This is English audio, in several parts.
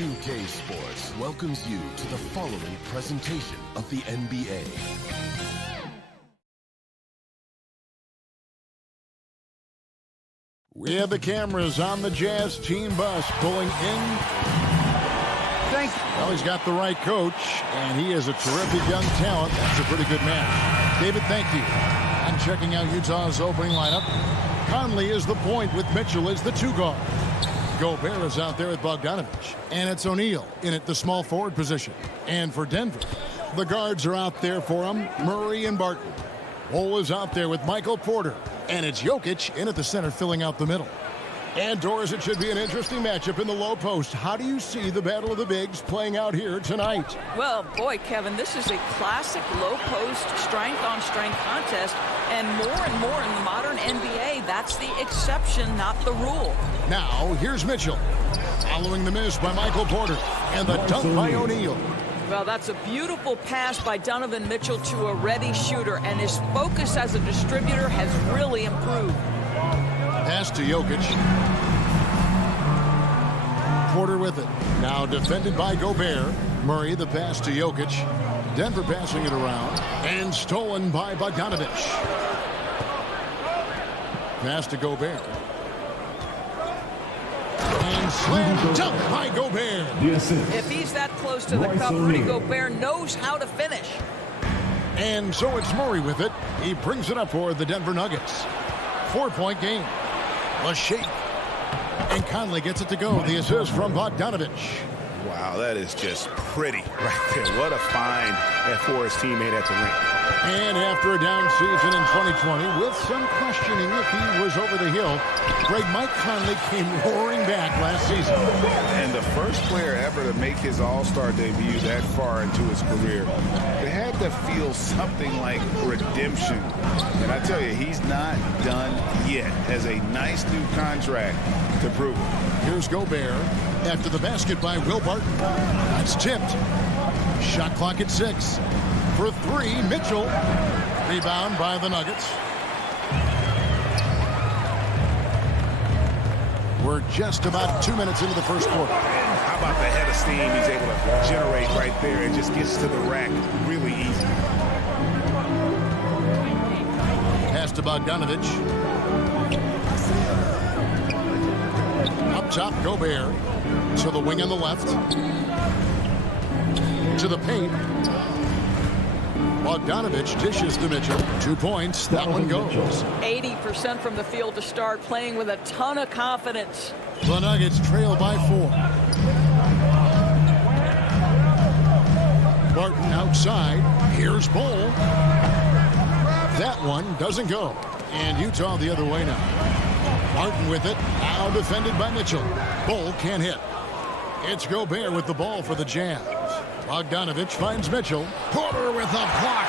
2K Sports welcomes you to the following presentation of the NBA. We have the cameras on the Jazz team bus pulling in. Well, he's got the right coach, and he is a terrific young talent. That's a pretty good match. David, thank you. I'm checking out Utah's opening lineup. Conley is the point with Mitchell as the two guard. Gobert is out there with Bogdanovich. And it's O'Neal in at the small forward position. And for Denver, the guards are out there for him, Murray and Barton. Bol is out there with Michael Porter. And it's Jokic in at the center filling out the middle. And Doris, it should be an interesting matchup in the low post. How do you see the battle of the bigs playing out here tonight? Well, boy, Kevin, this is a classic low post strength-on-strength contest. And more in the modern NBA, that's the exception, not the rule. Now, here's Mitchell. Following the miss by Michael Porter. And the dunk by O'Neal. Well, that's a beautiful pass by Donovan Mitchell to a ready shooter. And his focus as a distributor has really improved. Pass to Jokic. Porter with it. Now defended by Gobert. Murray the pass to Jokic. Denver passing it around. And stolen by Bogdanovich. Pass to Gobert. And slam dunk by Gobert. If he's that close to the cup, Rudy Gobert knows how to finish. And so it's Murray with it. He brings it up for the Denver Nuggets. 4-point game. A shake. And Conley gets it to go. The assist from Bogdanovich. Wow, that is just pretty right there. What a find for his teammate at the rim. And after a down season in 2020, with some questioning if he was over the hill, Mike Conley came roaring back last season. And the first player ever to make his All-Star debut that far into his career. They had to feel something like redemption. And I tell you, he's not done yet. Has a nice new contract to prove it. Here's Gobert after the basket by Will Barton. That's tipped. Shot clock at 6. For 3, Mitchell. Rebound by the Nuggets. We're just about 2 minutes into the first quarter. How about the head of steam he's able to generate right there? It just gets to the rack really easy. Pass to Bogdanovich. Up top, Gobert. To the wing on the left. To the paint. Bogdanovich dishes to Mitchell. 2 points. That one goes. 80% from the field to start, playing with a ton of confidence. The Nuggets trail by 4. Barton outside. Here's Bol. That one doesn't go. And Utah the other way now. Barton with it. Now defended by Mitchell. Bol can't hit. It's Gobert with the ball for the Jazz. Bogdanovich finds Mitchell. Porter with a block.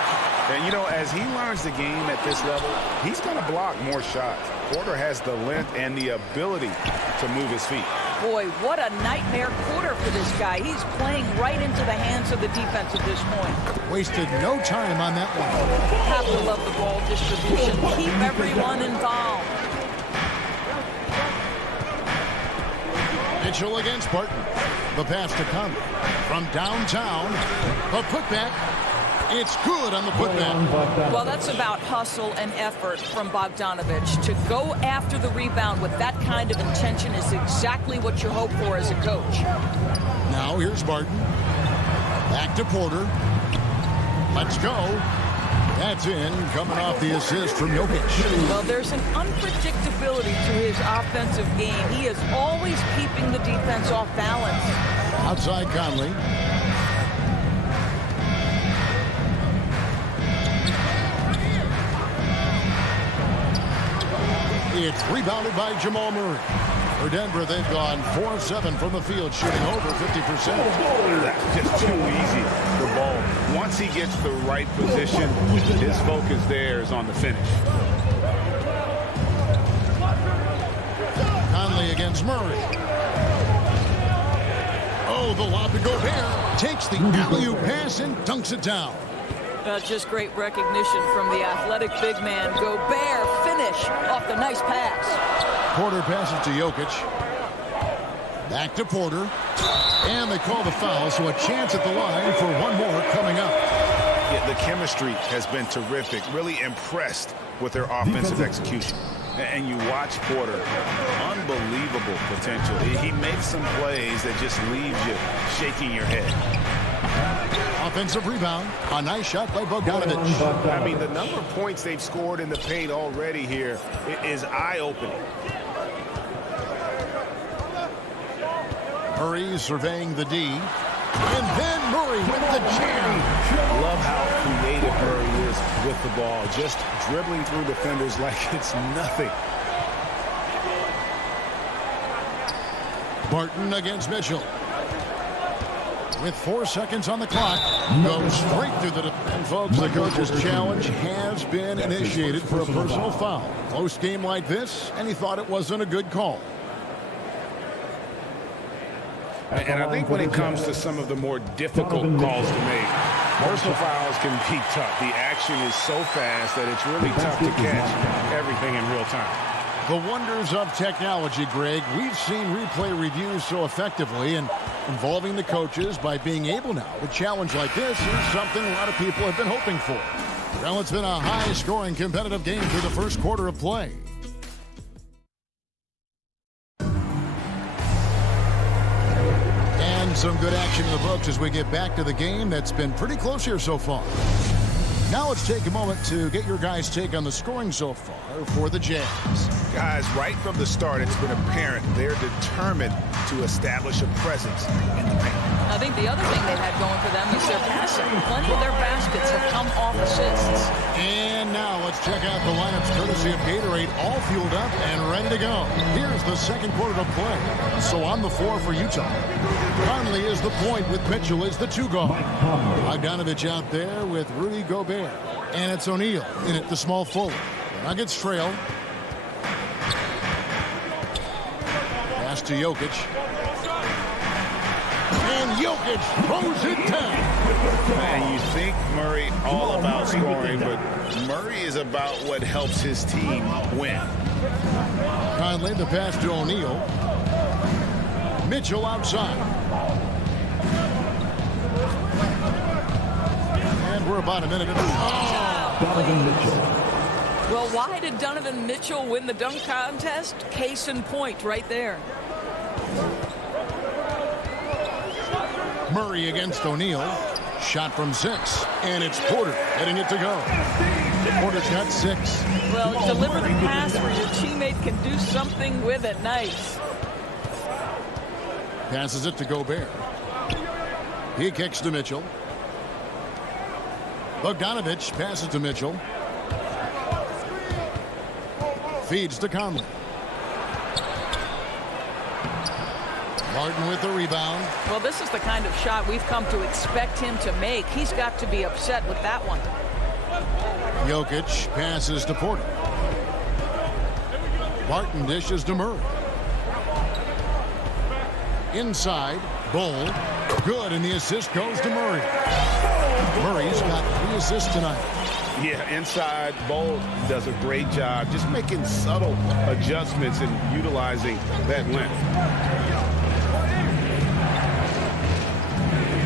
And, you know, as he learns the game at this level, he's going to block more shots. Porter has the length and the ability to move his feet. Boy, what a nightmare quarter for this guy. He's playing right into the hands of the defense at this point. Wasted no time on that one. Have to love the ball distribution. Keep everyone involved. Mitchell against Barton. The pass to Conley. From downtown, a putback. It's good on the putback. Well, that's about hustle and effort from Bogdanovich. To go after the rebound with that kind of intention is exactly what you hope for as a coach. Now here's Barton. Back to Porter. Let's go. That's in, coming off the assist from Jokic. Well, there's an unpredictability to his offensive game. He is always keeping the defense off balance. Outside Conley. It's rebounded by Jamal Murray. For Denver, they've gone 4-7 from the field, shooting over 50%. That's just too easy for Bol. Once he gets the right position, his focus there is on the finish. Conley against Murray. Oh, the lob to Gobert. Takes the alley-oop pass and dunks it down. Just great recognition from the athletic big man. Gobert finish off the nice pass. Porter passes to Jokic. Back to Porter. And they call the foul, so a chance at the line for one more coming up. Yeah, the chemistry has been terrific. Really impressed with their offensive execution. And you watch Porter, unbelievable potential. He makes some plays that just leaves you shaking your head. Offensive rebound. A nice shot by Bogdanovich. I mean, the number of points they've scored in the paint already here is eye-opening. Murray surveying the D. And then Murray with the jam. Love how creative Murray is with the ball. Just dribbling through defenders like it's nothing. Barton against Mitchell. With 4 seconds on the clock. Goes straight through the defense. And folks, the coach's challenge has been initiated for a personal foul. Close game like this, and he thought it wasn't a good call. And I think when it comes to some of the more difficult calls to make, personal fouls can be tough. The action is so fast that it's really tough to catch everything in real time. The wonders of technology, Greg. We've seen replay reviews so effectively, and involving the coaches by being able now to challenge like this is something a lot of people have been hoping for. Well, it's been a high-scoring competitive game through the first quarter of play. Some good action in the books as we get back to the game that's been pretty close here so far. Now let's take a moment to get your guys' take on the scoring so far for the Jazz. Guys, right from the start, it's been apparent they're determined to establish a presence in the paint. I think the other thing they've had going for them is their passing. Plenty of their baskets have come off assists. And now let's check out the lineups courtesy of Gatorade, all fueled up and ready to go. Here's the second quarter to play. So on the floor for Utah, Conley is the point with Mitchell as the two guard. Bogdanovich out there with Rudy Gobert. And it's O'Neal in at the small forward. The Nuggets trail. Pass to Jokic. And Jokic throws it down. And you think Murray all about scoring, but Murray is about what helps his team win. Conley, the pass to O'Neal. Mitchell outside. And we're about a minute into Donovan Mitchell. Well, why did Donovan Mitchell win the dunk contest? Case in point right there. Murray against O'Neal. Shot from 6. And it's Porter getting it to go. Porter's got 6. Well, deliver the pass where your teammate can do something with it. Nice. Passes it to Gobert. He kicks to Mitchell. Bogdanovich passes to Mitchell. Feeds to Conley. Martin with the rebound. Well, this is the kind of shot we've come to expect him to make. He's got to be upset with that one. Jokic passes to Porter. Martin dishes to Murray. Inside, Bull. Good, and the assist goes to Murray. Murray's got 3 assists tonight. Yeah, inside, Bowl does a great job just making subtle adjustments and utilizing that length.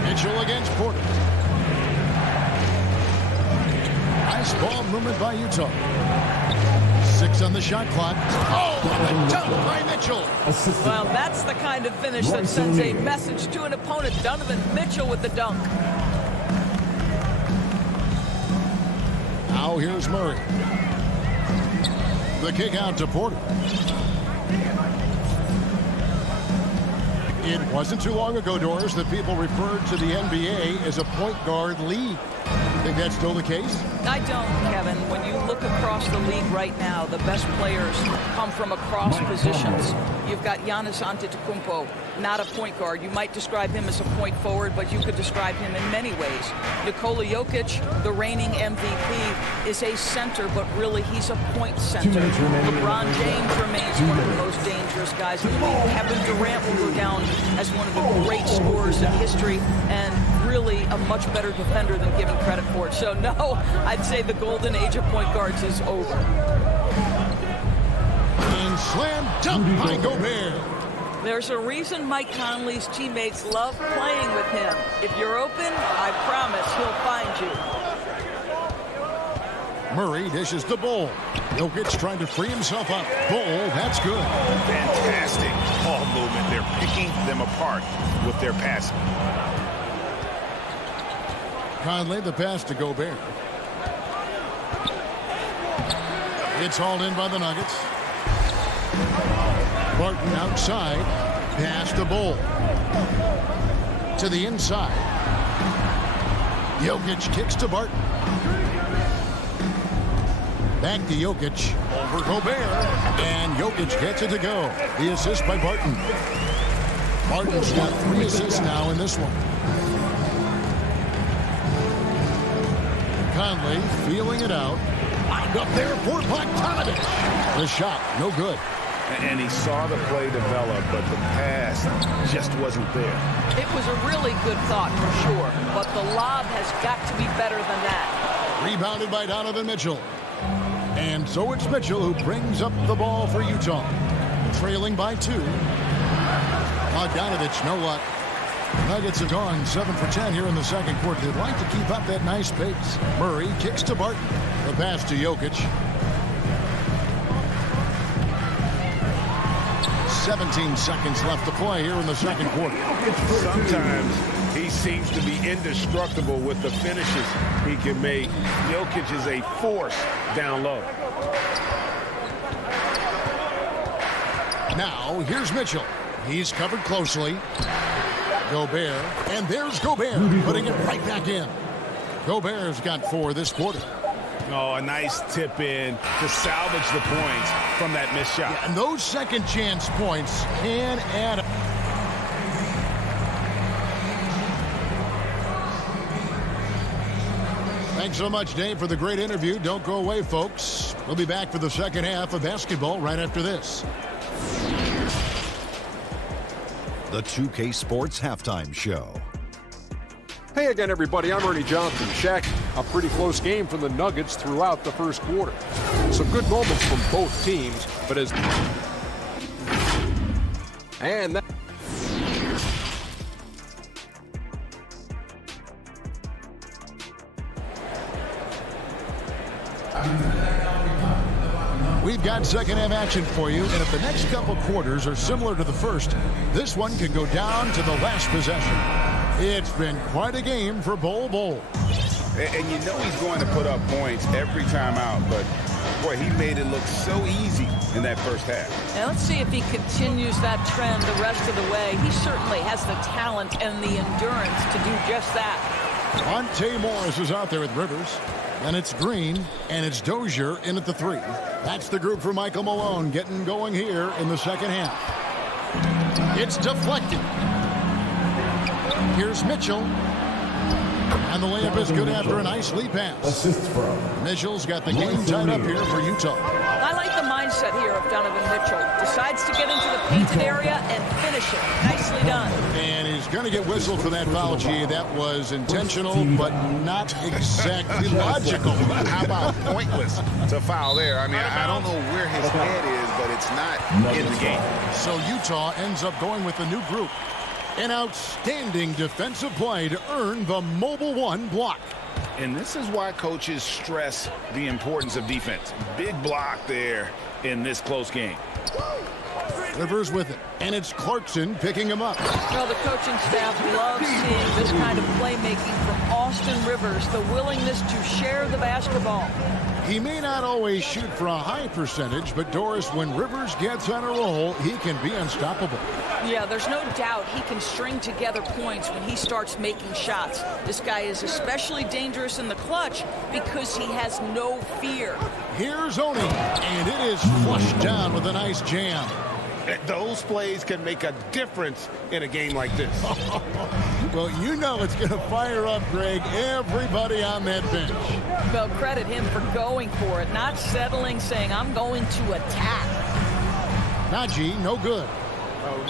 Mitchell against Porter. Nice ball movement by Utah. 6 on the shot clock. Oh, and a dunk by Mitchell. Well, that's the kind of finish that sends a message to an opponent. Donovan Mitchell with the dunk. Now here's Murray. The kick out to Porter. It wasn't too long ago, Doris, that people referred to the NBA as a point guard league. Think that's still the case? I don't, Kevin. When you look across the league right now, the best players come from across positions. You've got Giannis Antetokounmpo, not a point guard. You might describe him as a point forward, but you could describe him in many ways. Nikola Jokic, the reigning MVP, is a center, but really he's a point center. LeBron James remains one of the most dangerous guys in the league. Kevin Durant will go down as one of the great scorers in history and really a much better defender than given credit for it. So, no, I'd say the golden age of point guards is over. And slam dunk by Gobert. There's a reason Mike Conley's teammates love playing with him. If you're open, I promise he'll find you. Murray dishes the Bull. Jokic trying to free himself up. Bull, that's good. Fantastic ball movement. They're picking them apart with their passing. Conley, the pass to Gobert. It's hauled in by the Nuggets. Barton outside. Pass to Bull. To the inside. Jokic kicks to Barton. Back to Jokic. Over Gobert. And Jokic gets it to go. The assist by Barton. Barton's got 3 assists now in this one. Conley feeling it out. Lined up there for Bogdanovich. The shot, no good. And he saw the play develop, but the pass just wasn't there. It was a really good thought for sure, but the lob has got to be better than that. Rebounded by Donovan Mitchell. And so it's Mitchell who brings up the ball for Utah. Trailing by 2. Bogdanovich, no luck. Nuggets have gone 7 for 10 here in the second quarter. They'd like to keep up that nice pace. Murray kicks to Barton. The pass to Jokic. 17 seconds left to play here in the second quarter. Sometimes he seems to be indestructible with the finishes he can make. Jokic is a force down low. Now, here's Mitchell. He's covered closely. Gobert, and there's Gobert, putting it right back in. Gobert's got 4 this quarter. Oh, a nice tip in to salvage the points from that missed shot. Yeah, and those second chance points can add up. Thanks so much, Dave, for the great interview. Don't go away, folks. We'll be back for the second half of basketball right after this. The 2K Sports Halftime Show. Hey again, everybody. I'm Ernie Johnson. Shaq, a pretty close game from the Nuggets throughout the first quarter. Some good moments from both teams, but as... And that... We've got second half action for you, and if the next couple quarters are similar to the first, this one could go down to the last possession. It's been quite a game for Bol Bol. And you know he's going to put up points every time out, but boy, he made it look so easy in that first half. Now let's see if he continues that trend the rest of the way. He certainly has the talent and the endurance to do just that. Monte Morris is out there with Rivers. And it's Green, and it's Dozier in at the 3. That's the group for Michael Malone getting going here in the second half. It's deflected. Here's Mitchell. And the layup is good after a nice lead pass. Assists from Mitchell's got the game tied up here for Utah. I like the mindset here of Donovan Mitchell. Decides to get into the painted area and finish it. Nicely done. And he's going to get whistled for that foul, G. That was intentional, but not exactly logical. How about pointless to foul there? I mean, I don't know where his head is, but it's not in the game. So Utah ends up going with the new group. An outstanding defensive play to earn the Mobile One block. And this is why coaches stress the importance of defense. Big block there in this close game. Rivers with it, and it's Clarkson picking him up. Well, the coaching staff loves seeing this kind of playmaking from Austin Rivers, the willingness to share the basketball. He may not always shoot for a high percentage, but Doris, when Rivers gets on a roll, he can be unstoppable. Yeah, there's no doubt he can string together points when he starts making shots. This guy is especially dangerous in the clutch because he has no fear. Here's Oni, and it is flushed down with a nice jam. Those plays can make a difference in a game like this. Well, you know it's going to fire up, Greg, everybody on that bench. Well, credit him for going for it, not settling, saying, I'm going to attack. Najee, no good.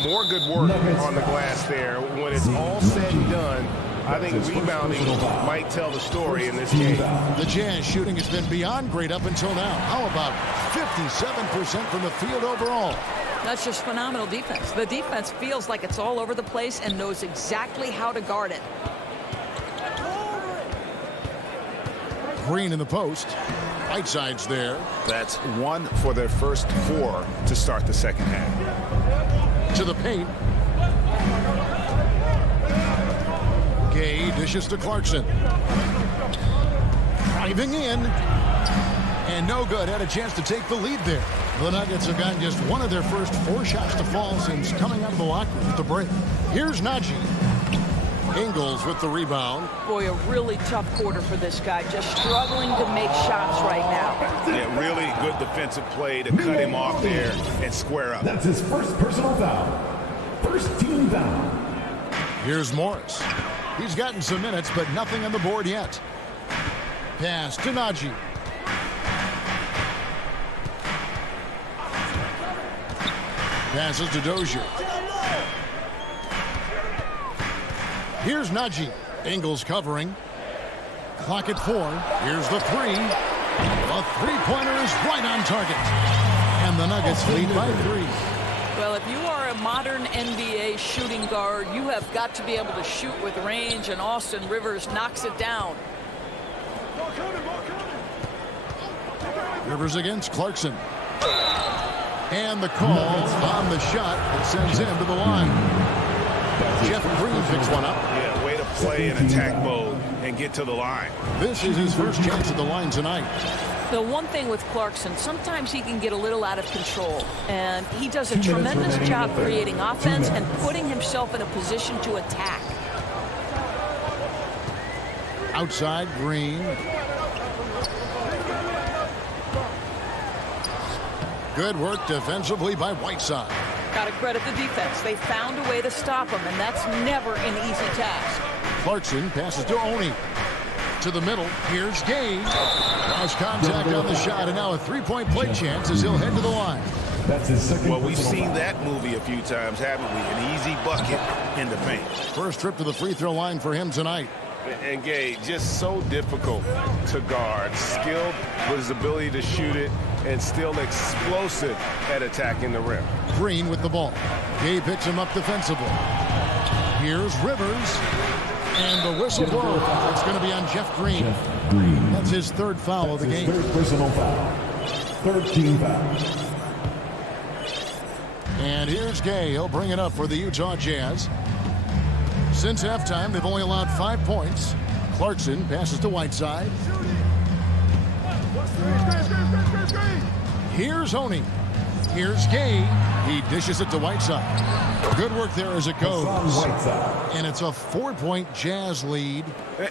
More good work on the glass there. When it's all said and done, I think rebounding might tell the story in this game. The Jazz shooting has been beyond great up until now. How about 57% from the field overall? That's just phenomenal defense. The defense feels like it's all over the place and knows exactly how to guard it. Green in the post. Whiteside's there. That's 1 for their first 4 to start the second half. To the paint. Gay dishes to Clarkson. Driving in. And no good. Had a chance to take the lead there. The Nuggets have gotten just one of their first 4 shots to fall since coming out of the locker room at the break. Here's Najee. Ingles with the rebound. Boy, a really tough quarter for this guy. Just struggling to make shots right now. Yeah, really good defensive play to cut him off there and square up. That's his first personal foul. First team foul. Here's Morris. He's gotten some minutes, but nothing on the board yet. Pass to Najee. Passes to Dozier. Here's Najee. Ingles covering. Clock at 4. Here's the 3. A three-pointer is right on target. And the Nuggets lead by 3. Well, if you are a modern NBA shooting guard, you have got to be able to shoot with range, and Austin Rivers knocks it down. Rivers against Clarkson. And the call on the shot that sends him to the line. Jeff Green picks one up. Yeah, way to play in attack mode and get to the line. This is his first chance at the line tonight. The one thing with Clarkson, sometimes he can get a little out of control, and he does a tremendous job creating offense and putting himself in a position to attack. Outside, Green. Good work defensively by Whiteside. Got to credit the defense. They found a way to stop him, and that's never an easy task. Clarkson passes to Oni. To the middle. Here's Gay. Cross contact on the shot, and now a three-point play chance as he'll head to the line. That's his second. Well, we've seen that movie a few times, haven't we? An easy bucket in the paint. First trip to the free throw line for him tonight. And Gay, just so difficult to guard. Skilled with his ability to shoot it and still explosive at attacking the rim. Green with the ball. Gay picks him up defensively. Here's Rivers. And the whistle blows. It's going to be on Jeff Green. That's his third foul of the game. Third personal foul. Third team foul. And here's Gay. He'll bring it up for the Utah Jazz. Since halftime, they've only allowed 5 points. Clarkson passes to Whiteside. Here's Oni. Here's Gay. He dishes it to Whiteside. Good work there as it goes. And it's a 4-point Jazz lead.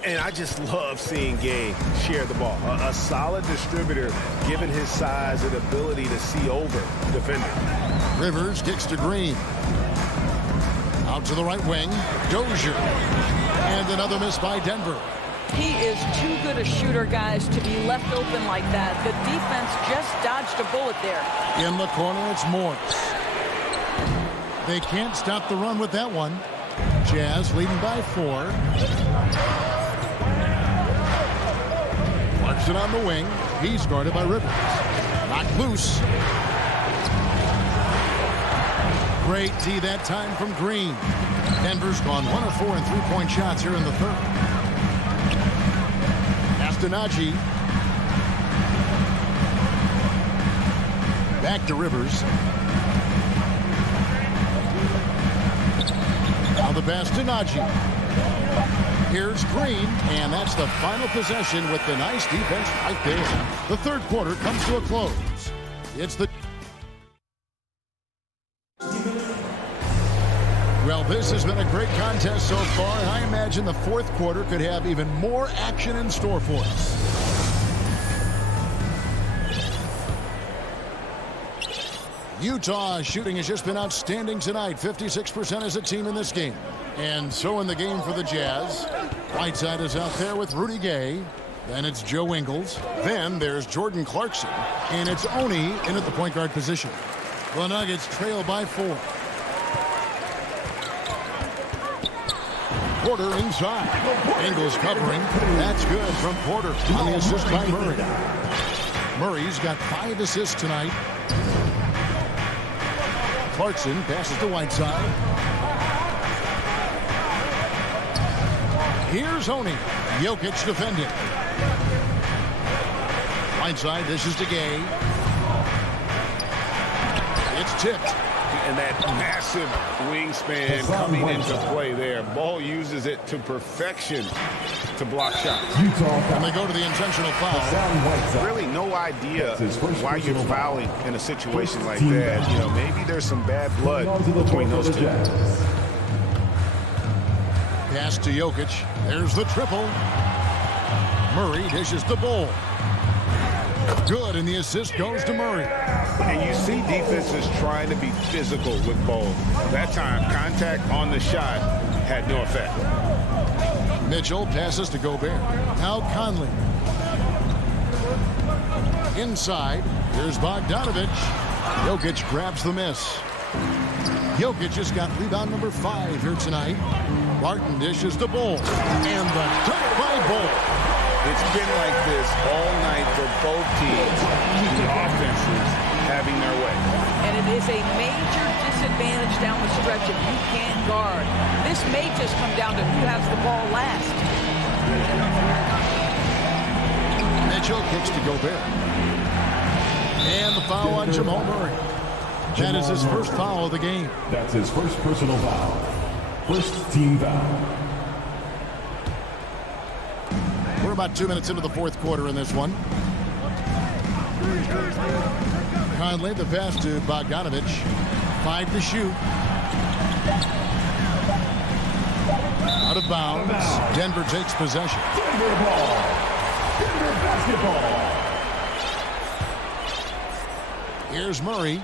And I just love seeing Gay share the ball. A solid distributor given his size and ability to see over defenders. Rivers kicks to Green. Out to the right wing. Dozier. And another miss by Denver. He is too good a shooter, guys, to be left open like that. The defense just dodged a bullet there. In the corner, it's Morris. They can't stop the run with that one. Jazz leading by 4. Clarkson on the wing. He's guarded by Rivers. Knocked loose. Great D that time from Green. Denver's gone 1 of 4 in three-point shots here in the third. Pass to Najee. Back to Rivers. Now the pass to Najee. Here's Green, and that's the final possession with the nice defense right there. The third quarter comes to a close. It's the... Well, this has been a great contest so far, and I imagine the fourth quarter could have even more action in store for us. Utah's shooting has just been outstanding tonight. 56% as a team in this game. And so in the game for the Jazz. Whiteside is out there with Rudy Gay. Then it's Joe Ingles. Then there's Jordan Clarkson. And it's Oni in at the point guard position. The Nuggets trail by 4. Porter inside. Ingles covering. That's good from Porter on the assist by Murray. Murray's got 5 assists tonight. Clarkson passes to Whiteside. Here's Oney. Jokic defending. Whiteside dishes to Gay. It's tipped. And that massive wingspan coming into play there. Ball uses it to perfection to block shots. And they go to the intentional foul. Really no idea why you're fouling in a situation like that. You know, maybe there's some bad blood between those two. Pass to Jokic. There's the triple. Murray dishes the Ball. Good, and the assist goes to Murray. And you see defenses trying to be physical with Ball. That time, contact on the shot had no effect. Mitchell passes to Gobert. Now Conley. Inside, here's Bogdanovic. Jokic grabs the miss. Jokic has got rebound number 5 here tonight. Barton dishes the Ball. And the dunk by Ball. It's been like this all night for both teams. The offenses having their way. And it is a major disadvantage down the stretch if you can't guard. This may just come down to who has the ball last. Mitchell kicks to Gobert. And the foul on Jamal Murray. That is his first foul of the game. That's his first personal foul. First team foul. We're about 2 minutes into the fourth quarter in this one. Conley, the pass to Bogdanovic. 5 to shoot. Out of bounds. Denver takes possession. Denver ball. Denver basketball. Here's Murray.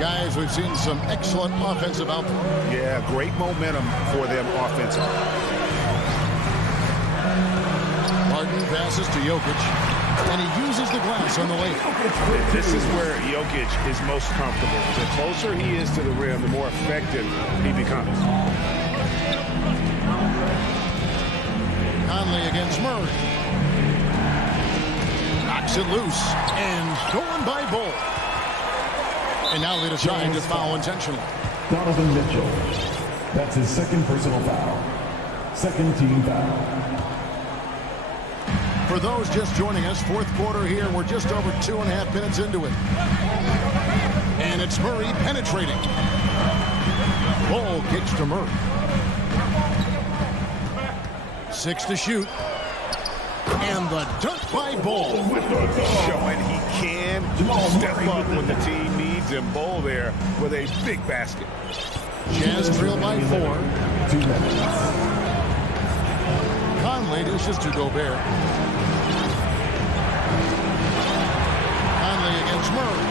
Guys, we've seen some excellent offensive output. Yeah, great momentum for them offensively. Martin passes to Jokic, and he uses the glass on the layup. This is where Jokic is most comfortable. The closer he is to the rim, the more effective he becomes. Conley against Murray. Knocks it loose, and stolen by Ball. And now they decide to foul intentionally. Donovan Mitchell. That's his second personal foul. Second team foul. For those just joining us, fourth quarter here. We're just over 2.5 minutes into it. And it's Murray penetrating. Ball kicks to Murray. 6 to shoot. And the dunk by Ball. Showing he can step up when the team needs him. Ball there with a big basket. Jazz trail by 4. 2 minutes. Conley dishes to Gobert. Conley against Murray.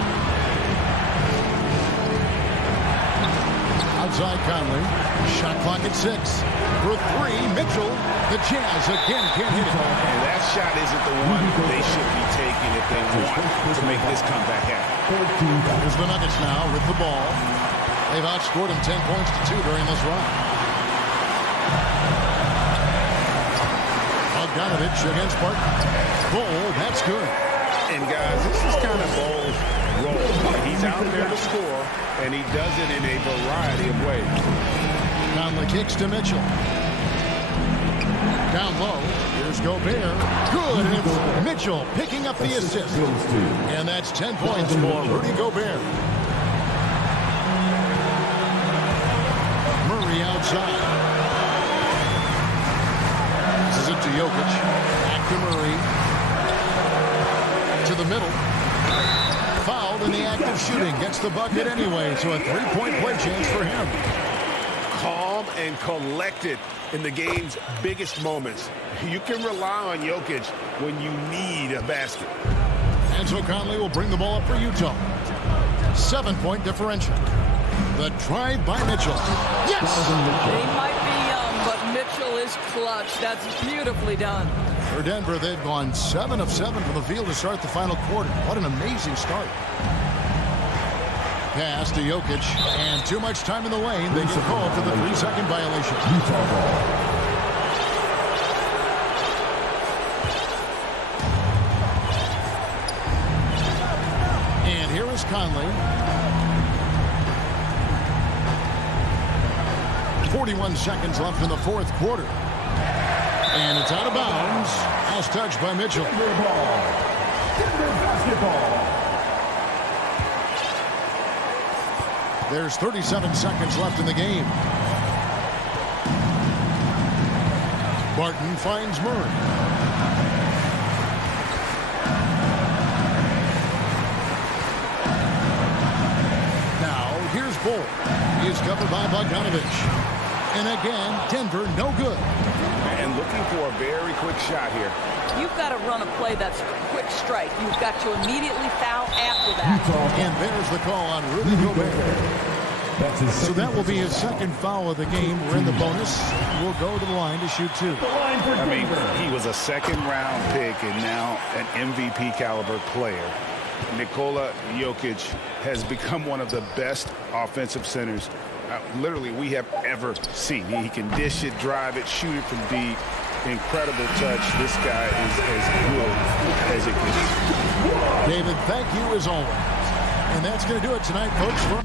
Outside Conley. Shot clock at 6. For 3, Mitchell. The Jazz again can't hit it. And that shot isn't the one they should be taking if they want to make this comeback happen. Here's the Nuggets now with the ball. They've outscored them 10 points to 2 during this run. Bogdanovic against Barton. Ball, that's good. And guys, this is kind of Ball's role. He's out there to score, and he does it in a variety of ways. Conley kicks to Mitchell. Down low, here's Gobert. Good, and it's Mitchell picking up the assist. And that's 10 points for Rudy Gobert. Murray outside. This is it to Jokic. Back to Murray. To the middle. Fouled in the act of shooting. Gets the bucket anyway, so a 3-point play chance for him. Calm and collected in the game's biggest moments. You can rely on Jokic when you need a basket. And so Conley will bring the ball up for Utah. 7-point differential. The drive by Mitchell. Yes! They might be young, but Mitchell is clutch. That's beautifully done. For Denver, they've gone 7 of 7 from the field to start the final quarter. What an amazing start. Pass to Jokic, and too much time in the lane. They get called for the 3-second violation. Utah ball. And here is Conley. 41 seconds left in the fourth quarter. And it's out of bounds. Last touch by Mitchell. Denver ball. Denver basketball. There's 37 seconds left in the game. Barton finds Murray. Now, here's Bull. He is covered by Bogdanovich. And again, Denver no good. And looking for a very quick shot here. You've got to run a play that's a quick strike. You've got to immediately foul after that. And there's the call on Rudy Gobert. That's his So that will be his second foul of the game. We're in the bonus. We'll go to the line to shoot two. I mean, he was a second-round pick and now an MVP caliber player. Nikola Jokic has become one of the best offensive centers literally we have ever seen. He can dish it, drive it, shoot it from deep. Incredible touch. This guy is as good as it gets. David, thank you as always. And that's going to do it tonight, folks.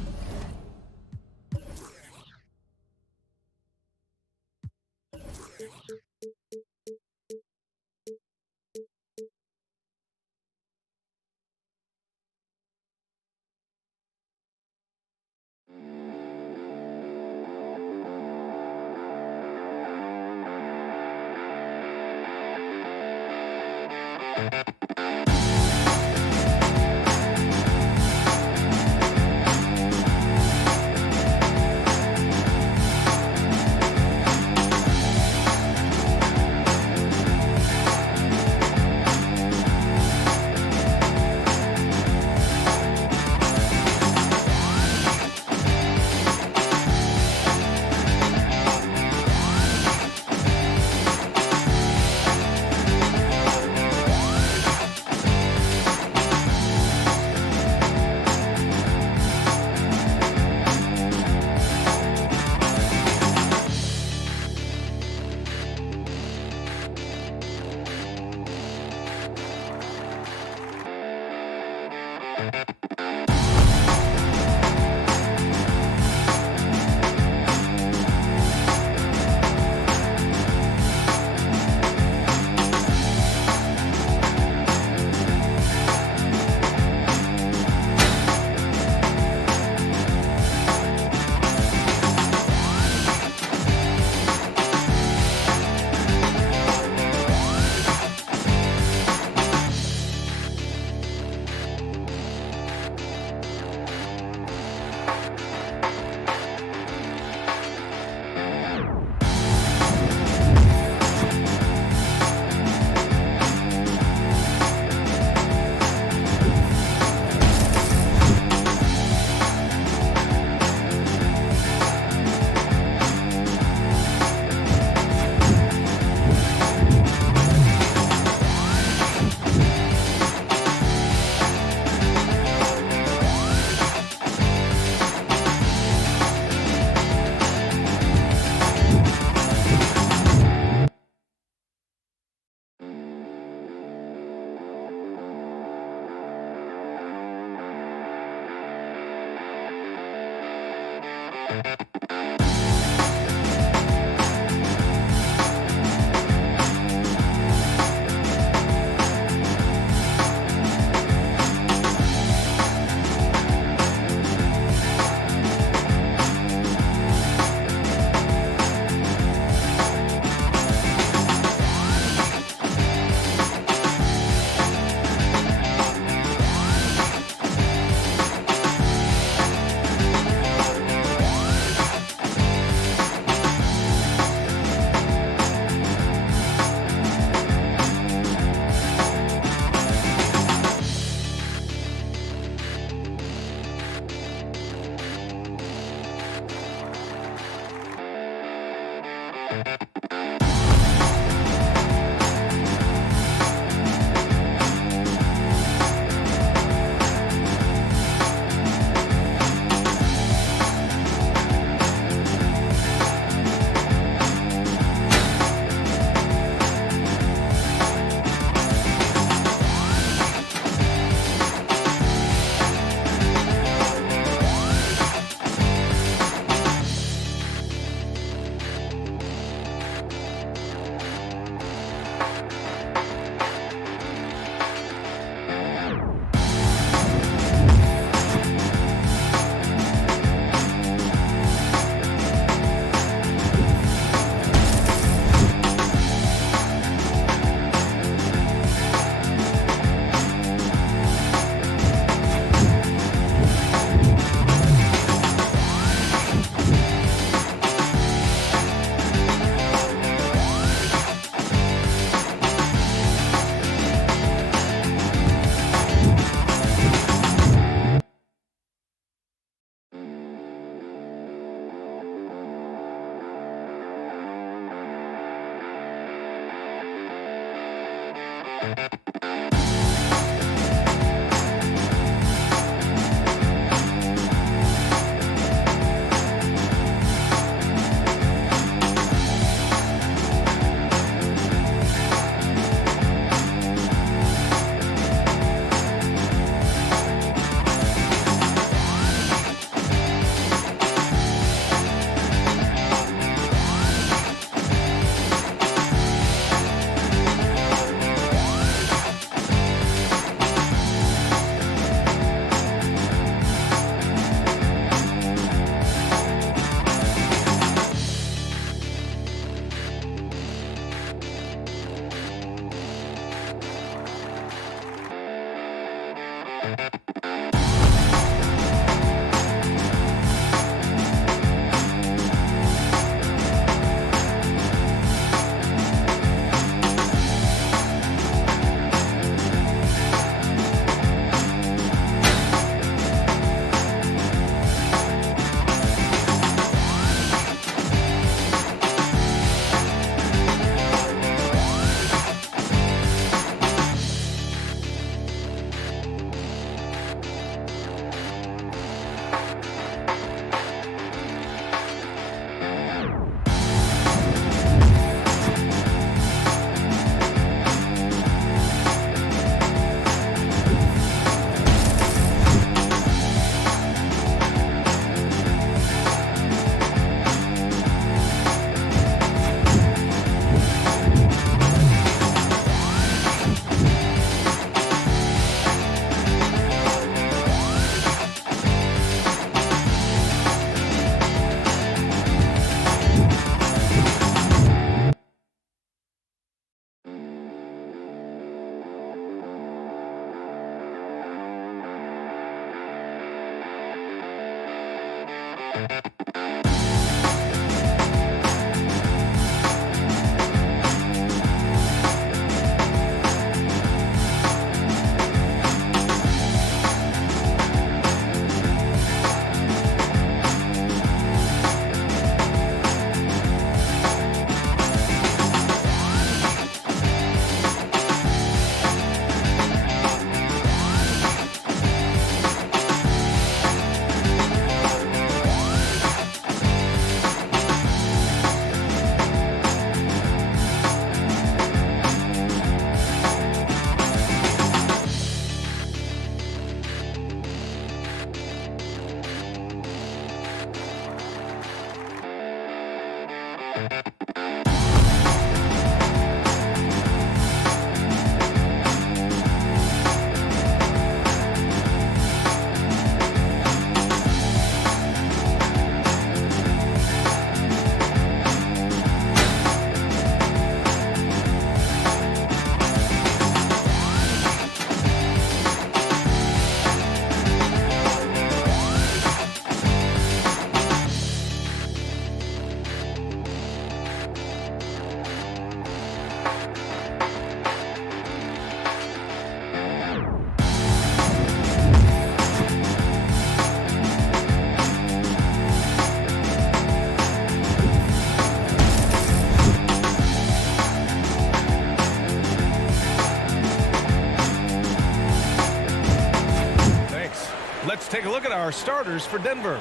Let's take a look at our starters for Denver.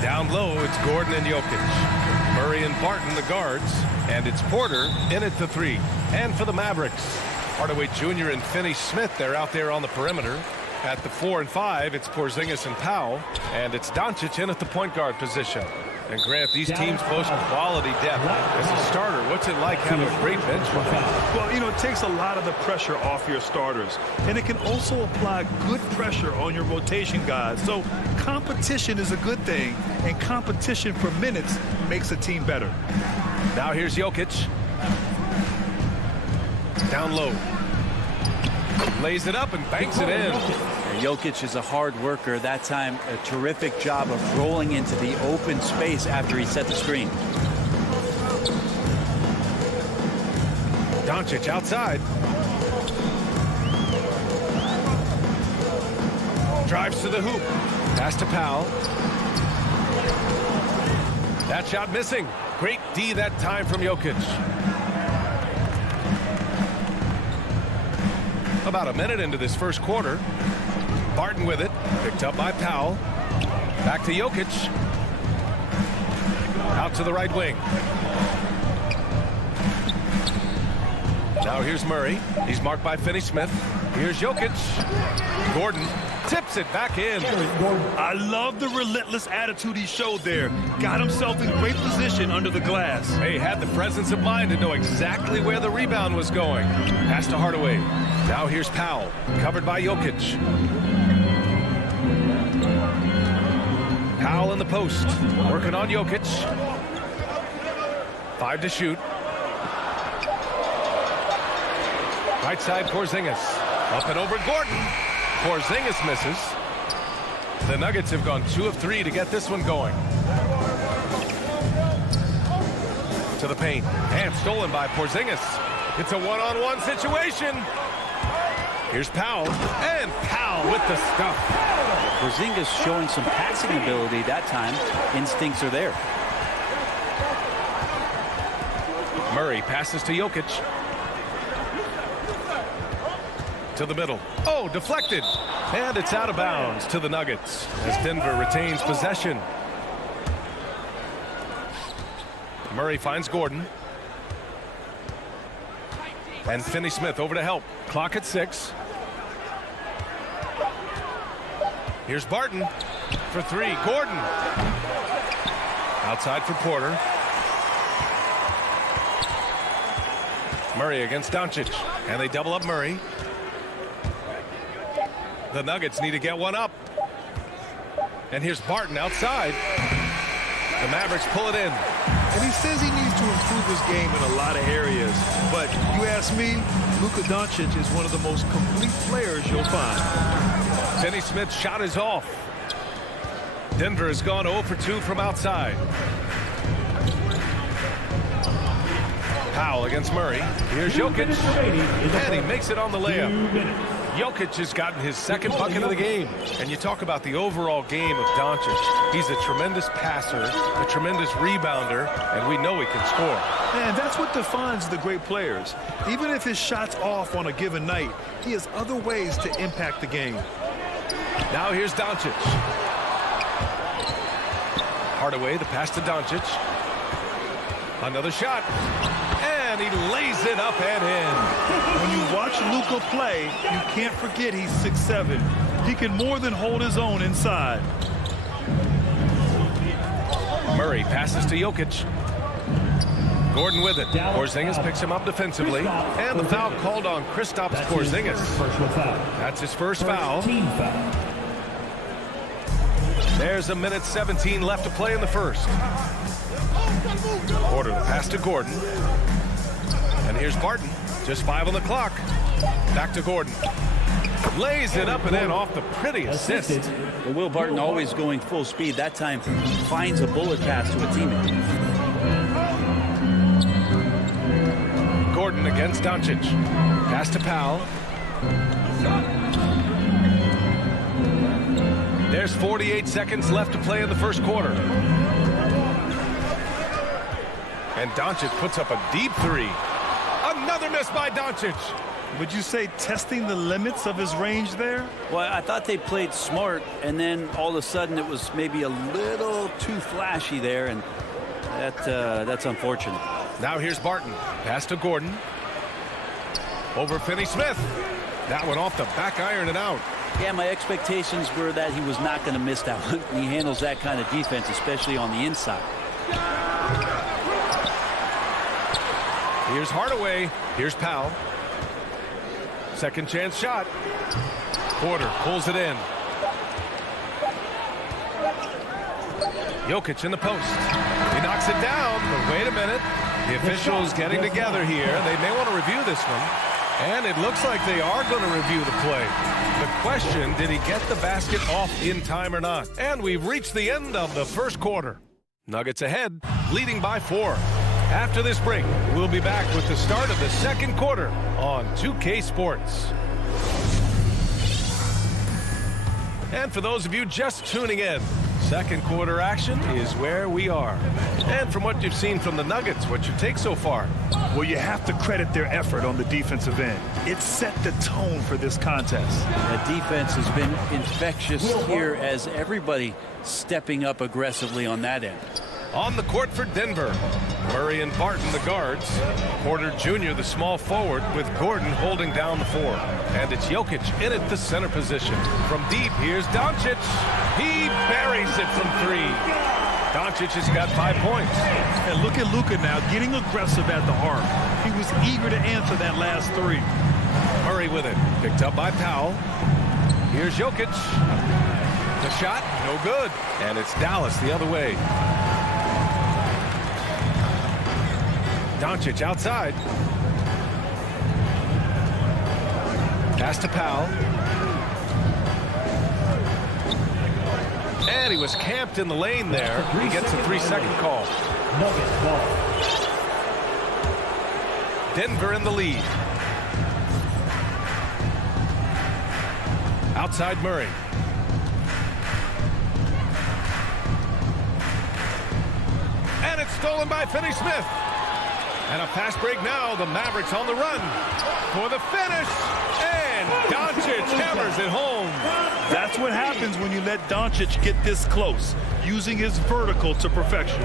Down low, it's Gordon and Jokic. Murray and Barton, the guards. And it's Porter in at the 3. And for the Mavericks, Hardaway Jr. and Finney-Smith, they're out there on the perimeter. At the 4 and 5, it's Porzingis and Powell. And it's Doncic in at the point guard position. And Grant, these teams boast quality depth. As a starter, what's it like having a great bench behind you? Well, you know, it takes a lot of the pressure off your starters. And it can also apply good pressure on your rotation guys. So competition is a good thing. And competition for minutes makes a team better. Now here's Jokic. Down low. Lays it up and banks it in. Jokic is a hard worker. That time, a terrific job of rolling into the open space after he set the screen. Doncic outside. Drives to the hoop. Pass to Powell. That shot missing. Great D that time from Jokic. About a minute into this first quarter. Barton with it. Picked up by Powell. Back to Jokic. Out to the right wing. Now here's Murray. He's marked by Finney-Smith. Here's Jokic. Gordon tips it back in. I love the relentless attitude he showed there. Got himself in great position under the glass. He had the presence of mind to know exactly where the rebound was going. Pass to Hardaway. Now here's Powell. Covered by Jokic. Powell in the post. Working on Jokic. 5 to shoot. Right side, Porzingis. Up and over Gordon. Porzingis misses. The Nuggets have gone 2 of 3 to get this one going. To the paint. And stolen by Porzingis. It's a one-on-one situation. Here's Powell. And Powell with the stuff. Porzingis showing some passing ability that time. Instincts are there. Murray passes to Jokic. To the middle. Oh, deflected. And it's out of bounds to the Nuggets as Denver retains possession. Murray finds Gordon. And Finney-Smith over to help. Clock at 6. Here's Barton for 3. Gordon. Outside for Porter. Murray against Doncic. And they double up Murray. The Nuggets need to get one up. And here's Barton outside. The Mavericks pull it in. And he says he needs to improve his game in a lot of areas. But you ask me, Luka Doncic is one of the most complete players you'll find. Finney-Smith's shot is off. Denver has gone 0 for 2 from outside. Powell against Murray. Here's Jokic. And he makes it on the layup. Jokic has gotten his second bucket of the game. And you talk about the overall game of Doncic. He's a tremendous passer, a tremendous rebounder, and we know he can score. And that's what defines the great players. Even if his shot's off on a given night, he has other ways to impact the game. Now here's Doncic. Hardaway, the pass to Doncic. Another shot. And he lays it up and in. When you watch Luka play, you can't forget he's 6'7". He can more than hold his own inside. Murray passes to Jokic. Gordon with it. Porzingis picks him up defensively. And the foul called on Kristaps Porzingis. That's his first foul. There's a minute 17 left to play in the first. Porter the pass to Gordon. And here's Barton. Just 5 on the clock. Back to Gordon. Lays it up and in off the pretty assist. Well, Will Barton always going full speed. That time finds a bullet pass to a teammate. Gordon against Doncic. Pass to Powell. There's 48 seconds left to play in the first quarter. And Doncic puts up a deep 3. Another miss by Doncic. Would you say testing the limits of his range there? Well, I thought they played smart, and then all of a sudden it was maybe a little too flashy there, and that's unfortunate. Now here's Barton. Pass to Gordon. Over Finney-Smith. That one off the back iron and out. Yeah, my expectations were that he was not going to miss that one. He handles that kind of defense, especially on the inside. Here's Hardaway. Here's Powell. Second chance shot. Porter pulls it in. Jokic in the post. He knocks it down, but wait a minute. The officials getting together here. They may want to review this one. And it looks like they are going to review the play. The question, did he get the basket off in time or not? And we've reached the end of the first quarter. Nuggets ahead, leading by 4. After this break, we'll be back with the start of the second quarter on 2K Sports. And for those of you just tuning in, Second quarter action is where we are. And from what you've seen from the Nuggets, what's your take so far? Well, you have to credit their effort on the defensive end. It set the tone for this contest. That defense has been infectious here as everybody stepping up aggressively on that end. On the court for Denver, Murray and Barton, the guards. Porter Jr., the small forward, with Gordon holding down the 4. And it's Jokic in at the center position. From deep, here's Doncic. He buries it from 3. Doncic has got 5 points. And look at Luka now, getting aggressive at the arc. He was eager to answer that last 3. Murray with it. Picked up by Powell. Here's Jokic. The shot, no good. And it's Dallas the other way. Doncic outside. Pass to Powell. And he was camped in the lane there. He gets a 3-second call. Denver in the lead. Outside Murray. And it's stolen by Finney-Smith. And a fast break now. The Mavericks on the run for the finish. And Doncic hammers it home. That's what happens when you let Doncic get this close, using his vertical to perfection.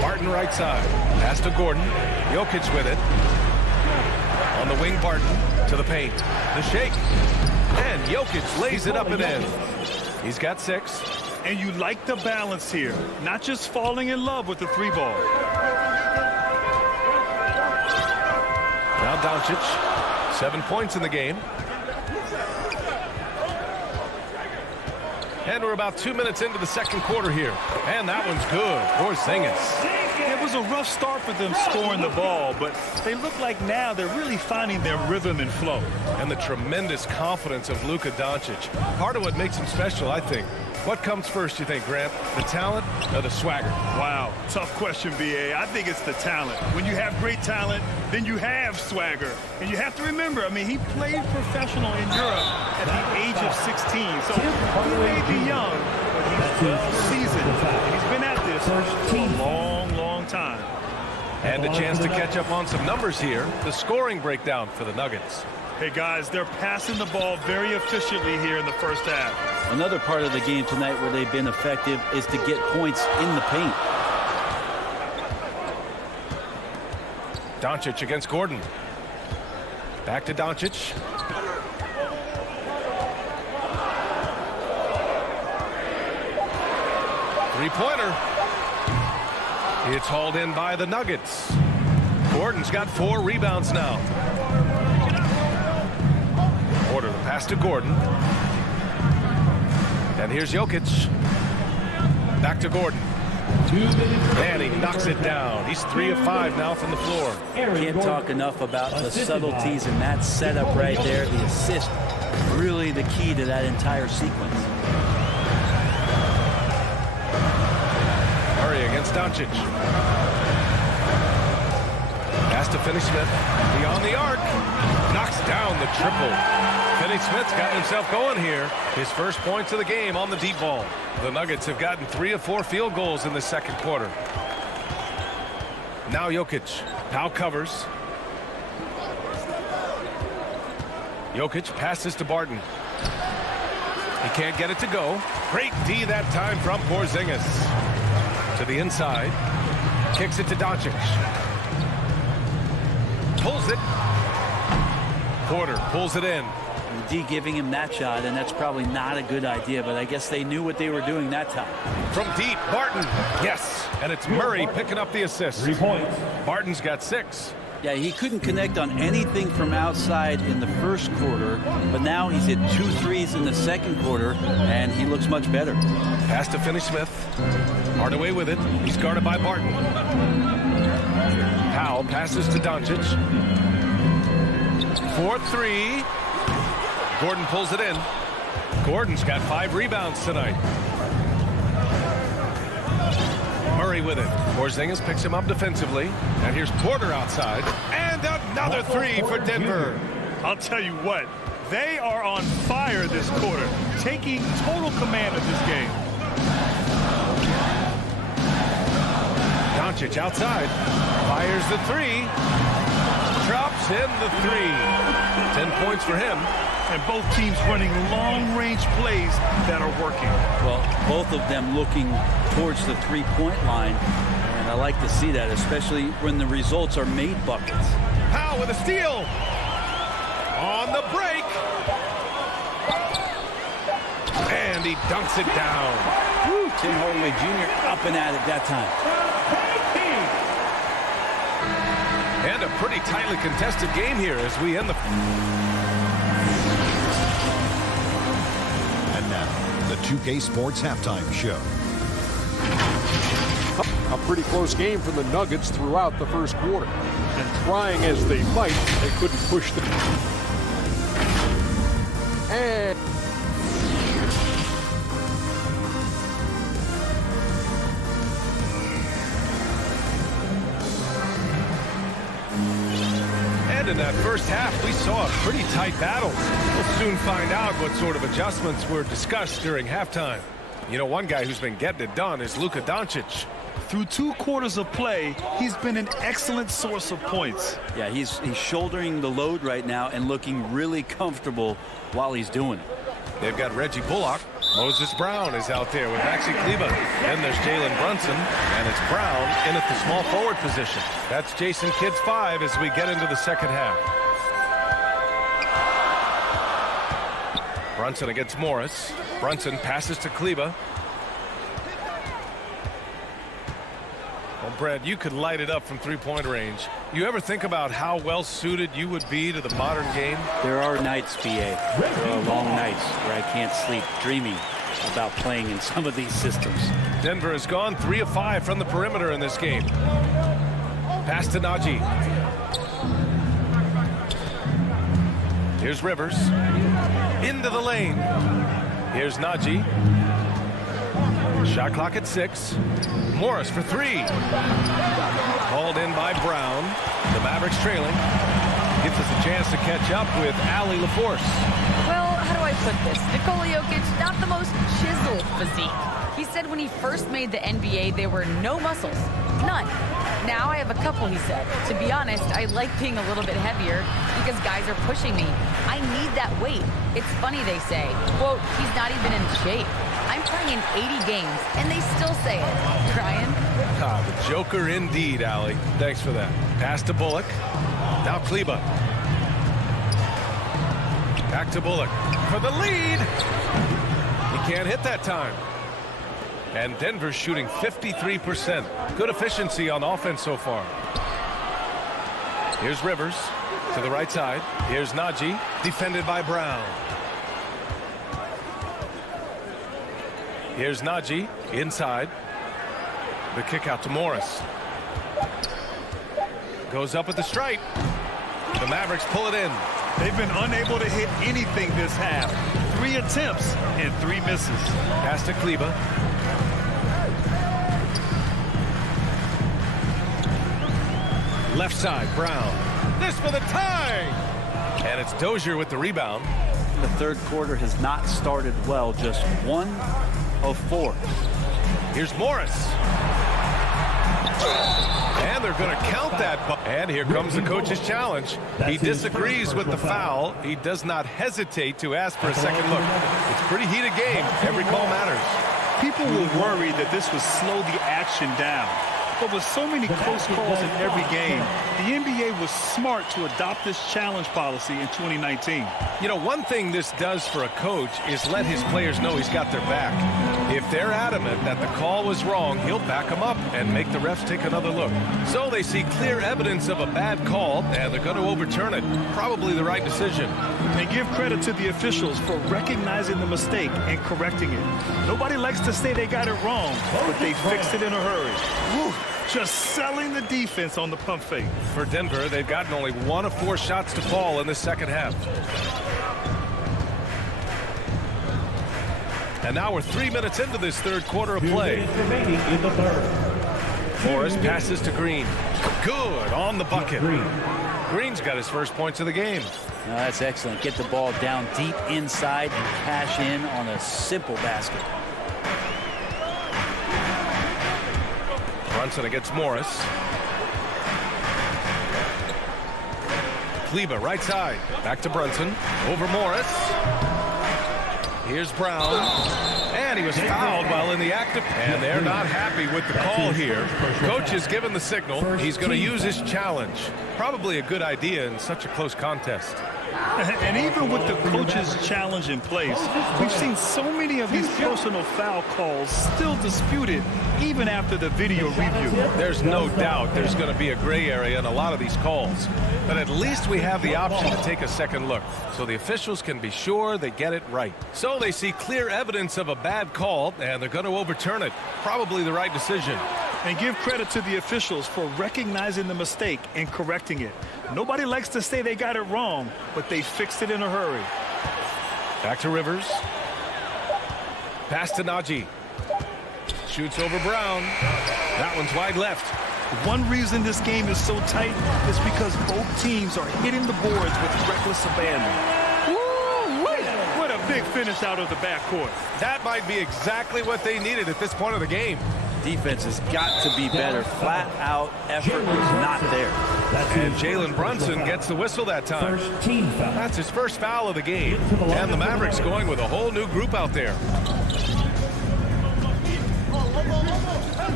Barton right side. Pass to Gordon. Jokic with it. On the wing, Barton to the paint. The shake. And Jokic lays it up and in. He's got 6. And you like the balance here, not just falling in love with the 3-ball. Now Doncic, 7 points in the game. And we're about 2 minutes into the second quarter here. And that one's good. Porzingis. It was a rough start for them scoring the ball, but they look like now they're really finding their rhythm and flow. And the tremendous confidence of Luka Doncic. Part of what makes him special, I think. What comes first, you think, Grant? The talent or the swagger? Wow, tough question, B.A. I think it's the talent. When you have great talent, then you have swagger. And you have to remember, I mean, he played professional in Europe at the age of 16. So he may be young, but he's well seasoned. He's been at this for a long, long time. And a chance to catch up on some numbers here. The scoring breakdown for the Nuggets. Hey, guys, they're passing the ball very efficiently here in the first half. Another part of the game tonight where they've been effective is to get points in the paint. Doncic against Gordon. Back to Doncic. Three-pointer. It's hauled in by the Nuggets. Gordon's got 4 rebounds now. Porter, the pass to Gordon. And here's Jokic. Back to Gordon. And he knocks it down. He's 3 of 5 now from the floor. Can't talk enough about the subtleties in that setup right there. The assist, really the key to that entire sequence. Murray against Doncic. Pass to Finney-Smith. Beyond the arc. Knocks down the triple. Finney-Smith's got himself going here. His first points of the game on the deep ball. The Nuggets have gotten 3 of 4 field goals in the second quarter. Now Jokic. Powell covers. Jokic passes to Barton. He can't get it to go. Great D that time from Porzingis. To the inside. Kicks it to Doncic. Pulls it. Porter pulls it in. D giving him that shot, and that's probably not a good idea, but I guess they knew what they were doing that time. From deep, Barton. Yes, and it's Murray picking up the assist. 3 points. Barton's got 6. Yeah, he couldn't connect on anything from outside in the first quarter, but now he's hit 2 threes in the second quarter, and he looks much better. Pass to Finney-Smith. Hardaway with it. He's guarded by Barton. Powell passes to Doncic. 4-3. Gordon pulls it in. Gordon's got 5 rebounds tonight. Murray with it. Porzingis picks him up defensively. And here's Porter outside. And another 3 for Denver. I'll tell you what, they are on fire this quarter. taking total command of this game. Doncic outside. Fires the three. Drops in the three. 10 points for him. And both teams running long-range plays that are working. Well, both of them looking towards the three-point line. And I like to see that, especially when the results are made buckets. Powell with a steal. On the break. And he dunks it down. Woo, Tim Hardaway Jr. up and at it that time. And a pretty tightly contested game here as we end the... And now, the 2K Sports Halftime Show. A pretty close game for the Nuggets throughout the first quarter. And trying as they might, they couldn't push the... And... In that first half, we saw a pretty tight battle. We'll soon find out what sort of adjustments were discussed during halftime. You know, one guy who's been getting it done is Luka Doncic. Through 2 quarters of play, he's been an excellent source of points. Yeah, he's shouldering the load right now and looking really comfortable while he's doing it. They've got Reggie Bullock. Moses Brown is out there with Maxi Kleber. Then there's Jalen Brunson, and it's Brown in at the small forward position. That's Jason Kidd's 5 as we get into the second half. Brunson against Morris. Brunson passes to Kleber. Well, Brad, you could light it up from three-point range. You ever think about how well-suited you would be to the modern game? There are nights, BA. There are long nights where I can't sleep, dreaming about playing in some of these systems. Denver has gone 3 of 5 from the perimeter in this game. Pass to Najee. Here's Rivers. Into the lane. Here's Najee. Shot clock at 6. Morris for 3. Called in by Brown. The Mavericks trailing. Gives us a chance to catch up with Allie LaForce. Well, how do I put this? Nikola Jokic, not the most chiseled physique. He said when he first made the NBA, there were no muscles. None. Now I have a couple, he said. To be honest, I like being a little bit heavier because guys are pushing me. I need that weight. It's funny they say, quote, he's not even in shape. I'm playing in 80 games, and they still say it. Ryan? Ah, the Joker indeed, Allie. Thanks for that. Pass to Bullock. Now Kleber. Back to Bullock for the lead. He can't hit that time. And Denver's shooting 53%. Good efficiency on offense so far. Here's Rivers to the right side. Here's Najee, defended by Brown. Here's Najee inside. The kick out to Morris. Goes up at the stripe. The Mavericks pull it in. They've been unable to hit anything this half. 3 attempts and 3 misses. Pass to Kleber. Left side, Brown. This for the tie! And it's Dozier with the rebound. The third quarter has not started well, just 1 of 4. Here's Morris. And they're going to count that. And here comes the coach's challenge. He disagrees with the foul. He does not hesitate to ask for a second look. It's a pretty heated game. Every call matters. People will worry that this would slow the action down. But with so many close calls in every game, the NBA was smart to adopt this challenge policy in 2019. You know, one thing this does for a coach is let his players know he's got their back. If they're adamant that the call was wrong, he'll back them up and make the refs take another look. So they see clear evidence of a bad call, and they're going to overturn it. Probably the right decision. They give credit to the officials for recognizing the mistake and correcting it. Nobody likes to say they got it wrong, but they fixed it in a hurry. Whew. Just selling the defense on the pump fake. For Denver, they've gotten only 1 of 4 shots to fall in the second half. And now we're 3 minutes into this third quarter of play. Morris passes to Green. Good on the bucket. Green's got his first points of the game. That's excellent. Get the ball down deep inside and cash in on a simple basket. Brunson against Morris. Kleba right side. Back to Brunson. Over Morris. Here's Brown. And he was fouled while in the act of... And they're not happy with the call here. Coach has given the signal. He's going to use his challenge. Probably a good idea in such a close contest. And even with the coach's challenge in place, we've seen so many of these personal foul calls still disputed even after the video review. There's no doubt there's going to be a gray area in a lot of these calls. But at least we have the option to take a second look, so the officials can be sure they get it right. So they see clear evidence of a bad call, and they're going to overturn it. Probably the right decision. And give credit to the officials for recognizing the mistake and correcting it. Nobody likes to say they got it wrong, but they fixed it in a hurry. Back to Rivers. Pass to Najee. Shoots over Brown. That one's wide left. One reason this game is so tight is because both teams are hitting the boards with reckless abandon. Woo-wee! What a big finish out of the backcourt. That might be exactly what they needed at this point of the game. Defense has got to be better. Flat out effort was not there. And Jalen Brunson gets the whistle that time. That's his first foul of the game. And the Mavericks going with a whole new group out there.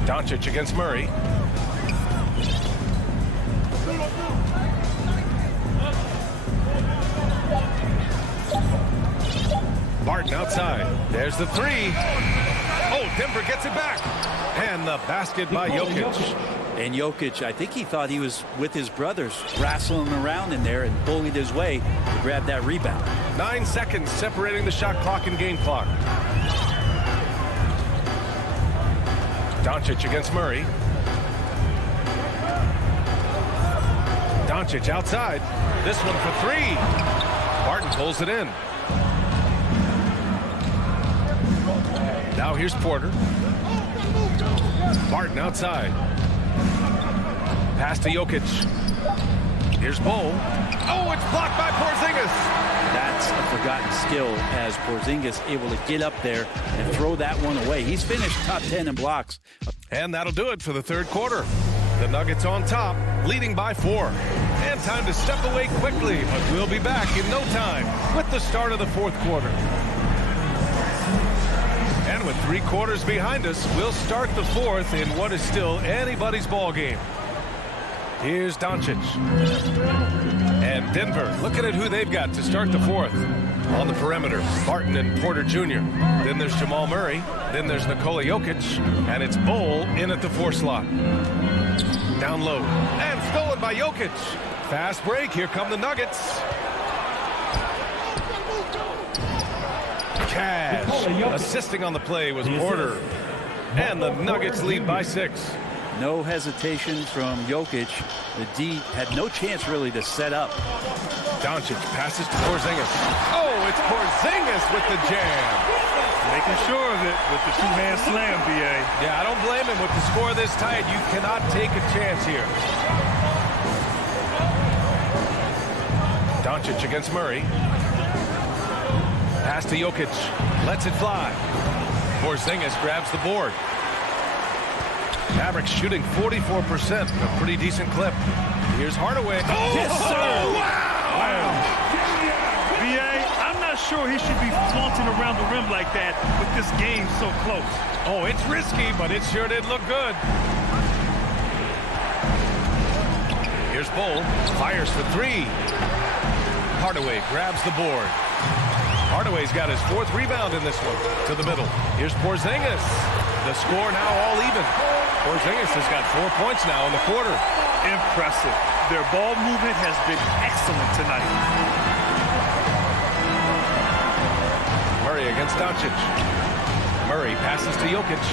Doncic against Murray. Barton outside. There's the three. Oh, Denver gets it back. And the basket by Jokic. And Jokic, I think he thought he was with his brothers, wrestling around in there and bullied his way to grab that rebound. 9 seconds separating the shot clock and game clock. Doncic against Murray. Doncic outside. This one for three. Barton pulls it in. Now here's Porter. Barton outside. Pass to Jokic. Here's Bo. Oh, it's blocked by Porzingis. That's a forgotten skill as Porzingis able to get up there and throw that one away. He's finished top 10 in blocks. And that'll do it for the third quarter. The Nuggets on top, leading by 4. And time to step away quickly, but we'll be back in no time with the start of the fourth quarter. And with 3 quarters behind us, we'll start the fourth in what is still anybody's ball game. Here's Doncic. And Denver, looking at who they've got to start the fourth. On the perimeter, Barton and Porter Jr. Then there's Jamal Murray. Then there's Nikola Jokic. And it's Bol in at the 4 slot. Down low. And stolen by Jokic. Fast break. Here come the Nuggets. Cash. Assisting on the play was Porter. And the Nuggets lead by 6. No hesitation from Jokic. The D had no chance really to set up. Doncic passes to Porzingis. Oh, it's Porzingis with the jam. Making sure of it with the two-hand slam, B.A. Yeah, I don't blame him. With the score this tight, you cannot take a chance here. Doncic against Murray. Pass to Jokic. Lets it fly. Porzingis grabs the board. Mavericks shooting 44%. A pretty decent clip. Here's Hardaway. Oh, yes, sir. Wow. B.A., I'm not sure he should be flaunting around the rim like that with this game so close. Oh, it's risky, but it sure did look good. Here's Bol. Fires for 3. Hardaway grabs the board. Hardaway's got his 4th rebound in this one. To the middle. Here's Porzingis. The score now all even. Porzingis has got 4 points now in the quarter. Impressive. Their ball movement has been excellent tonight. Murray against Doncic. Murray passes to Jokic.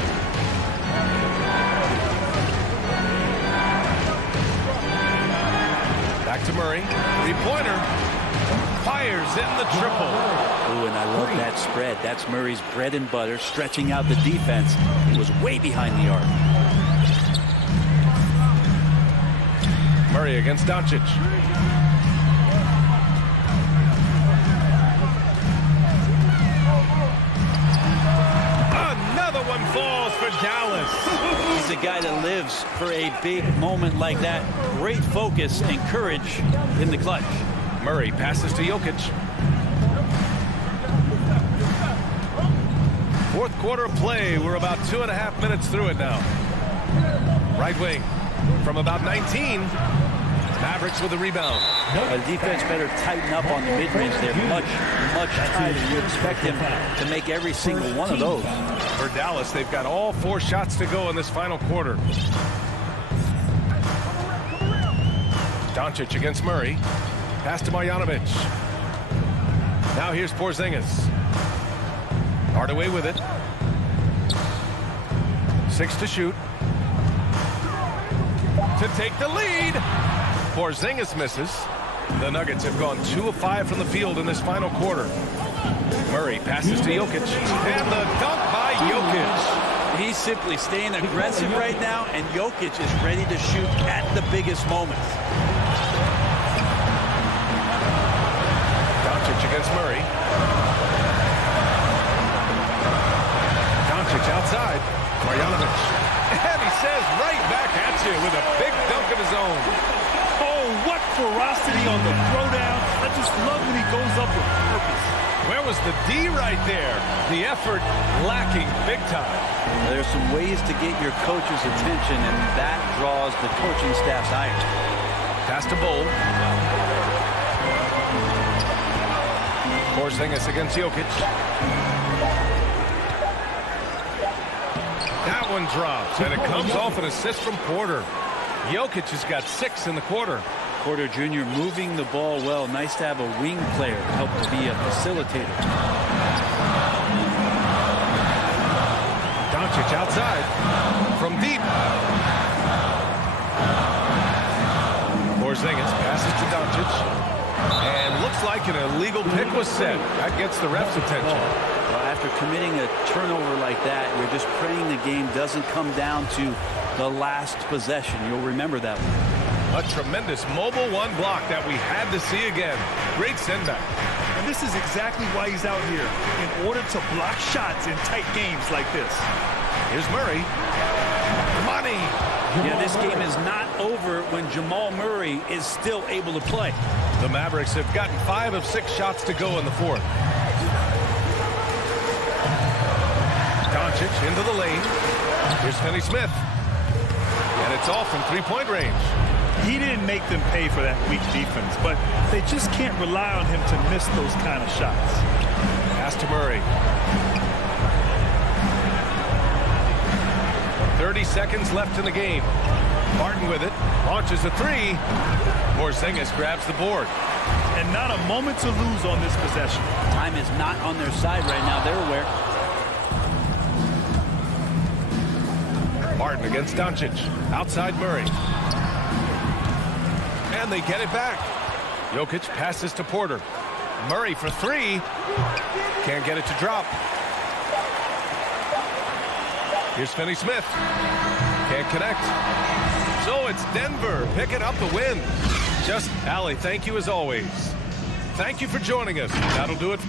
Back to Murray. 3-pointer. Fires in the triple. Ooh, and I love that spread. That's Murray's bread and butter, stretching out the defense. He was way behind the arc. Murray against Doncic. for Dallas. He's a guy that lives for a big moment like that. Great focus and courage in the clutch. Murray passes to Jokic. Fourth quarter of play. We're about 2.5 minutes through it now. Right wing from about 19. Mavericks with the rebound. The defense better tighten up on the mid-range. They're much tighter. You expect him to make every single one of those. For Dallas, they've got all 4 shots to go in this final quarter. Doncic against Murray. Pass to Marjanovic. Now here's Porzingis. Hardaway with it. 6 to shoot. To take the lead. Porzingis misses. The Nuggets have gone 2 of 5 from the field in this final quarter. Murray passes to Jokic. And the dunk by Jokic. He's simply staying aggressive right now, and Jokic is ready to shoot at the biggest moments. Doncic against Murray. Doncic outside. Marjanovic. And he says right back at you with a big dunk of his own. Oh, what ferocity on the throwdown. I just love when he goes up with purpose. Where was the D right there? The effort lacking big time. There's some ways to get your coach's attention, and that draws the coaching staff's ire. Pass to Bull. Porzingis against Jokic. That one drops, and it comes off an assist from Porter. Jokic has got 6 in the quarter. Porter Jr. moving the ball well. Nice to have a wing player help to be a facilitator. Doncic outside from deep. Porzingis passes to Doncic. And looks like an illegal pick was set. That gets the ref's attention. Well, after committing a turnover like that, you're just praying the game doesn't come down to the last possession. You'll remember that one. A tremendous mobile 1 block that we had to see again. Great send-back. And this is exactly why he's out here, in order to block shots in tight games like this. Here's Murray. Money. Yeah, this game is not over when Jamal Murray is still able to play. The Mavericks have gotten 5 of 6 shots to go in the fourth. Doncic into the lane. Here's Finney-Smith. And it's off from 3-point range. He didn't make them pay for that weak defense, but they just can't rely on him to miss those kind of shots. Pass to Murray. 30 seconds left in the game. Martin with it. Launches a 3. Porzingis grabs the board. And not a moment to lose on this possession. Time is not on their side right now. They're aware. Martin against Doncic. Outside Murray. And they get it back. Jokic passes to Porter. Murray for 3. Can't get it to drop. Here's Finney-Smith. Can't connect. So it's Denver picking up the win. Just, Allie, thank you as always. Thank you for joining us. That'll do it.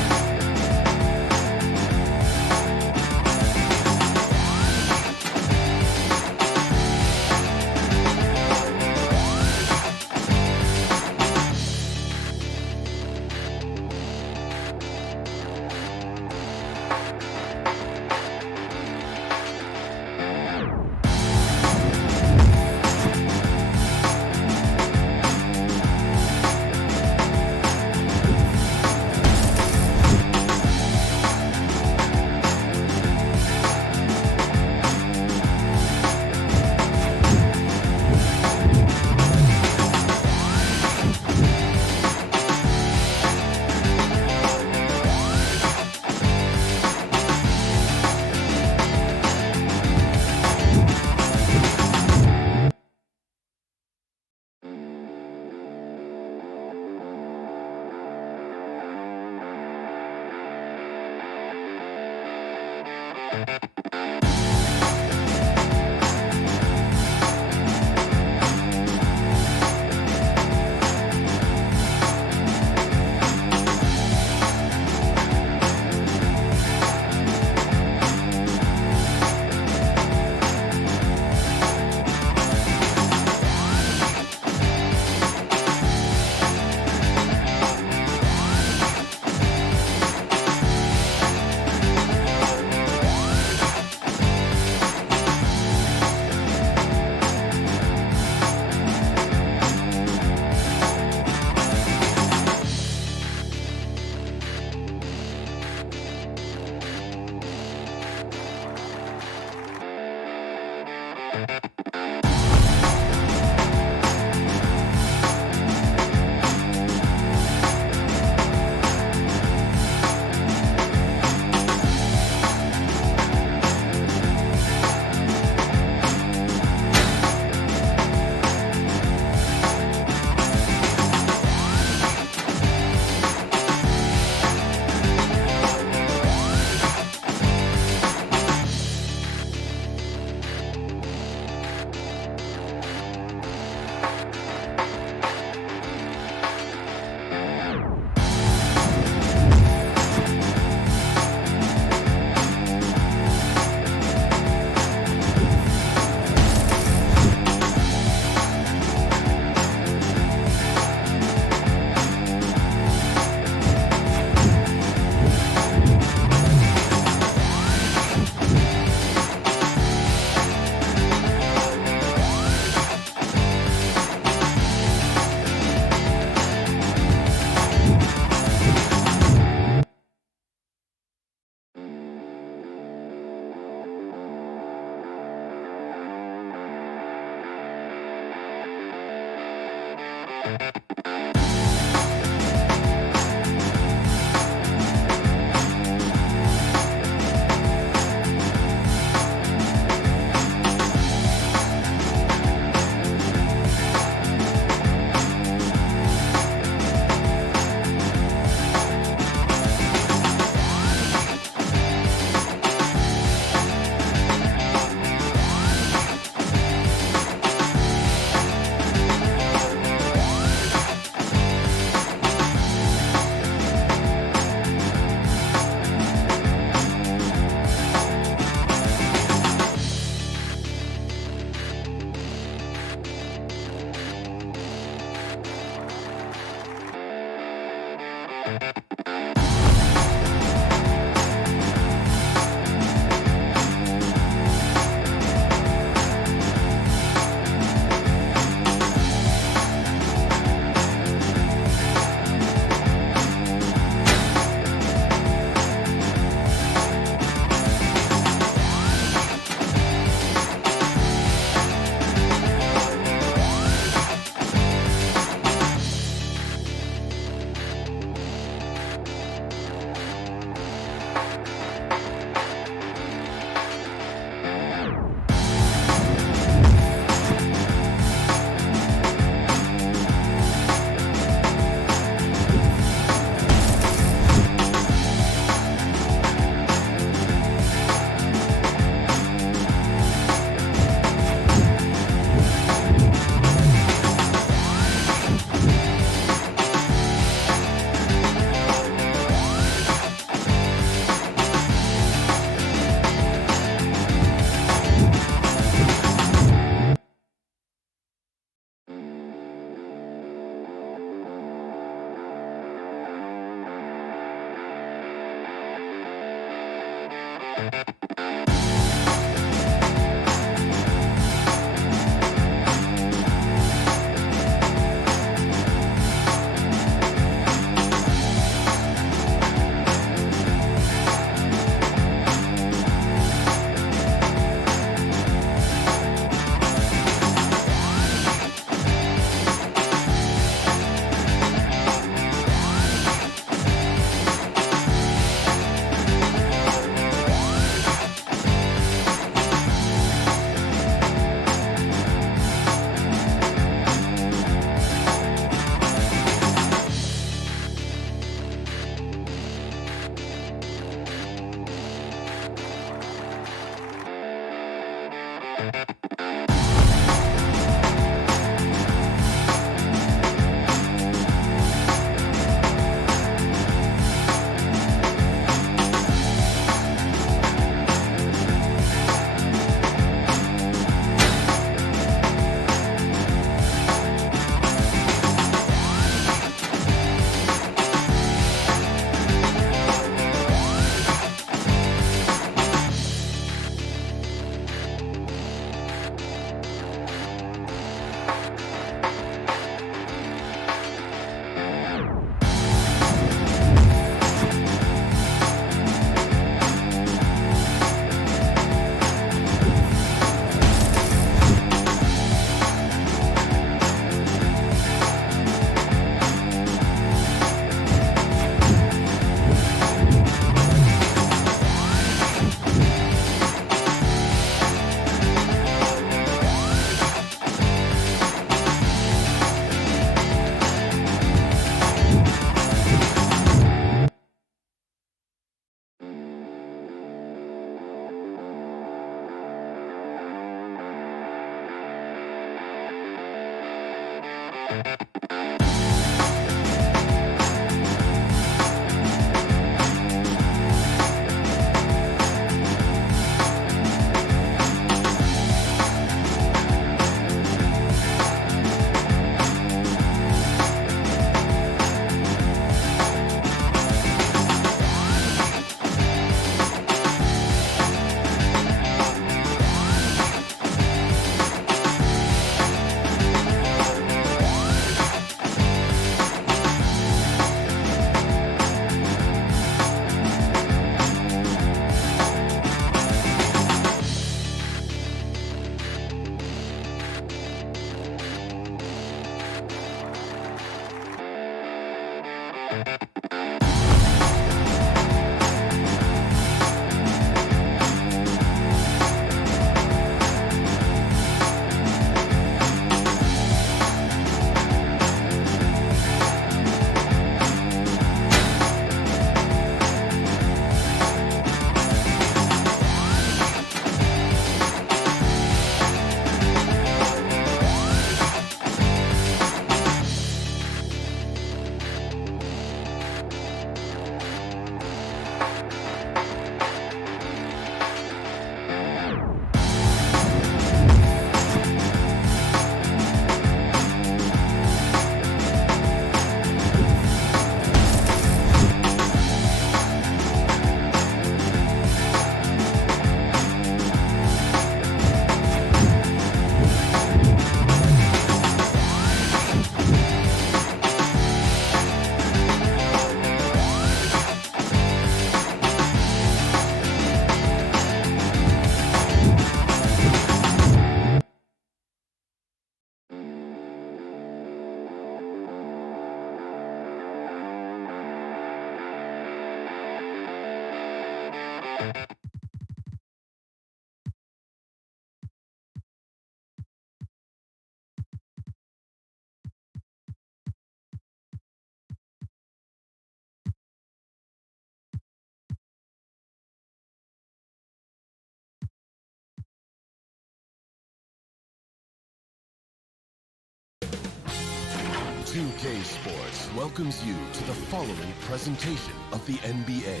2K Sports welcomes you to the following presentation of the NBA.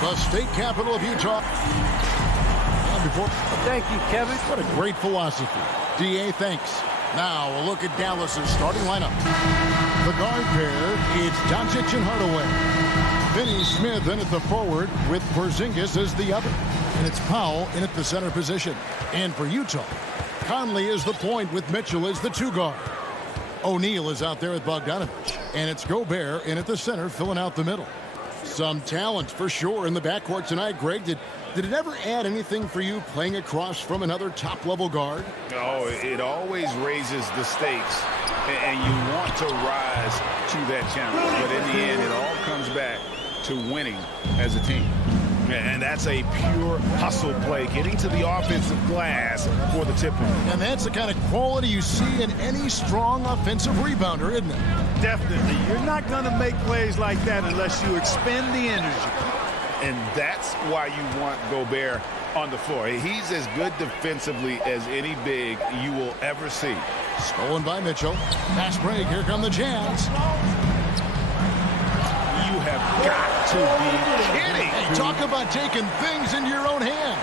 The state capital of Utah. And before... Thank you, Kevin. What a great philosophy. DA, thanks. Now a look at Dallas's starting lineup. The guard pair, it's Doncic and Hardaway. Finney Smith in at the forward with Porzingis as the other. And it's Powell in at the center position. And for Utah, Conley is the point with Mitchell as the two guard. O'Neal is out there with Bogdanovich. And it's Gobert in at the center filling out the middle. Some talent for sure in the backcourt tonight, Greg. Did it ever add anything for you playing across from another top-level guard? Oh, it always raises the stakes, and you want to rise to that challenge. But in the end, it all comes back to winning as a team. And that's a pure hustle play, getting to the offensive glass for the tip-in. And that's the kind of quality you see in any strong offensive rebounder, isn't it? Definitely. You're not going to make plays like that unless you expend the energy. And that's why you want Gobert on the floor. He's as good defensively as any big you will ever see. Stolen by Mitchell. Fast break. Here come the Jazz. You have got to be kidding. Hey, talk about taking things into your own hands.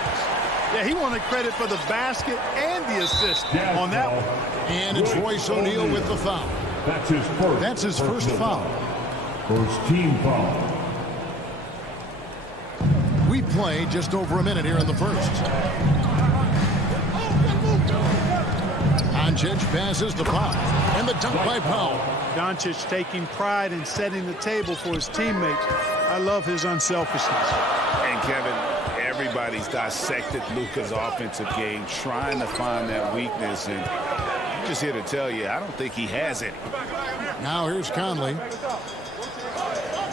Yeah, he wanted credit for the basket and the assist on that one. And it's Royce O'Neal with the foul. That's his first foul. First team foul. We play just over a minute here in the first. Doncic passes to Powell. And the dunk by Powell. Doncic taking pride in setting the table for his teammates. I love his unselfishness. And Kevin, everybody's dissected Luka's offensive game, trying to find that weakness. And I'm just here to tell you, I don't think he has any. Now here's Conley.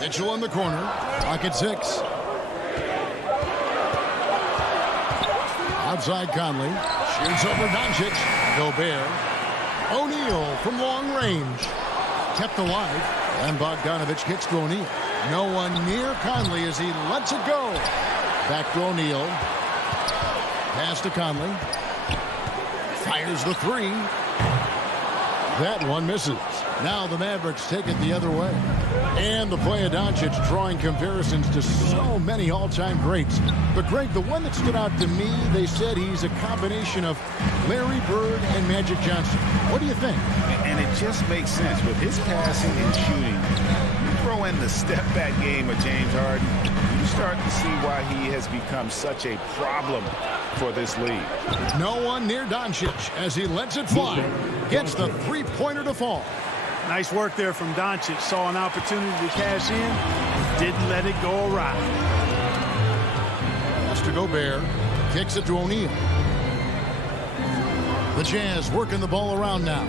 Mitchell in the corner. Clock at 6. Outside Conley. Shoots over Doncic. Gobert. O'Neal from long range. Kept alive. And Bogdanovich kicks to O'Neal. No one near Conley as he lets it go. Back to O'Neal. Pass to Conley. Fires the three. That one misses. Now the Mavericks take it the other way. And the play of Doncic drawing comparisons to so many all-time greats. But, Greg, the one that stood out to me, they said he's a combination of Larry Bird and Magic Johnson. What do you think? And it just makes sense. With his passing and shooting, you throw in the step-back game of James Harden, you start to see why he has become such a problem for this league. No one near Doncic as he lets it fly. Gets the three-pointer to fall. Nice work there from Doncic. Saw an opportunity to cash in. Didn't let it go awry. Pass to Gobert. Kicks it to O'Neal. The Jazz working the ball around now.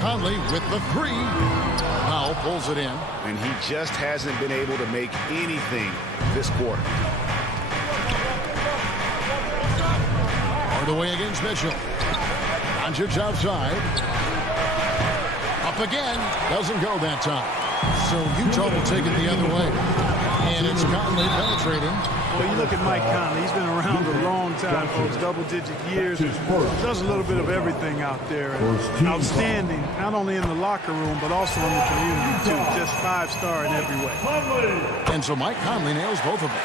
Conley with the three. Now pulls it in. And he just hasn't been able to make anything this quarter. Hard away against Mitchell. Doncic outside. Up again. Doesn't go that time. So Utah will take it the other way. And it's Conley penetrating. Well, you look at Mike Conley. He's been around a long time, folks. Double-digit years. Does a little bit of everything out there. Outstanding, not only in the locker room, but also in the community, too. Just five-star in every way. And so Mike Conley nails both of them.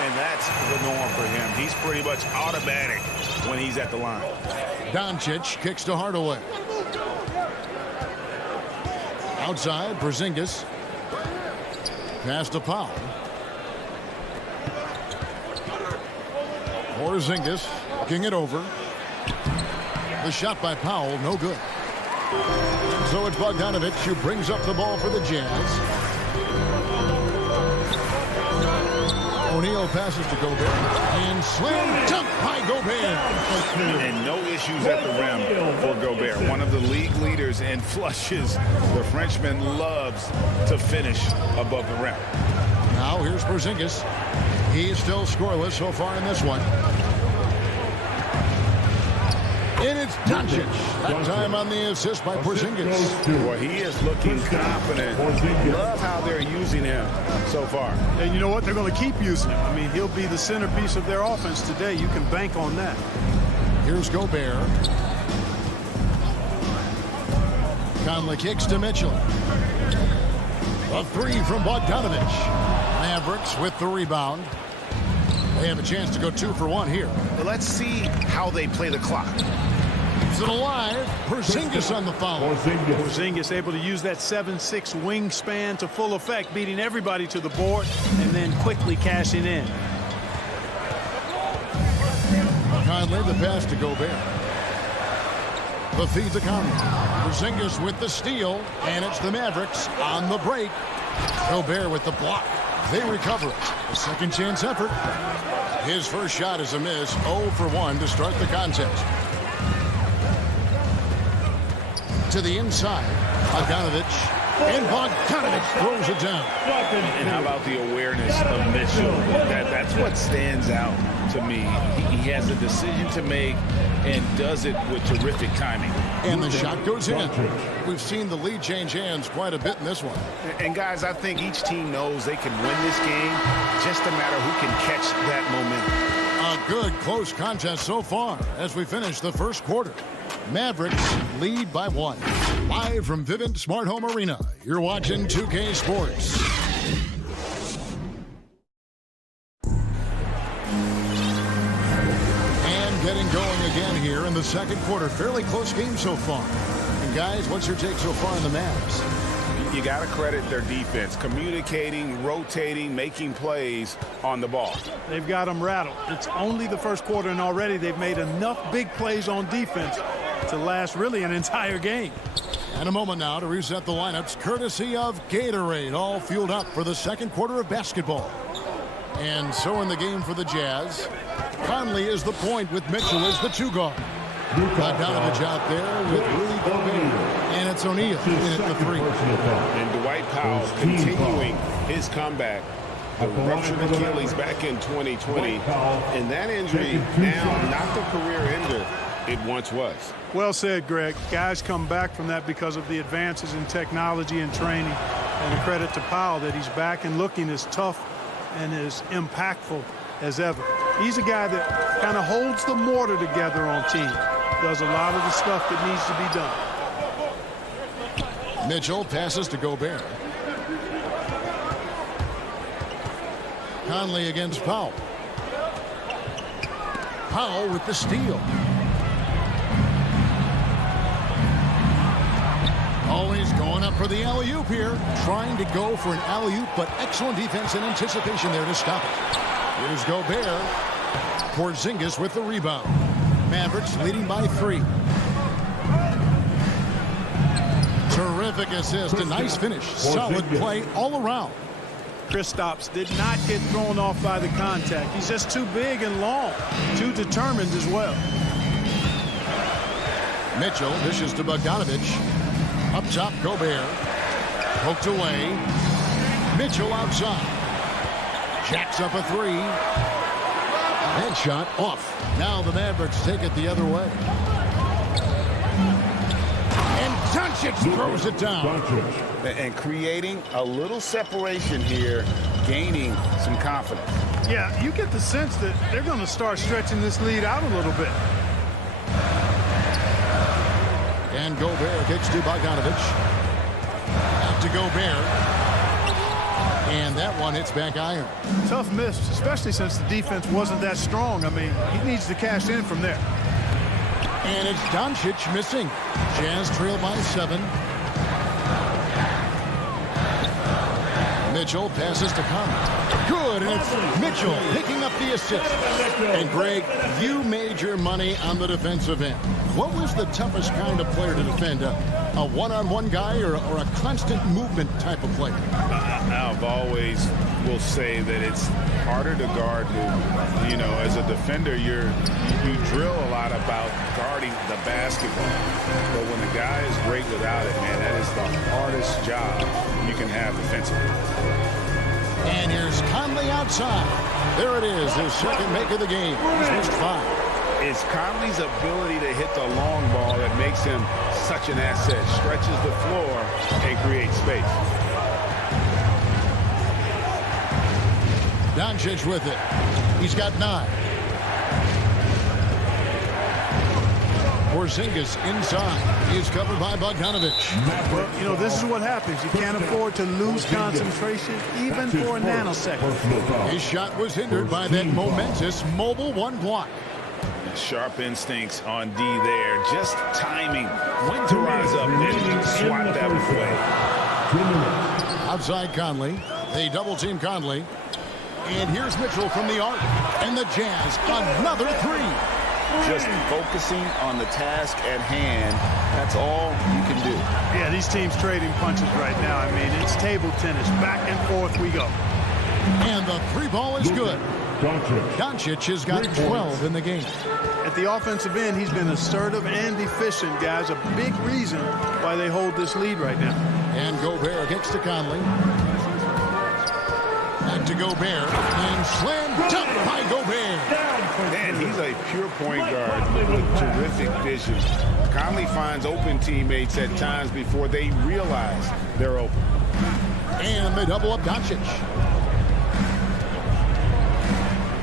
And that's the norm for him. He's pretty much automatic when he's at the line. Doncic kicks to Hardaway. Outside, Porzingis. Pass to Powell. Porzingis looking it over. The shot by Powell, no good. So it's Bogdanovic who brings up the ball for the Jazz. O'Neal passes to Gobert. And slam dunk by Gobert. And no issues at the rim for Gobert. One of the league leaders in flushes. The Frenchman loves to finish above the rim. Now here's Porzingis. He's still scoreless so far in this one. And it's Doncic. That time on the assist by Porzingis. Well, he is looking confident. Love how they're using him so far. And you know what? They're going to keep using him. I mean, he'll be the centerpiece of their offense today. You can bank on that. Here's Gobert. Conley kicks to Mitchell. A three from Bogdanovic. Mavericks with the rebound. They have a chance to go 2 for 1 here. Let's see how they play the clock. Keeps it alive. Porzingis on the foul. Porzingis able to use that 7'6" wingspan to full effect, beating everybody to the board and then quickly cashing in. Conley, the pass to Gobert. The feed to Conley. Porzingis with the steal, and it's the Mavericks on the break. Gobert with the block. They recover it. A second chance effort. His first shot is a miss. 0 for 1 to start the contest. To the inside. Bogdanovic. And Bogdanovic throws it down. And how about the awareness of Mitchell? That's what stands out to me. He has a decision to make and does it with terrific timing. And the shot goes in. We've seen the lead change hands quite a bit in this one. And guys, I think each team knows they can win this game. Just a matter who can catch that momentum. A good close contest so far as we finish the first quarter. Mavericks lead by 1. Live from Vivint Smart Home Arena, you're watching 2K Sports. And getting going again here in the second quarter. Fairly close game so far. And guys, what's your take so far on the Mavs? You got to credit their defense. Communicating, rotating, making plays on the ball. They've got them rattled. It's only the first quarter, and already they've made enough big plays on defense to last really an entire game. And a moment now to reset the lineups courtesy of Gatorade, all fueled up for the second quarter of basketball. And so in the game for the Jazz, Conley is the point with Mitchell as the 2 guard. Bogdanovic out there with Rudy Gobert, and it's O'Neal in at the 3. And Dwight Powell continuing his comeback. A ruptured Achilles back in 2020, and that injury now not the career ender it once was. Well said, Greg. Guys come back from that because of the advances in technology and training. And a credit to Powell that he's back and looking as tough and as impactful as ever. He's a guy that kind of holds the mortar together on teams. Does a lot of the stuff that needs to be done. Mitchell passes to Gobert. Conley against Powell. Powell with the steal. Always going up for the alley-oop here. Trying to go for an alley-oop, but excellent defense and anticipation there to stop it. Here's Gobert. Porzingis with the rebound. Mavericks leading by 3. Terrific assist. A nice finish. Solid play all around. Kristaps did not get thrown off by the contact. He's just too big and long. Too determined as well. Mitchell dishes to Bogdanovich. Up top, Gobert. Poked away. Mitchell outside. Jacks up a 3. Headshot off. Now the Mavericks take it the other way. And Doncic throws it down. And creating a little separation here, gaining some confidence. Yeah, you get the sense that they're going to start stretching this lead out a little bit. And Gobert kicks to Bogdanovich. Out to Gobert. And that one hits back iron. Tough miss, especially since the defense wasn't that strong. I mean, he needs to cash in from there. And it's Doncic missing. Jazz trail by 7. Mitchell passes to Conley. Good, and it's Mitchell picking up the assist. And Greg, you made your money on the defensive end. What was the toughest kind of player to defend? A one-on-one guy or a constant movement type of player? I've always will say that it's harder to guard movement. You know, as a defender, you drill a lot about guarding the basketball. But when the guy is great without it, man, that is the hardest job you can have defensively. And here's Conley outside. There it is, his second make of the game. He's missed 5. It's Conley's ability to hit the long ball that makes him such an asset. Stretches the floor and creates space. Doncic with it. He's got 9. Porzingis inside. He's covered by Bogdanovich. Well, you know, this is what happens. You can't afford to lose concentration even for a nanosecond. His shot was hindered by that momentous mobile 1 block. Sharp instincts on D there. Just timing when to rise up and swat that away. Outside Conley. They double team Conley. And here's Mitchell from the arc. And the Jazz, another 3. Just focusing on the task at hand. That's all you can do. Yeah, these teams trading punches right now. I mean, it's table tennis. Back and forth we go. And the 3 ball is good. Doncic has got 12 in the game. At the offensive end, he's been assertive and efficient, guys. A big reason why they hold this lead right now. And Gobert kicks to Conley. Back to Gobert. And slam dunk by Gobert. Man, he's a pure point guard with terrific vision. Conley finds open teammates at times before they realize they're open. And they double up Doncic.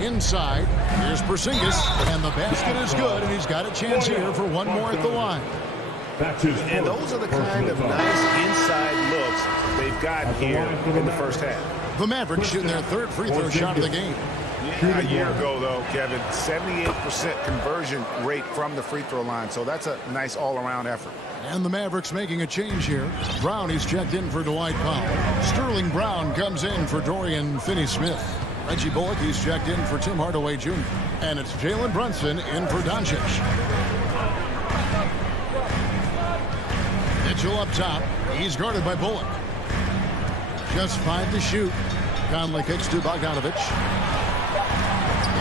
Inside, here's Porzingis, and the basket is good, and he's got a chance here for one more at the line. And those are the kind of nice inside looks they've gotten here in the first half. The Mavericks shooting their 3rd free throw shot of the game. A year ago, though, Kevin, 78% conversion rate from the free throw line, so that's a nice all-around effort. And the Mavericks making a change here. Brown, he's checked in for Dwight Powell. Sterling Brown comes in for Dorian Finney-Smith. Reggie Bullock, he's checked in for Tim Hardaway Jr. And it's Jalen Brunson in for Doncic. Mitchell up top. He's guarded by Bullock. Just 5 to shoot. Conley kicks to Bogdanovich.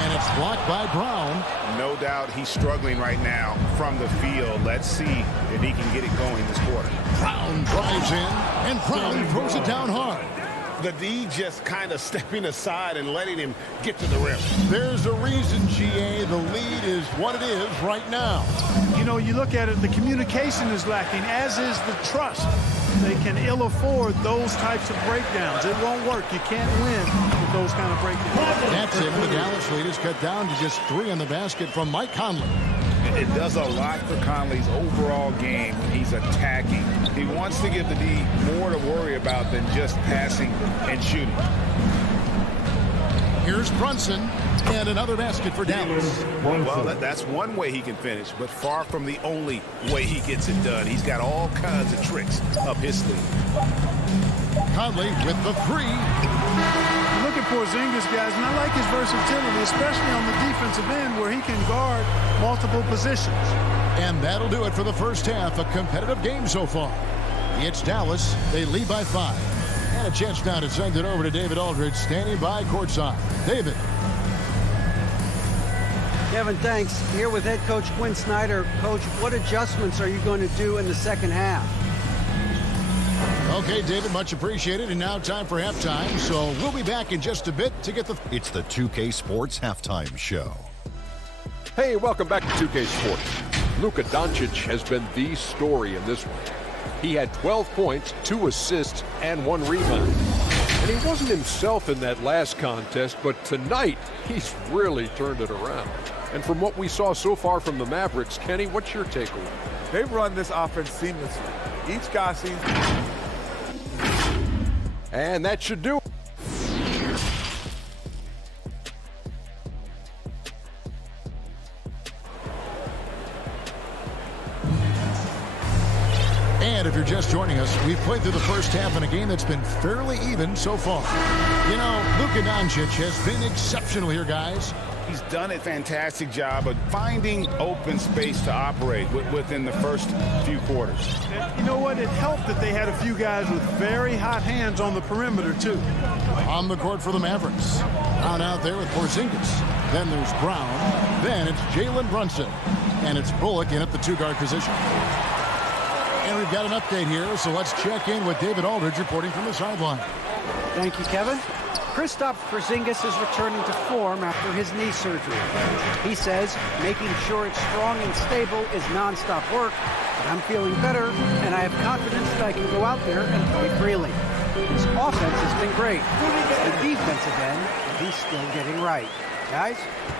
And it's blocked by Brown. No doubt he's struggling right now from the field. Let's see if he can get it going this quarter. Brown drives in, and Brown throws it down hard. The D just kind of stepping aside and letting him get to the rim. There's a reason, GA, the lead is what it is right now. You know, you look at it, the communication is lacking, as is the trust. They can ill afford those types of breakdowns. It won't work. You can't win with those kind of breakdowns. That's it. The Dallas lead is cut down to just 3 on the basket from Mike Conley. It does a lot for Conley's overall game when he's attacking. He wants to give the D more to worry about than just passing and shooting. Here's Brunson, and another basket for Dallas. Well, that's one way he can finish, but far from the only way he gets it done. He's got all kinds of tricks up his sleeve. Conley with the 3. Look at Porzingis, guys, and I like his versatility, especially on the defensive end where he can guard multiple positions. And that'll do it for the first half. A competitive game so far. It's Dallas. They lead by 5. And a chance now to send it over to David Aldridge, standing by courtside. David. Kevin, thanks. Here with head coach Quinn Snyder. Coach, what adjustments are you going to do in the second half? Okay, David, much appreciated. And now time for halftime. So we'll be back in just a bit to get the... It's the 2K Sports Halftime Show. Hey, welcome back to 2K Sports. Luka Doncic has been the story in this one. He had 12 points, 2 assists, and 1 rebound. And he wasn't himself in that last contest, but tonight, he's really turned it around. And from what we saw so far from the Mavericks, Kenny, what's your takeaway? They've run this offense seamlessly. Each guy seems... And that should do it. And if you're just joining us, we've played through the first half in a game that's been fairly even so far. You know, Luka Doncic has been exceptional here, guys. He's done a fantastic job of finding open space to operate within the first few quarters. You know what? It helped that they had a few guys with very hot hands on the perimeter, too. On the court for the Mavericks. Brown out there with Porzingis. Then there's Brown. Then it's Jalen Brunson. And it's Bullock in at the 2-guard position. And we've got an update here, so let's check in with David Aldridge reporting from the sideline. Thank you, Kevin. Kristaps Porzingis is returning to form after his knee surgery. He says making sure it's strong and stable is nonstop work, but I'm feeling better, and I have confidence that I can go out there and play freely. His offense has been great. The defensive end, he's still getting right. Guys?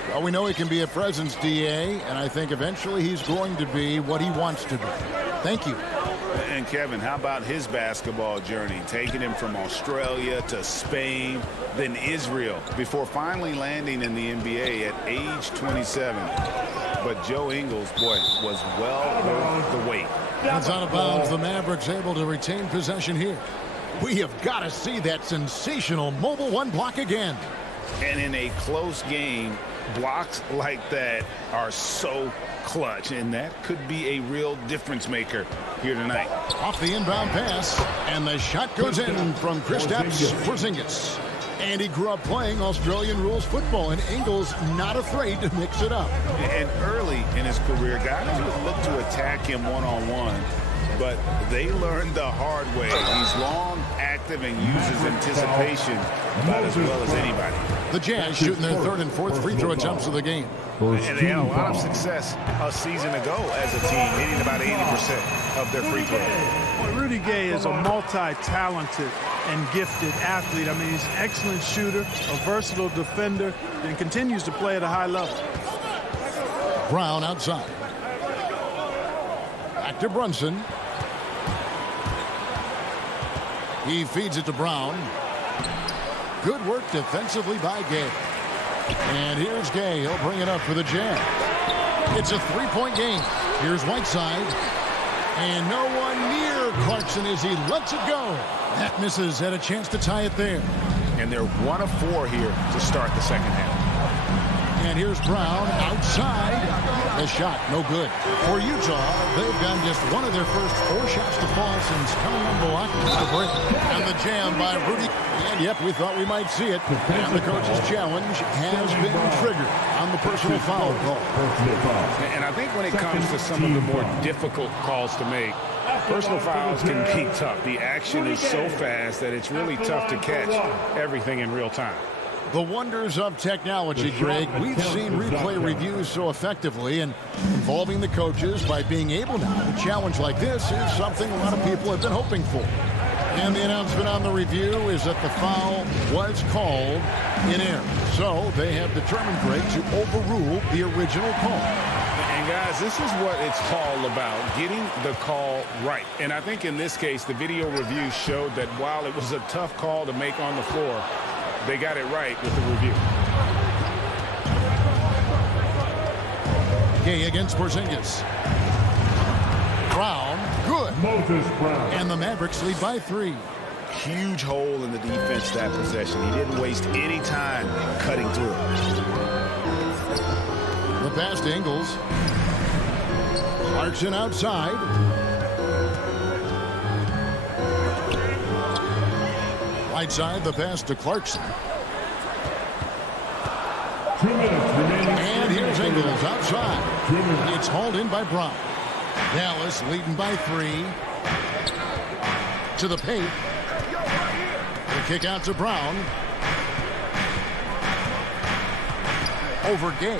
Well, we know he can be a presence, DA, and I think eventually he's going to be what he wants to be. Thank you. And Kevin, how about his basketball journey, taking him from Australia to Spain, then Israel, before finally landing in the NBA at age 27. But Joe Ingles, boy, was well worth the wait. That's out of bounds. The Mavericks able to retain possession here. We have got to see that sensational mobile 1 block again. And in a close game, blocks like that are so clutch, and that could be a real difference maker here tonight. Off the inbound pass, and the shot goes in from Kristaps Porzingis. And he grew up playing Australian rules football, and Ingles not afraid to mix it up. And early in his career, guys would look to attack him one-on-one, but they learned the hard way. He's long, active, and uses anticipation about as well as anybody. The Jazz shooting their 3rd and 4th free throw attempts of the game. And they had a lot of success a season ago as a team, hitting about 80% of their free throws. Well, Rudy Gay is a multi-talented and gifted athlete. I mean, he's an excellent shooter, a versatile defender, and continues to play at a high level. Brown outside. Back to Brunson. He feeds it to Brown. Good work defensively by Gay. And here's Gay. He'll bring it up for the Jazz. It's a 3-point game. Here's Whiteside. And no one near Clarkson as he lets it go. That misses. Had a chance to tie it there. And they're 1 of 4 here to start the second half. And here's Brown outside. The shot, no good. For Utah, they've gotten just one of their first 4 shots to fall since coming unblocked at the break. And the jam by Rudy. And yep, we thought we might see it. And the coach's challenge has been triggered on the personal foul call. And I think when it comes to some of the more difficult calls to make, personal fouls can be tough. The action is so fast that it's really tough to catch everything in real time. The wonders of technology, Greg. We've seen replay reviews so effectively, and involving the coaches by being able now to challenge like this is something a lot of people have been hoping for. And the announcement on the review is that the foul was called in error. So they have determined, Greg, to overrule the original call. And guys, this is what it's all about, getting the call right. And I think in this case, the video review showed that while it was a tough call to make on the floor, they got it right with the review. Gay against Porzingis. Brown, good. And the Mavericks lead by 3. Huge hole in the defense that possession. He didn't waste any time cutting through. The pass to Ingles. Clarkson outside. Right side, the pass to Clarkson. And here's Ingles outside. It's hauled in by Brown. Dallas leading by 3. To the paint. The kick out to Brown. Over Gay.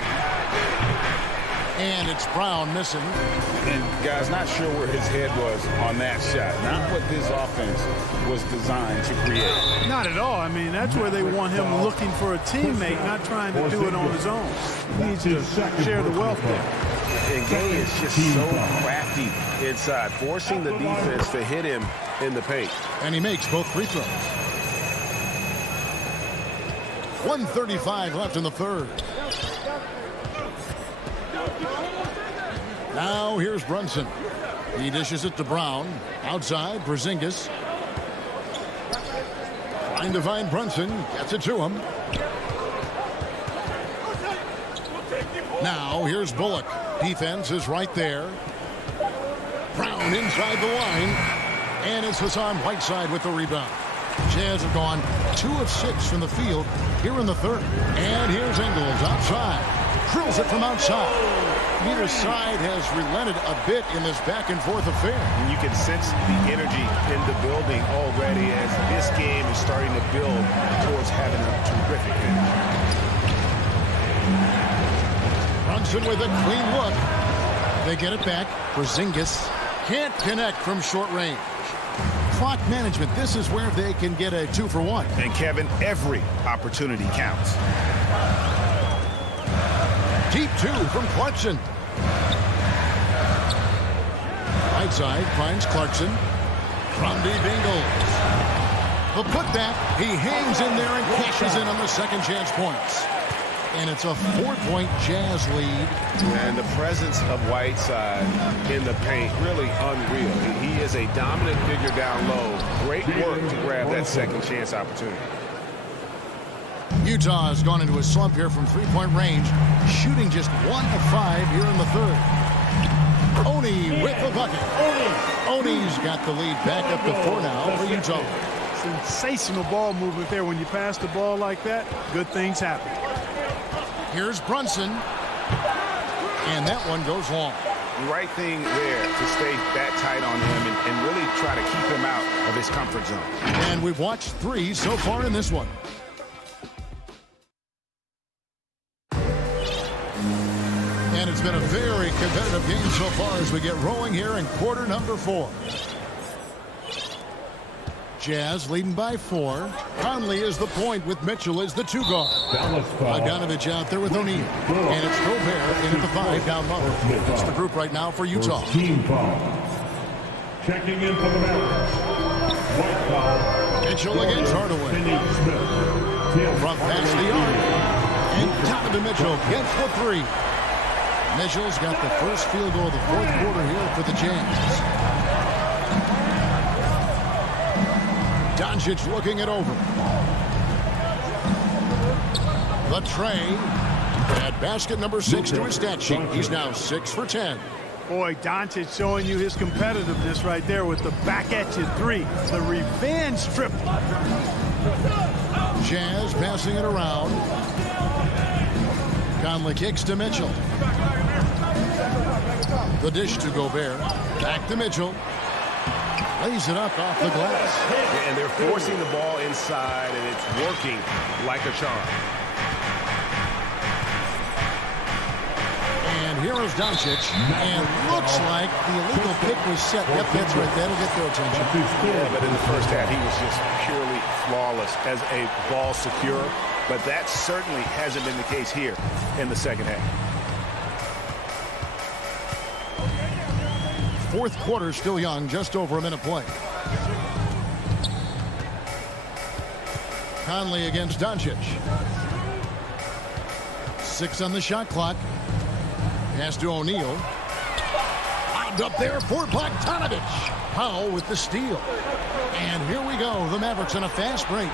And it's Brown missing. And guys, not sure where his head was on that shot. Not what this offense was designed to create. Not at all. I mean, that's where they want him looking for a teammate, not trying to do it on his own. He needs to share the wealth there. And Gay is just so crafty inside, forcing the defense to hit him in the paint. And he makes both free throws. 1:35 left in the third. Now here's Brunson. He dishes it to Brown. Outside, Porzingis. Trying to find Brunson. Gets it to him. Now here's Bullock. Defense is right there. Brown inside the line. And it's Hassan Whiteside with the rebound. Jazz have gone 2 of 6 from the field here in the third. And here's Ingles outside. Drills it from outside. Neither side has relented a bit in this back-and-forth affair. And you can sense the energy in the building already as this game is starting to build towards having a terrific finish. Brunson with a clean look. They get it back. Porzingis can't connect from short range. Clock management. This is where they can get a 2-for-1. And Kevin, every opportunity counts. Deep 2 from Clarkson. Right side finds Clarkson. From deep Ingles. The putback. He hangs in there and cashes in on the second chance points. And it's a 4-point Jazz lead. And the presence of Whiteside in the paint, really unreal. He is a dominant figure down low. Great work to grab that second chance opportunity. Utah has gone into a slump here from 3-point range, shooting just 1 of 5 here in the third. Oni with the bucket. Oni's got the lead back up to 4 now for Utah. Sensational ball movement there. When you pass the ball like that, good things happen. Here's Brunson. And that one goes long. The right thing there to stay that tight on him and really try to keep him out of his comfort zone. And we've watched 3 so far in this one. And it's been a very competitive game so far as we get rolling here in quarter number 4. Jazz leading by 4. Conley is the point with Mitchell as the 2 guard. Bogdanovich out there with O'Neal. And it's Gobert in at the 5 down low. That's the group right now for Utah. Team foul. Checking in for the Mavericks. White foul. Mitchell against Hardaway. From past the arc. And Donovan Mitchell gets the 3. Mitchell's got the first field goal of the 4th quarter here for the Jazz. Doncic looking it over. The tray. At basket number 6 to his stat sheet. He's now 6 for 10. Boy, Doncic showing you his competitiveness right there with the back at you three. The revenge triple. Jazz passing it around. Conley kicks to Mitchell. The dish to Gobert. Back to Mitchell. Lays it up off the glass. And they're forcing the ball inside, and it's working like a charm. And here is Doncic. And looks like the illegal pick was set. Yep, that's right. That'll get their attention. Yeah, but in the first half, he was just purely flawless as a ball securer. But that certainly hasn't been the case here in the second half. Fourth quarter still young, just over a minute play. Conley against Doncic. 6 on the shot clock. Pass to O'Neal. Lined up there for Bogdanovich. Powell with the steal. And here we go. The Mavericks in a fast break.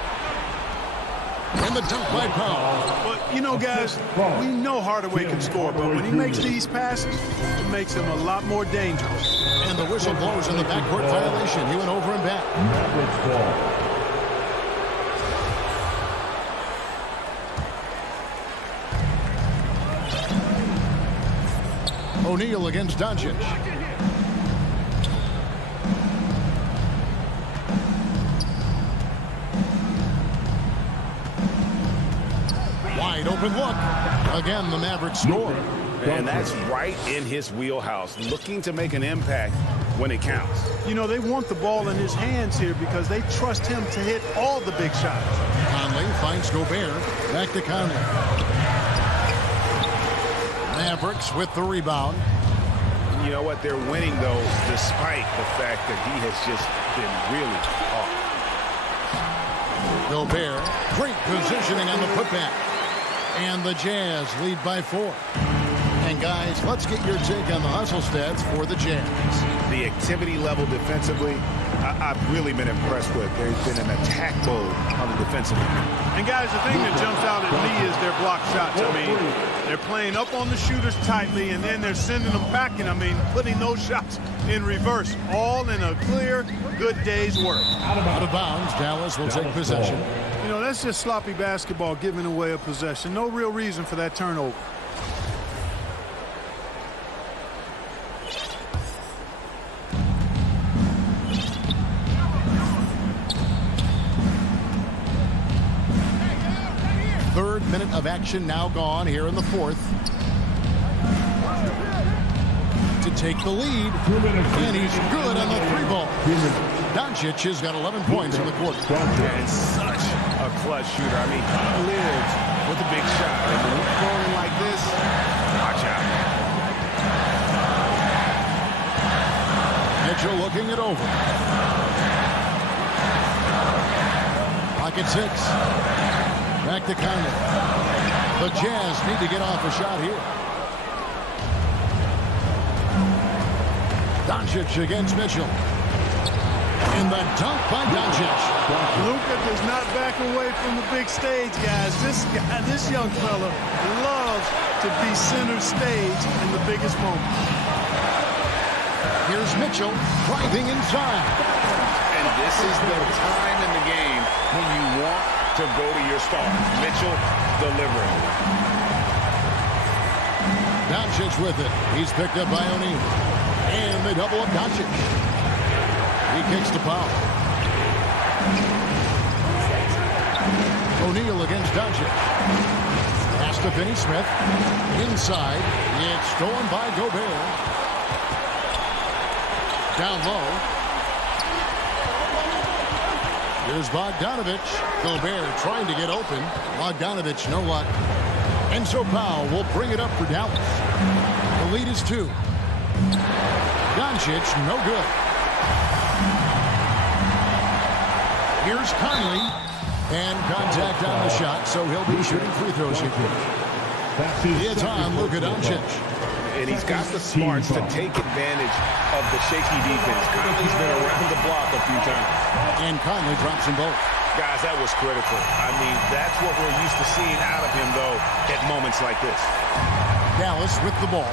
And the dunk by Powell. But, you know, guys, we know Hardaway can score, but when he makes these passes, it makes him a lot more dangerous. And the whistle blows in the backcourt violation. He went over and back. Mavericks ball. O'Neal against Doncic. Wide open look. Again, the Mavericks score. And that's right in his wheelhouse, looking to make an impact when it counts. You know, they want the ball in his hands here because they trust him to hit all the big shots. Conley finds Gobert. Back to Conley. Mavericks with the rebound. You know what? They're winning, though, despite the fact that he has just been really off. Gobert, great positioning on the putback. And the Jazz lead by 4. And guys, let's get your take on the hustle stats for the Jazz. The activity level defensively, I've really been impressed with. There's been an attack mode on the defensive end. And guys, the thing that jumps out at me is their block shots. I mean, they're playing up on the shooters tightly, and then they're sending them back, and I mean, putting those shots in reverse, all in a clear, good day's work. Out of bounds, Dallas will take possession. You know, that's just sloppy basketball, giving away a possession. No real reason for that turnover. Third minute of action now gone here in the fourth. To take the lead. And he's good on the 3-ball. Doncic has got 11 points in the quarter. And such a clutch shooter. I mean, he lives with a big shot. And when he's rolling like this, watch out. Mitchell looking it over. Pocket 6. Back to Conley. The Jazz need to get off a shot here. Doncic against Mitchell. In the dunk by Doncic. Luka does not back away from the big stage, guys. This young fella loves to be center stage in the biggest moment. Here's Mitchell driving inside. And this is the time in the game when you want to go to your stars. Mitchell delivering. Doncic with it. He's picked up by O'Neal. And they double up Doncic. He kicks to Powell. O'Neal against Doncic. Pass to Finney-Smith. Inside. It's stolen by Gobert. Down low. Here's Bogdanovich. Gobert trying to get open. Bogdanovich, no luck. And so Powell will bring it up for Dallas. The lead is 2. Doncic, no good. Here's Conley. And contact on the shot, so he'll be shooting free throws here. It's on Luka Doncic. And he's got the smarts to take advantage of the shaky defense. Conley's been around the block a few times. And Conley drops them both. Guys, that was critical. I mean, that's what we're used to seeing out of him, though, at moments like this. Dallas with the ball.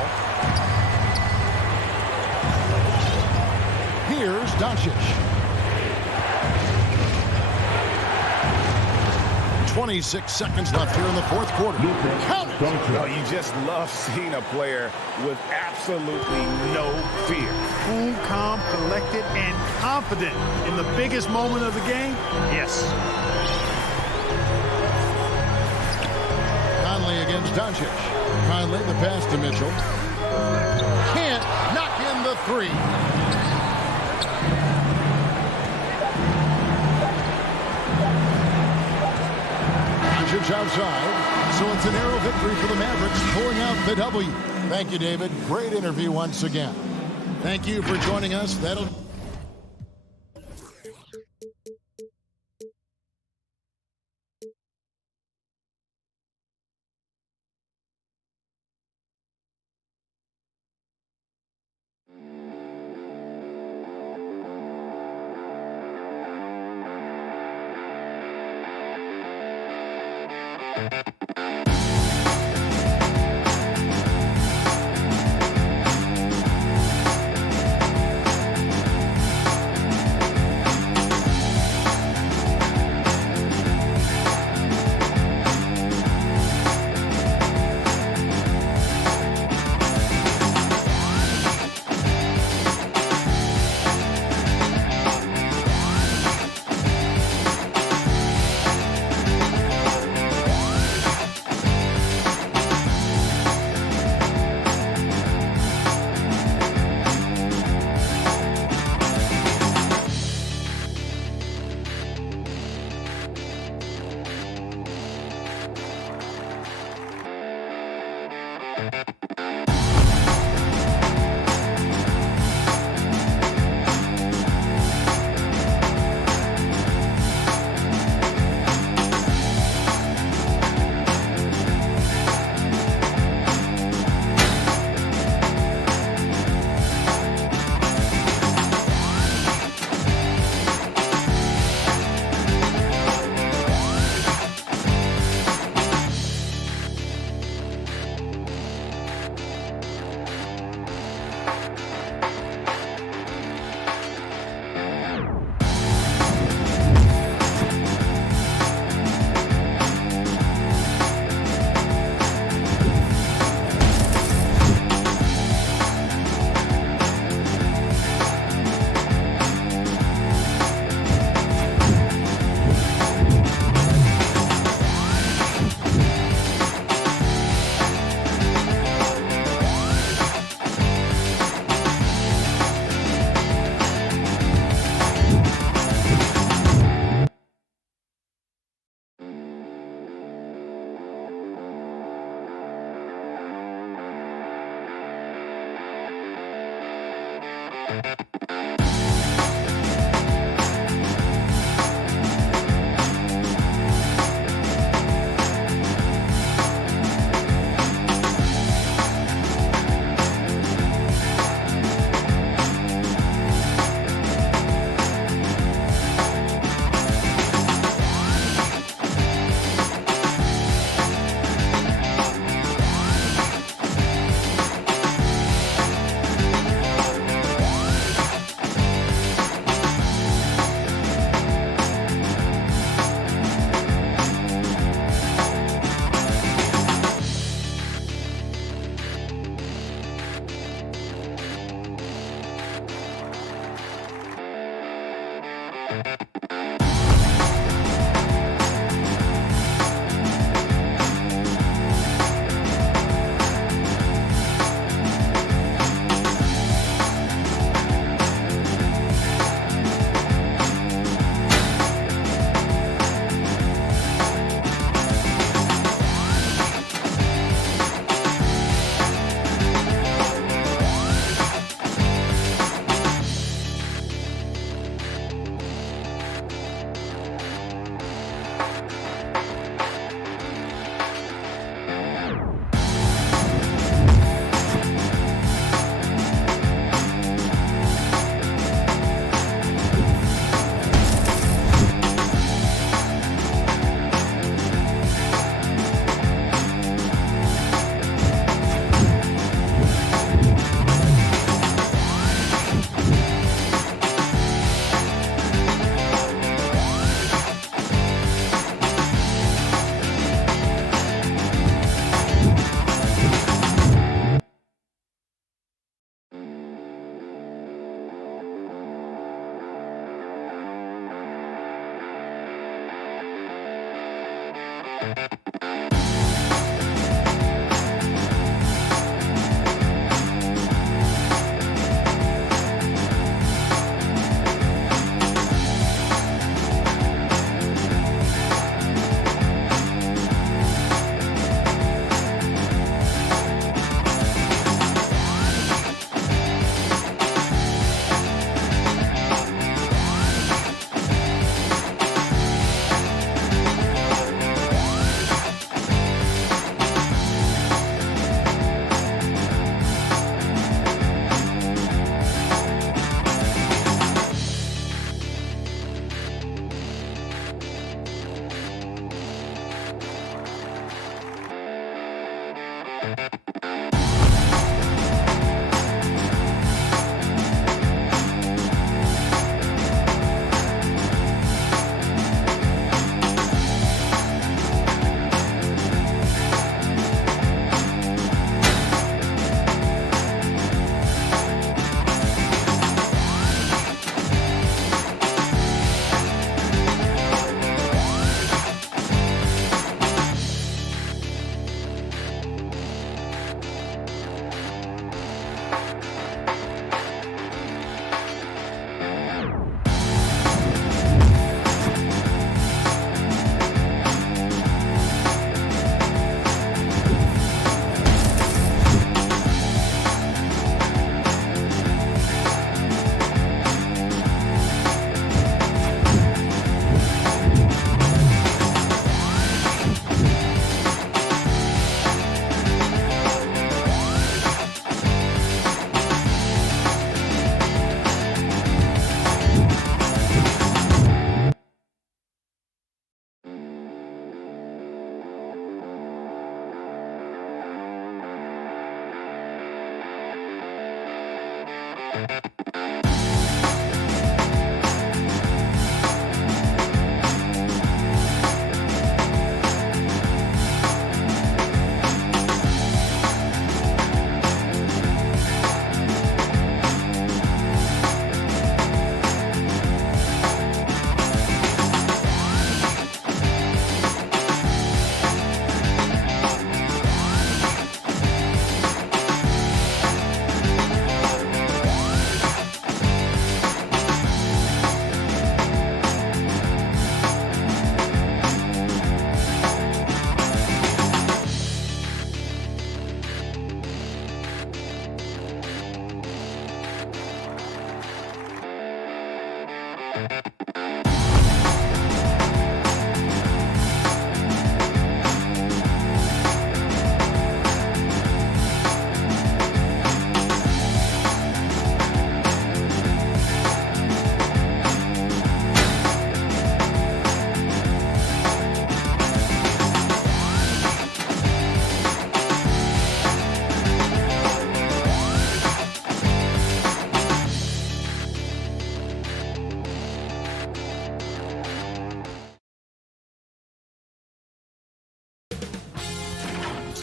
Here's Doncic. 26 seconds left here in the fourth quarter. Count it. Oh, you just love seeing a player with absolutely no fear. Cool, calm, collected, and confident in the biggest moment of the game. Yes. Conley against Doncic. Conley, the pass to Mitchell. Can't knock in the three. Doncic outside. So it's a narrow victory for the Mavericks, pulling out the W. Thank you, David. Great interview once again. Thank you for joining us. That'll...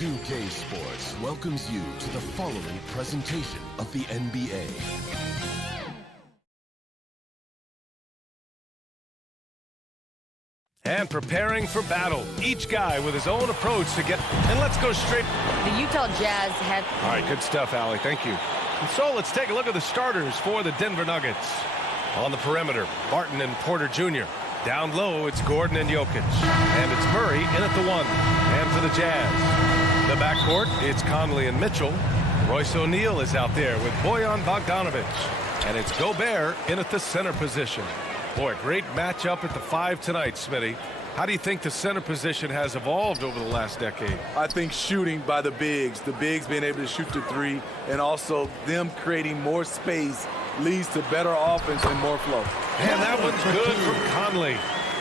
2K Sports welcomes you to the following presentation of the NBA. And preparing for battle. Each guy with his own approach to get... And let's go straight... The Utah Jazz have... All right, good stuff, Allie. Thank you. And so let's take a look at the starters for the Denver Nuggets. On the perimeter, Barton and Porter Jr. Down low, it's Gordon and Jokic. And it's Murray in at the 1. And for the Jazz. The backcourt, it's Conley and Mitchell. Royce O'Neal is out there with Bojan Bogdanovic. And it's Gobert in at the center position. Boy, great matchup at the 5 tonight, Smitty. How do you think the center position has evolved over the last decade? I think shooting by the bigs being able to shoot the 3, and also them creating more space leads to better offense and more flow. And that one's good from Conley.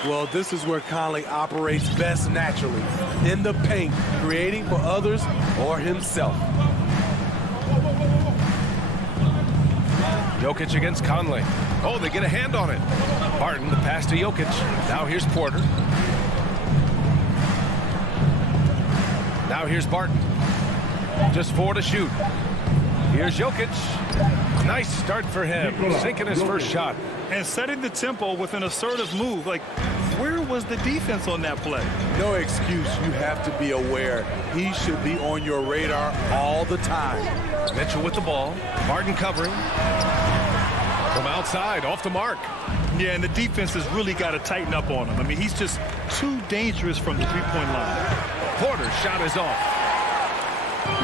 Well, this is where Conley operates best naturally, in the paint, creating for others or himself. Jokic against Conley. Oh, they get a hand on it. Barton, the pass to Jokic. Now here's Porter. Now here's Barton. Just 4 to shoot. Here's Jokic. Nice start for him. Sinking his first shot. And setting the tempo with an assertive move. Like, Where was the defense on that play? No excuse. You have to be aware. He should be on your radar all the time. Mitchell with the ball. Barton covering. From outside, off the mark. Yeah, and the defense has really got to tighten up on him. I mean, he's just too dangerous from the three-point line. Porter's shot is off.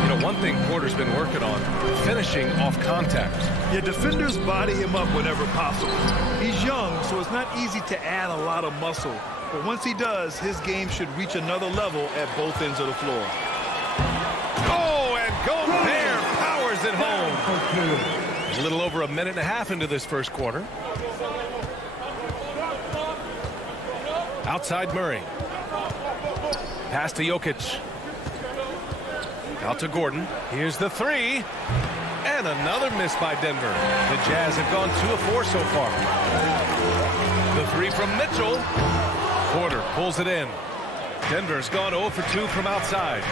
You know, one thing Porter's been working on, finishing off contact. Yeah, defenders body him up whenever possible. He's young, so it's not easy to add a lot of muscle. But once he does, his game should reach another level at both ends of the floor. Oh, and Gobert powers it home. A little over a minute and a half into this first quarter. Outside Murray. Pass to Jokic. Out to Gordon. Here's the three. And another miss by Denver. The Jazz have gone 2 of 4 so far. The three from Mitchell. Porter pulls it in. Denver's gone 0 for 2 from outside.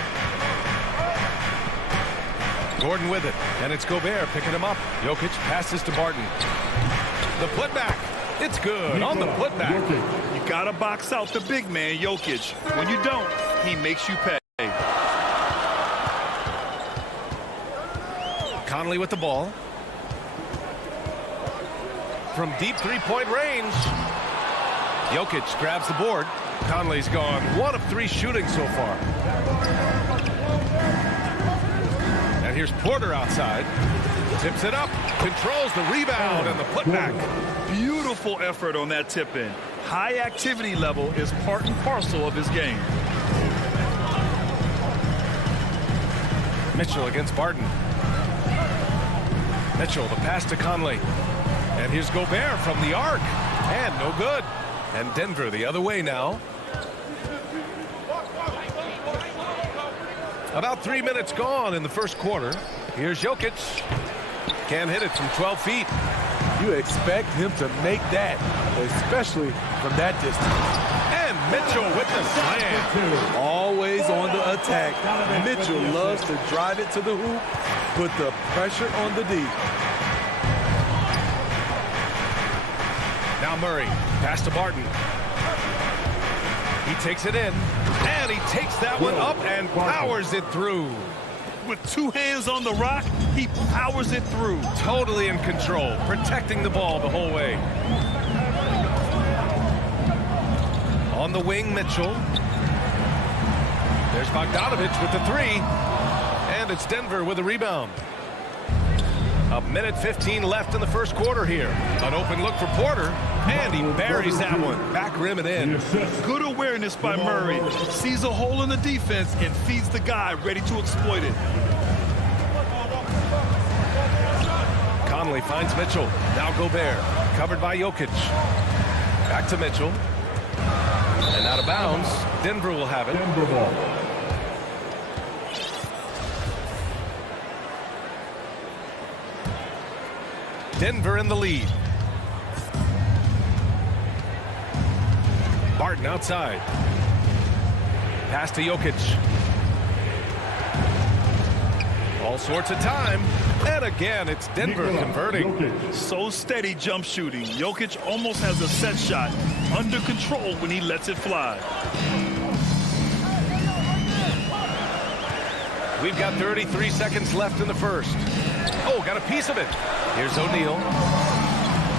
Gordon with it. And it's Gobert picking him up. Jokic passes to Barton. The putback. It's good on the putback. You got to box out the big man, Jokic. When you don't, he makes you pay. Conley with the ball. From deep three-point range. Jokic grabs the board. Conley's gone 1 of 3 shooting so far. And here's Porter outside. Tips it up. Controls the rebound and the putback. Beautiful effort on that tip-in. High activity level is part and parcel of his game. Mitchell against Barton. Mitchell, the pass to Conley. And here's Gobert from the arc. And no good. And Denver the other way now. About 3 minutes gone in the first quarter. Here's Jokic. Can't hit it from 12 feet. You expect him to make that, especially from that distance. And Mitchell with the slam. Always on the attack. Mitchell loves to drive it to the hoop, put the pressure on the D. Now Murray, pass to Barton. He takes it in, and he takes that one up and powers it through. With 2 hands on the rock, he powers it through. Totally in control, protecting the ball the whole way. On the wing, Mitchell. There's Bogdanovich with the three. And it's Denver with a rebound. A minute 15 left in the first quarter here. An open look for Porter, and he buries that one. Back rim and in. Good awareness by Murray. Sees a hole in the defense and feeds the guy ready to exploit it. Conley finds Mitchell. Now Gobert. Covered by Jokic. Back to Mitchell. And out of bounds. Denver will have it. Denver ball. Denver in the lead. Barton outside. Pass to Jokic. All sorts of time. And again, it's Denver converting. So steady jump shooting. Jokic almost has a set shot under control when he lets it fly. We've got 33 seconds left in the first. Oh, got a piece of it. Here's O'Neal.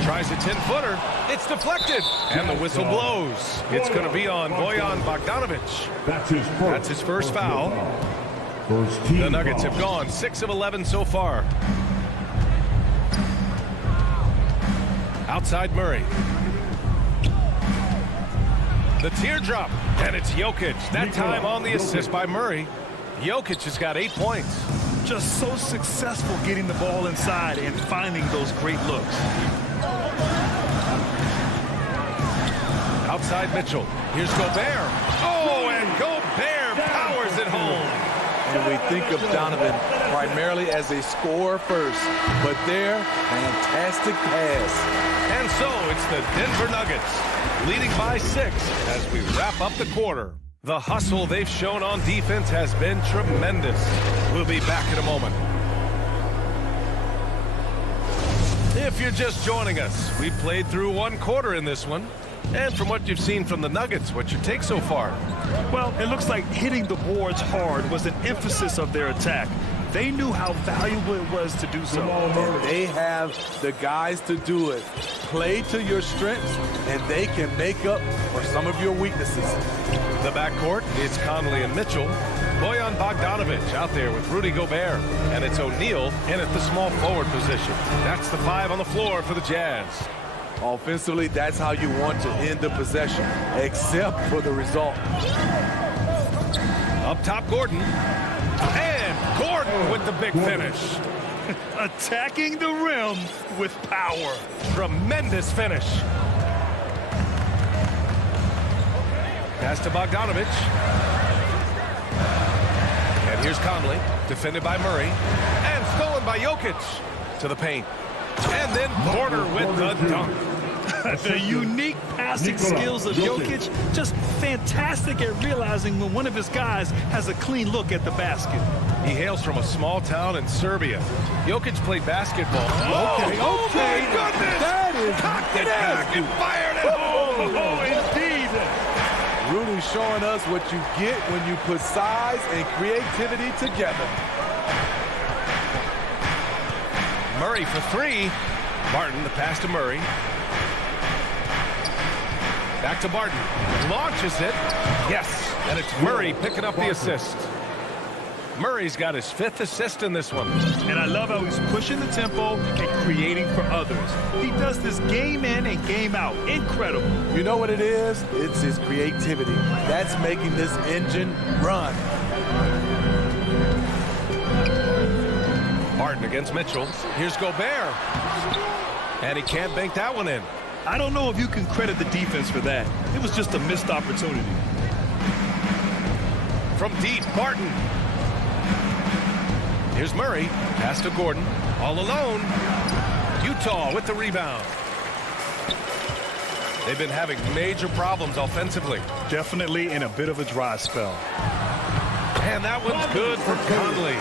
Tries a 10-footer. It's deflected. And the whistle blows. It's going to be on Bojan Bogdanovich. That's his first foul. The Nuggets have gone 6 of 11 so far. Outside Murray. The teardrop. And it's Jokic. That time on the assist by Murray. Jokic has got 8 points. Just so successful getting the ball inside and finding those great looks. Outside Mitchell. Here's Gobert. Oh, and Gobert powers it home. And we think of Donovan primarily as a scorer first, but there, fantastic pass. And so it's the Denver Nuggets leading by 6 as we wrap up the quarter. The hustle they've shown on defense has been tremendous. We'll be back in a moment. If you're just joining us, we've played through 1 quarter in this one. And from what you've seen from the Nuggets, what's your take so far? Well, it looks like hitting the boards hard was an emphasis of their attack. They knew how valuable it was to do so. And they have the guys to do it. Play to your strengths, and they can make up for some of your weaknesses. The backcourt is Conley and Mitchell. Bojan Bogdanovic out there with Rudy Gobert. And it's O'Neal in at the small forward position. That's the 5 on the floor for the Jazz. Offensively, that's how you want to end the possession, except for the result. Up top, Gordon. And Gordon with the big finish. Attacking the rim with power. Tremendous finish. Pass to Bogdanovic. And here's Conley, defended by Murray. And stolen by Jokic to the paint. And then Porter with the dunk. The unique passing skills of Jokic, just fantastic at realizing when one of his guys has a clean look at the basket. He hails from a small town in Serbia. Jokic played basketball. Okay. Oh my goodness! That is cocked it back and fired it home. Oh, indeed. Rudy showing us what you get when you put size and creativity together. Murray for 3. Barton, the pass to Murray. Back to Barton. Launches it. Yes. And it's Murray picking up the assist. Murray's got his 5th assist in this one. And I love how he's pushing the tempo and creating for others. He does this game in and game out. Incredible. You know what it is? It's his creativity. That's making this engine run. Barton against Mitchell. Here's Gobert. And he can't bank that one in. I don't know if you can credit the defense for that. It was just a missed opportunity. From deep, Barton. Here's Murray. Pass to Gordon. All alone. Utah with the rebound. They've been having major problems offensively. Definitely in a bit of a dry spell. And that one's good for Conley.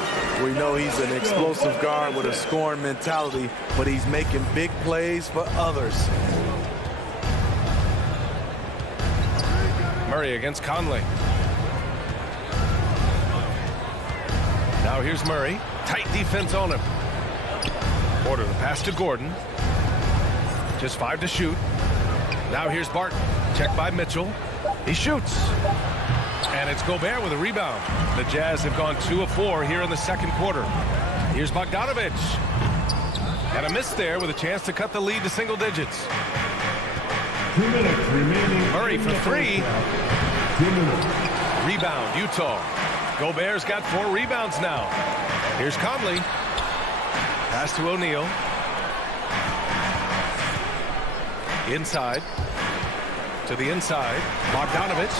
We know he's an explosive guard with a scoring mentality, but he's making big plays for others. Murray against Conley. Now here's Murray. Tight defense on him. Porter the pass to Gordon. Just 5 to shoot. Now here's Barton. Checked by Mitchell. He shoots. And it's Gobert with a rebound. The Jazz have gone 2 of 4 here in the second quarter. Here's Bogdanovic. And a miss there with a chance to cut the lead to single digits. 2 minutes remaining. Murray for 3. Rebound, Utah. Gobert's got 4 rebounds now. Here's Conley. Pass to O'Neal. Inside. To the inside. Bogdanovic.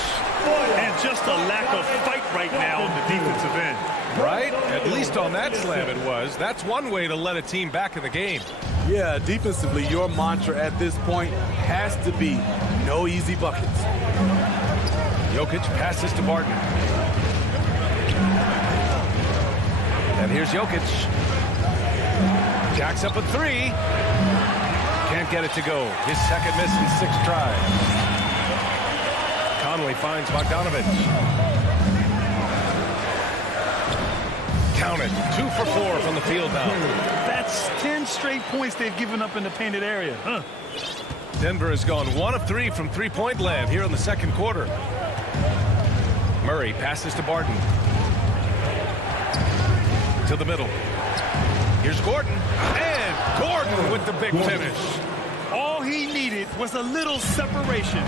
And just a lack of fight right now on the defensive end. Right? At least on that slam it was. That's one way to let a team back in the game. Yeah, defensively, your mantra at this point has to be no easy buckets. Jokic passes to Barton. And here's Jokic. Jacks up a 3. Can't get it to go. His second miss in 6 tries. Conley finds Bogdanovic. Count it. 2 for 4 from the field now. That's 10 straight points they've given up in the painted area. Denver has gone 1 of 3 from three-point land here in the second quarter. Murray passes to Barton. To the middle. Here's Gordon. And Gordon with the big finish. All he needed was a little separation.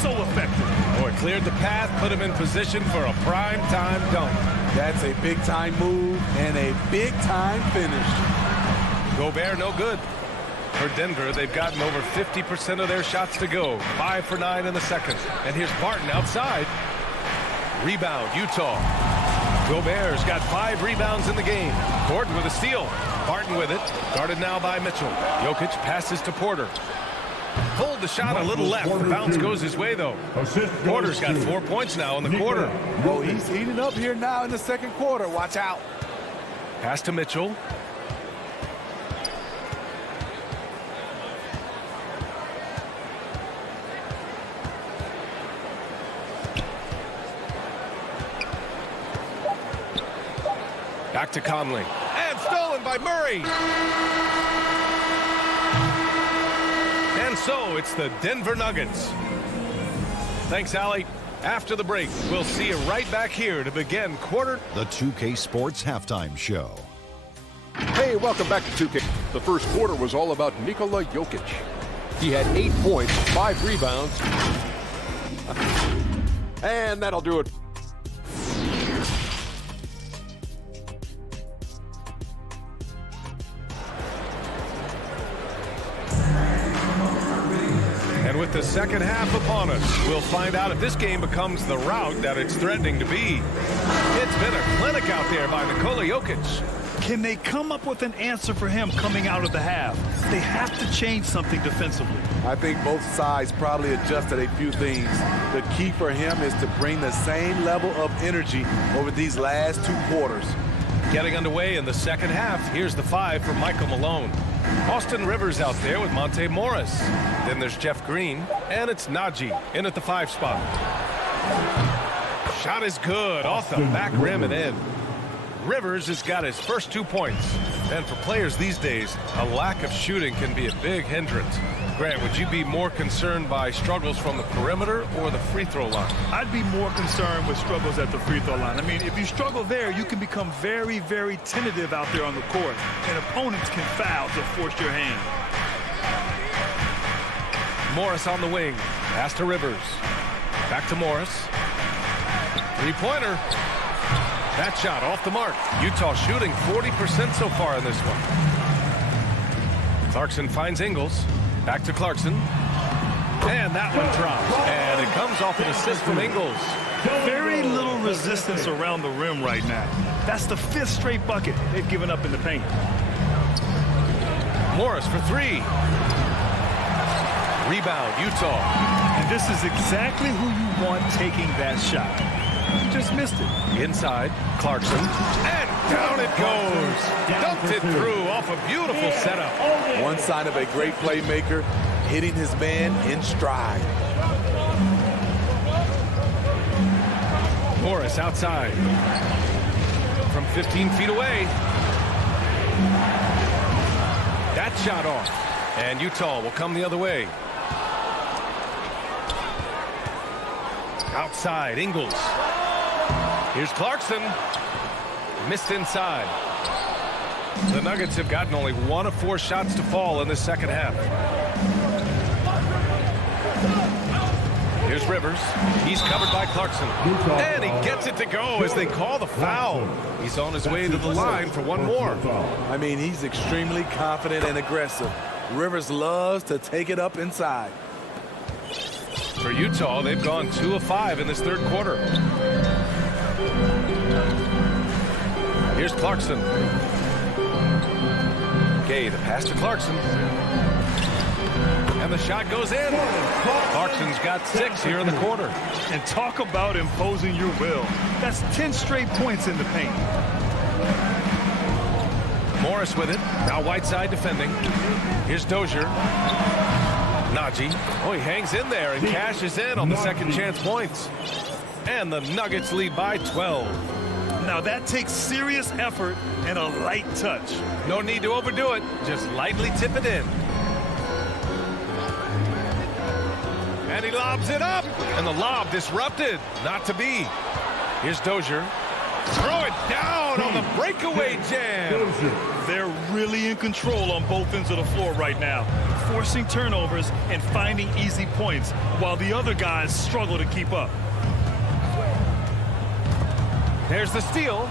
So effective. Oh, it cleared the path, put him in position for a prime-time dunk. That's a big-time move and a big-time finish. Gobert no good. For Denver, they've gotten over 50% of their shots to go. 5 for 9 in the second. And here's Barton outside. Rebound, Utah. Gobert's got 5 rebounds in the game. Gordon with a steal. Barton with it. Guarded now by Mitchell. Jokic passes to Porter. Pulled the shot a little left. The bounce goes his way, though. Porter's got 4 points now in the quarter. Oh, he's heating up here now in the second quarter. Watch out. Pass to Mitchell. Back to Conley. And stolen by Murray. And so it's the Denver Nuggets. Thanks, Allie. After the break, we'll see you right back here to begin The 2K Sports Halftime Show. Hey, welcome back to 2K. The first quarter was all about Nikola Jokic. He had 8 points, 5 rebounds. And that'll do it. And with the second half upon us, we'll find out if this game becomes the rout that it's threatening to be. It's been a clinic out there by Nikola Jokic. Can they come up with an answer for him coming out of the half? They have to change something defensively. I think both sides probably adjusted a few things. The key for him is to bring the same level of energy over these last 2 quarters. Getting underway in the second half, here's the 5 for Michael Malone. Austin Rivers out there with Monte Morris. Then there's Jeff Green, and it's Najee in at the 5 spot. Shot is good off the back rim and in. Rivers has got his first 2 points. And for players these days, a lack of shooting can be a big hindrance. Grant, would you be more concerned by struggles from the perimeter or the free throw line? I'd be more concerned with struggles at the free throw line. I mean, if you struggle there, you can become very, very tentative out there on the court. And opponents can foul to force your hand. Morris on the wing. Pass to Rivers. Back to Morris. 3-pointer. That shot off the mark. Utah shooting 40% so far in this one. Clarkson finds Ingles. Back to Clarkson. And that one drops. And it comes off an assist from Ingles. Very little resistance around the rim right now. That's the 5th straight bucket they've given up in the paint. Morris for 3. Rebound, Utah. And this is exactly who you want taking that shot. He just missed it. Inside, Clarkson. And down it goes. Dumped it through off a beautiful setup. One sign of a great playmaker, hitting his man in stride. Morris outside. From 15 feet away. That shot off. And Utah will come the other way. Outside, Ingles. Here's Clarkson. Missed inside. The Nuggets have gotten only 1 of 4 shots to fall in the second half. Here's Rivers. He's covered by Clarkson. And he gets it to go as they call the foul. He's on his way to the line for 1 more. I mean, he's extremely confident and aggressive. Rivers loves to take it up inside. For Utah, they've gone 2 of 5 in this third quarter. Here's Clarkson. Okay, the pass to Clarkson. And the shot goes in. Clarkson's got 6 here in the quarter. And talk about imposing your will. That's 10 straight points in the paint. Morris with it. Now Whiteside defending. Here's Dozier. Najee. Oh, he hangs in there and cashes in on the second chance points. And the Nuggets lead by 12. Now that takes serious effort and a light touch. No need to overdo it. Just lightly tip it in. And he lobs it up. And the lob disrupted. Not to be. Here's Dozier. Throw it down on the breakaway jam. They're really in control on both ends of the floor right now, forcing turnovers and finding easy points while the other guys struggle to keep up. There's the steal.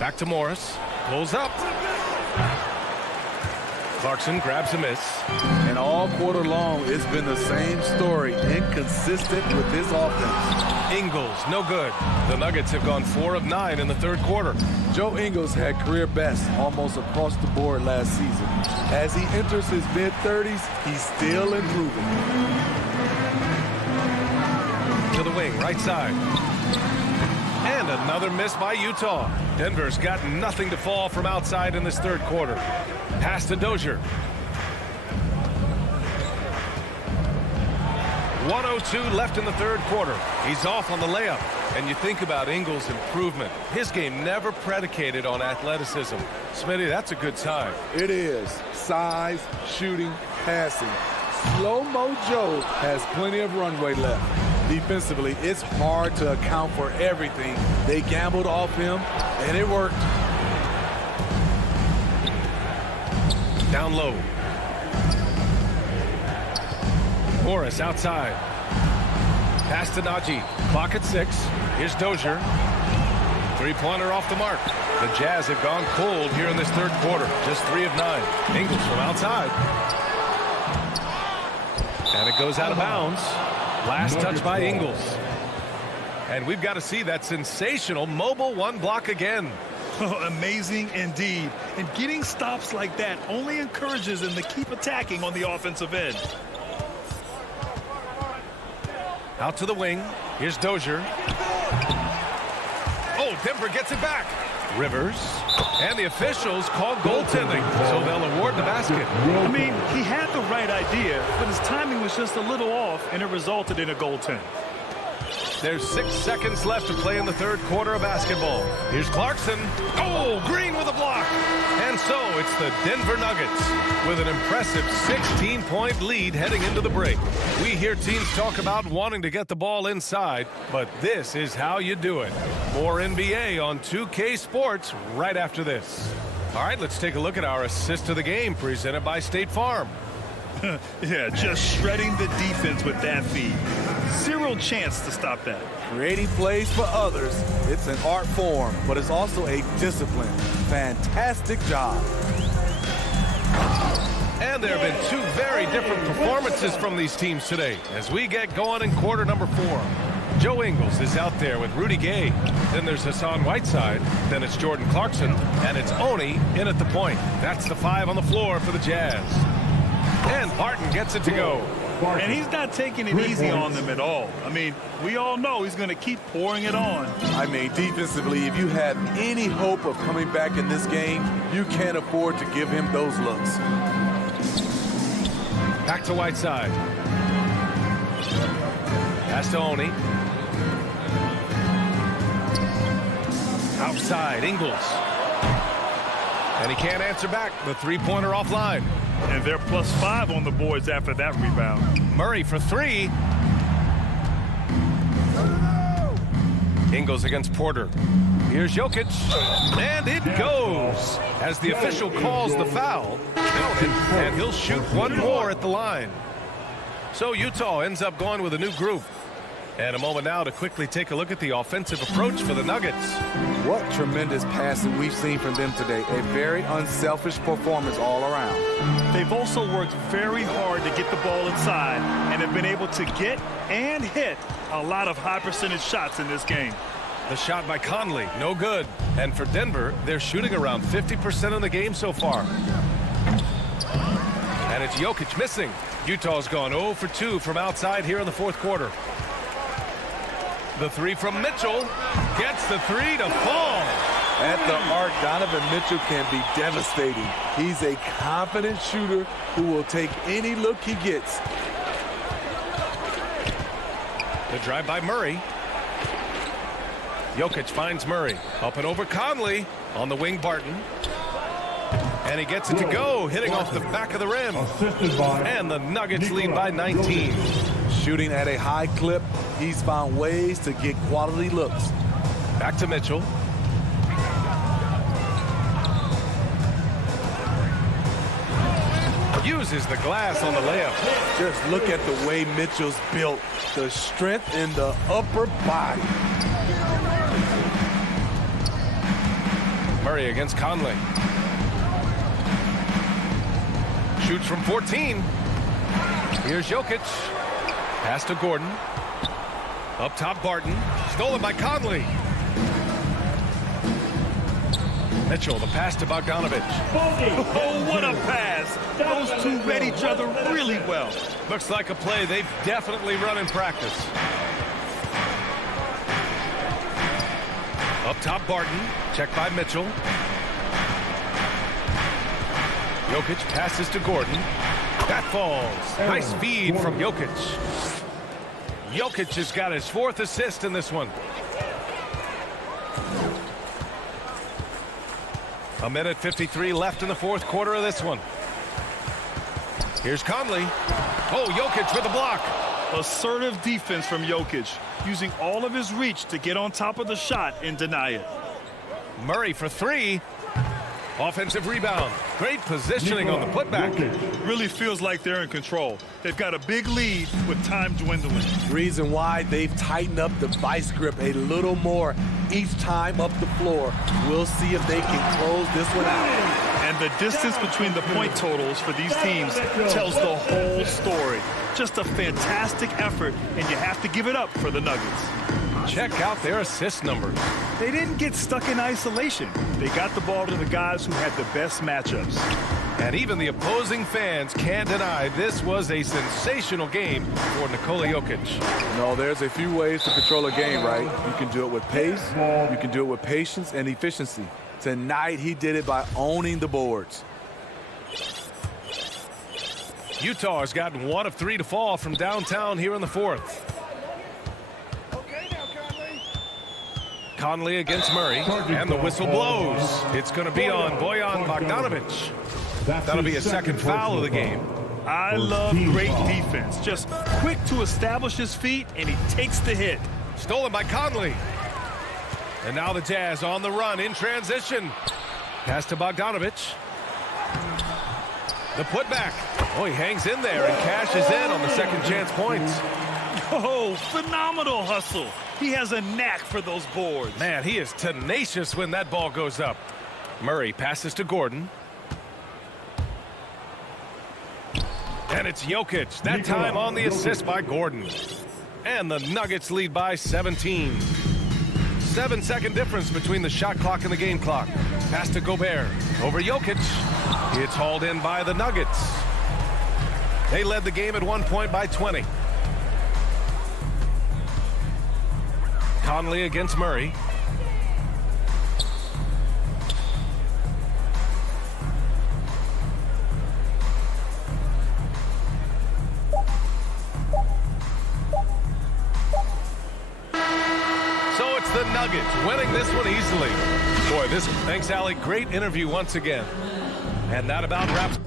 Back to Morris. Pulls up. Clarkson grabs a miss. And all quarter long, it's been the same story. Inconsistent with his offense. Ingles, no good. The Nuggets have gone 4 of 9 in the third quarter. Joe Ingles had career best almost across the board last season. As he enters his mid-30s, he's still improving. To the wing, right side. And another miss by Utah. Denver's got nothing to fall from outside in this third quarter. Pass to Dozier. 1:02 left in the third quarter. He's off on the layup. And you think about Ingles' improvement. His game never predicated on athleticism. Smitty, that's a good sign. It is. Size, shooting, passing. Slow-mo Joe has plenty of runway left. Defensively, it's hard to account for everything. They gambled off him, and it worked. Down low. Morris outside. Pass to Najee. Clock at 6. Here's Dozier. Three-pointer off the mark. The Jazz have gone cold here in this third quarter. Just 3 of 9. Ingles from outside. And it goes out of bounds. Last touch by Ingles. And we've got to see that sensational mobile one block again. Amazing indeed. And getting stops like that only encourages them to keep attacking on the offensive end. Out to the wing. Here's Dozier. Oh, Denver gets it back. Rivers. And the officials called goaltending, so they'll award the basket. I mean, he had the right idea, but his timing was just a little off, and it resulted in a goaltend. There's 6 seconds left to play in the third quarter of basketball. Here's Clarkson. Oh, Green with a block. And so it's the Denver Nuggets with an impressive 16-point lead heading into the break. We hear teams talk about wanting to get the ball inside, but this is how you do it. More NBA on 2K Sports right after this. All right, let's take a look at our assist of the game presented by State Farm. Yeah, just shredding the defense with that feed. Zero chance to stop that. Creating plays for others, it's an art form, but it's also a discipline. Fantastic job. And there have been 2 very different performances from these teams today as we get going in quarter number 4. Joe Ingles is out there with Rudy Gay. Then there's Hassan Whiteside. Then it's Jordan Clarkson. And it's Oni in at the point. That's the 5 on the floor for the Jazz. And Barton gets it to go. And he's not taking it easy on them at all. I mean, we all know he's going to keep pouring it on. I mean, defensively, if you have any hope of coming back in this game, you can't afford to give him those looks. Back to Whiteside. Pass to Oni. Outside, Ingles. And he can't answer back. The three-pointer offline. And they're +5 on the boards after that rebound. Murray for 3. Ingles against Porter. Here's Jokic. And it goes. As the official calls the foul. And he'll shoot one more at the line. So Utah ends up going with a new group. And a moment now to quickly take a look at the offensive approach for the Nuggets. What tremendous passing we've seen from them today. A very unselfish performance all around. They've also worked very hard to get the ball inside and have been able to get and hit a lot of high percentage shots in this game. The shot by Conley, no good. And for Denver, they're shooting around 50% in the game so far. And it's Jokic missing. Utah's gone 0 for 2 from outside here in the fourth quarter. The 3 from Mitchell gets the 3 to fall. At the arc, Donovan Mitchell can be devastating. He's a confident shooter who will take any look he gets. The drive by Murray. Jokic finds Murray. Up and over Conley. On the wing, Barton. And he gets it to go, hitting off the back of the rim. And the Nuggets lead by 19. Shooting at a high clip, he's found ways to get quality looks. Back to Mitchell. Uses the glass on the layup. Just look at the way Mitchell's built. The strength in the upper body. Murray against Conley. Shoots from 14. Here's Jokic. Pass to Gordon. Up top, Barton. Stolen by Conley. Mitchell, the pass to Bogdanovich. Oh, what a pass. Those two read each other really well. Looks like a play they've definitely run in practice. Up top, Barton. Checked by Mitchell. Jokic passes to Gordon. That falls. Nice feed from Jokic. Jokic has got his 4th assist in this one. A minute 53 left in the 4th quarter of this one. Here's Conley. Oh, Jokic with the block. Assertive defense from Jokic, using all of his reach to get on top of the shot and deny it. Murray for 3. Offensive rebound. Great positioning on the putback. Really feels like they're in control. They've got a big lead with time dwindling. Reason why they've tightened up the vice grip a little more each time up the floor. We'll see if they can close this one out. And the distance between the point totals for these teams tells the whole story. Just a fantastic effort, and you have to give it up for the Nuggets. Check out their assist numbers. They didn't get stuck in isolation. They got the ball to the guys who had the best matchups. And even the opposing fans can't deny this was a sensational game for Nikola Jokic. No, there's a few ways to control a game, right? You can do it with pace, you can do it with patience and efficiency. Tonight, he did it by owning the boards. Utah has gotten 1 of 3 to fall from downtown here in the 4th. Conley against Murray, and the whistle blows. It's going to be on Bojan Bogdanovic. That'll be a 2nd foul of the game. I love great defense. Just quick to establish his feet, and he takes the hit. Stolen by Conley. And now the Jazz on the run in transition. Pass to Bogdanovic. The putback. Oh, he hangs in there and cashes in on the second chance points. Oh, phenomenal hustle. He has a knack for those boards. Man, he is tenacious when that ball goes up. Murray passes to Gordon. And it's Jokic, that time on the assist by Gordon. And the Nuggets lead by 17. 7-second difference between the shot clock and the game clock. Pass to Gobert. Over Jokic. It's hauled in by the Nuggets. They led the game at 1 point by 20. Conley against Murray. So it's the Nuggets winning this one easily. Boy, thanks, Allie. Great interview once again. And that about wraps.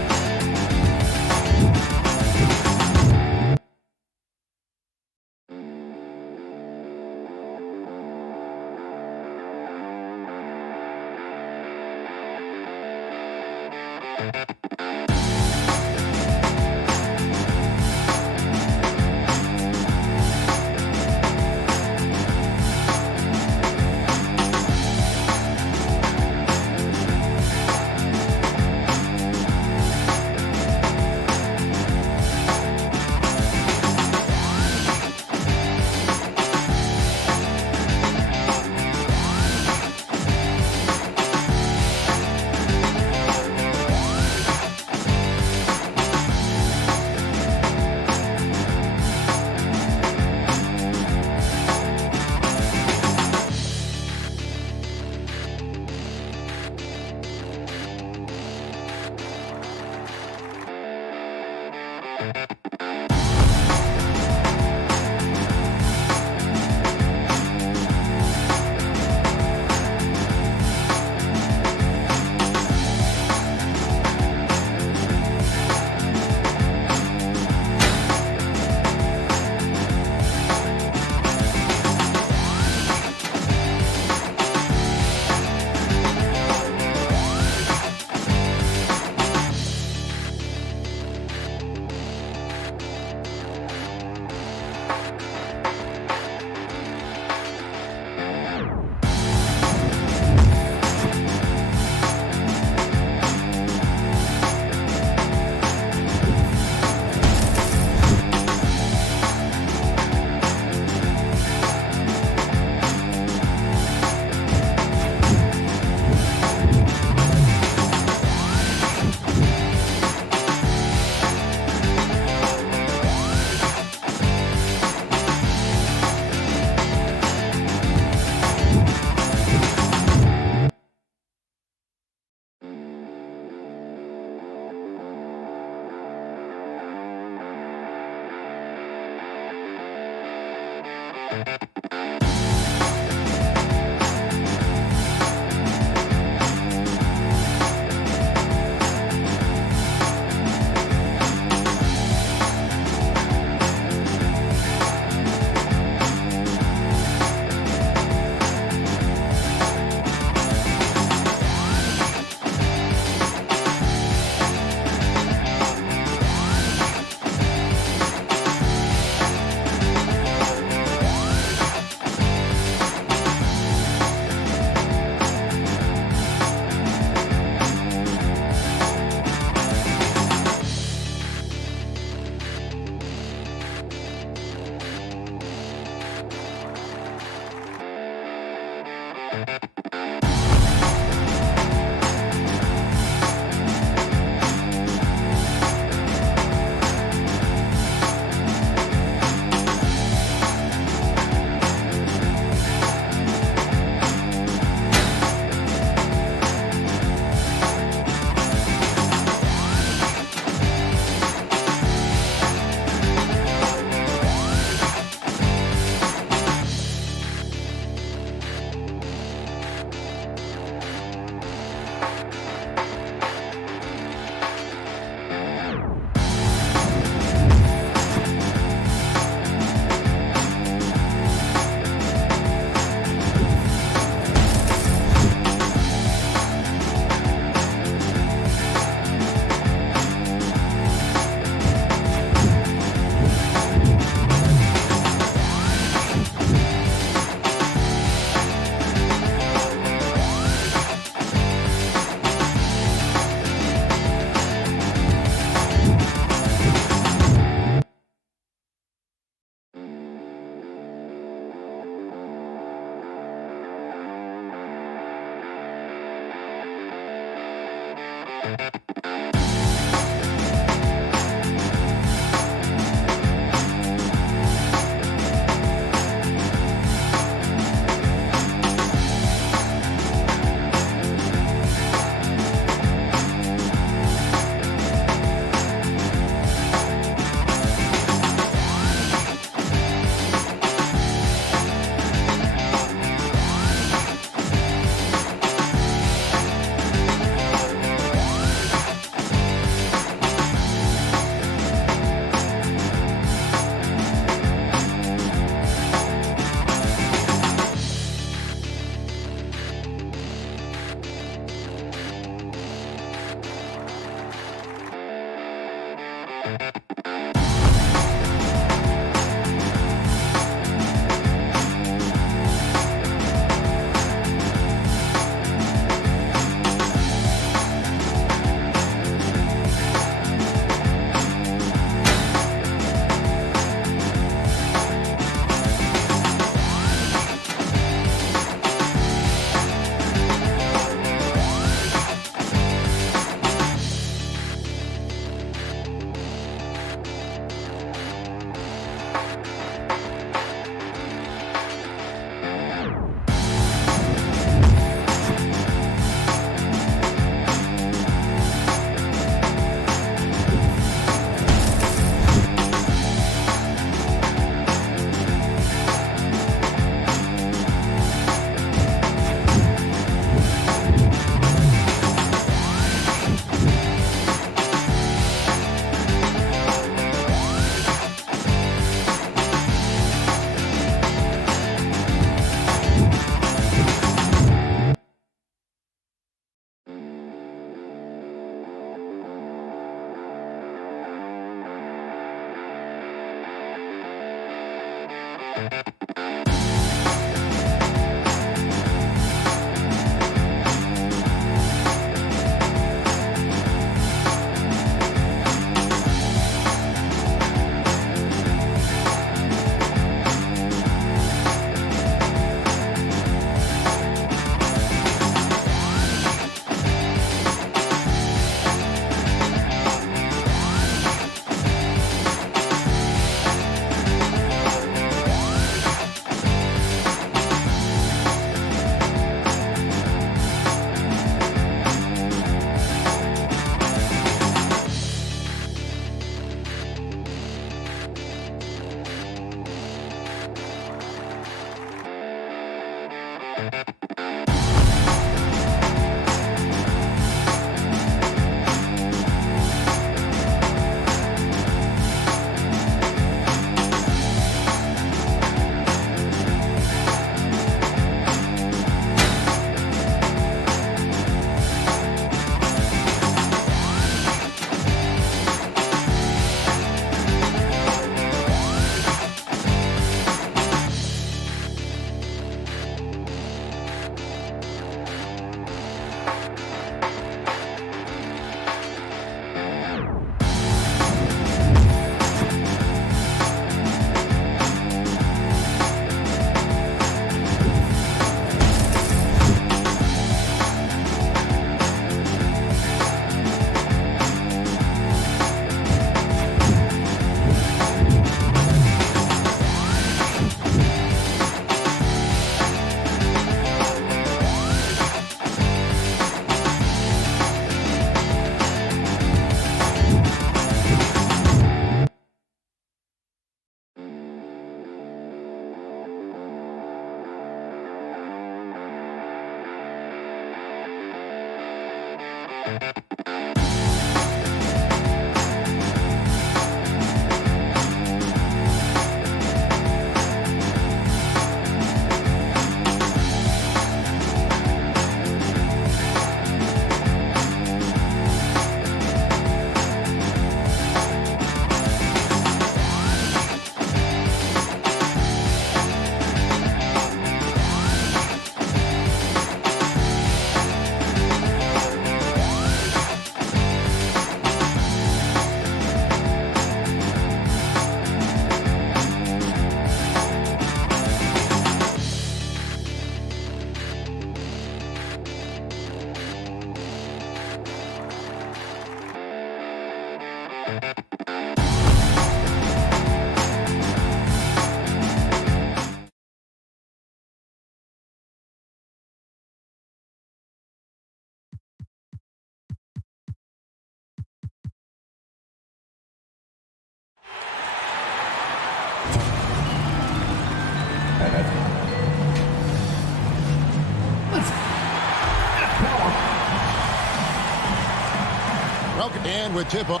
Welcome in with tip-off.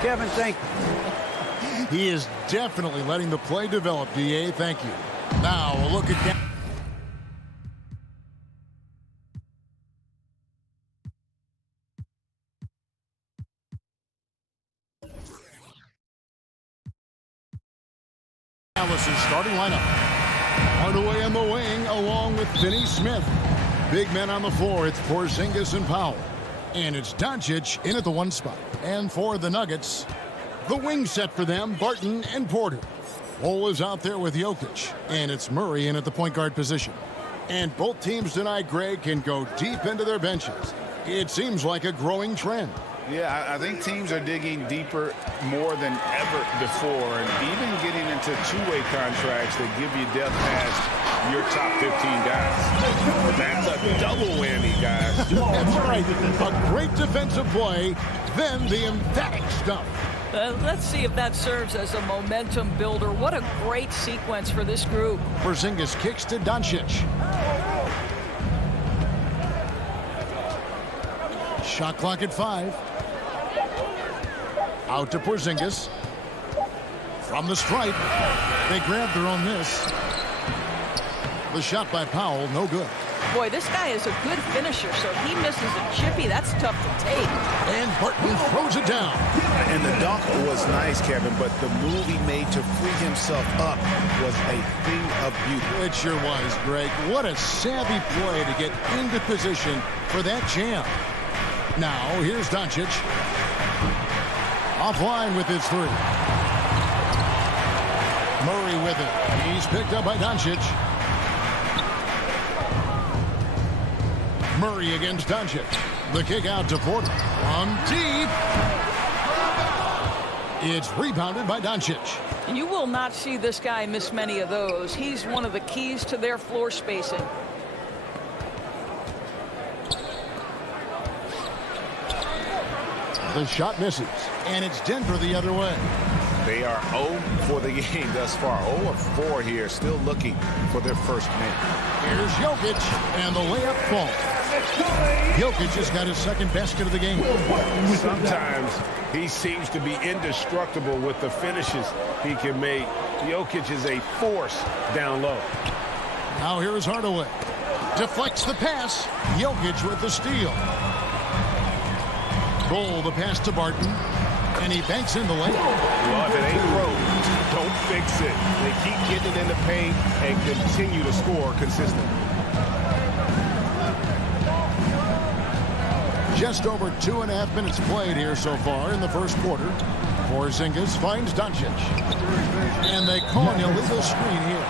Kevin, thank you. He is definitely letting the play develop, DA. Thank you. Now, a look at... Dallas's starting lineup. Hardaway in the wing along with Finney Smith. Big men on the floor. It's Porzingis and Powell. And it's Doncic in at the 1 spot. And for the Nuggets, the wing set for them, Barton and Porter. Cole is out there with Jokic. And it's Murray in at the point guard position. And both teams tonight, Greg, can go deep into their benches. It seems like a growing trend. Yeah, I think teams are digging deeper more than ever before, and even getting into two-way contracts that give you depth past your top 15 guys. That's a double whammy, guys. That's right. A great defensive play, then the emphatic stuff. Let's see if that serves as a momentum builder. What a great sequence for this group. Porzingis kicks to Doncic. Shot clock at 5. Out to Porzingis. From the stripe. They grab their own miss. The shot by Powell, no good. Boy, this guy is a good finisher, so he misses a chippy. That's tough to take. And Barton throws it down. And the dunk was nice, Kevin, but the move he made to free himself up was a thing of beauty. It sure was, Greg. What a savvy play to get into position for that jam. Now, here's Doncic. Offline with his 3. Murray with it. He's picked up by Doncic. Murray against Doncic. The kick out to Porter. From deep. It's rebounded by Doncic. And you will not see this guy miss many of those. He's one of the keys to their floor spacing. The shot misses, and it's Denver the other way. They are 0 for the game thus far. 0 of 4 here, still looking for their first win. Here's Jokic, and the layup falls. Jokic just got his second basket of the game. Sometimes he seems to be indestructible with the finishes he can make. Jokic is a force down low. Now here is Hardaway. Deflects the pass. Jokic with the steal. Goal, the pass to Barton. And he banks in the lane. Well, if it ain't broke, don't fix it. They keep getting it in the paint and continue to score consistently. Just over 2.5 minutes played here so far in the first quarter. Porzingis finds Doncic. And they call an illegal screen here.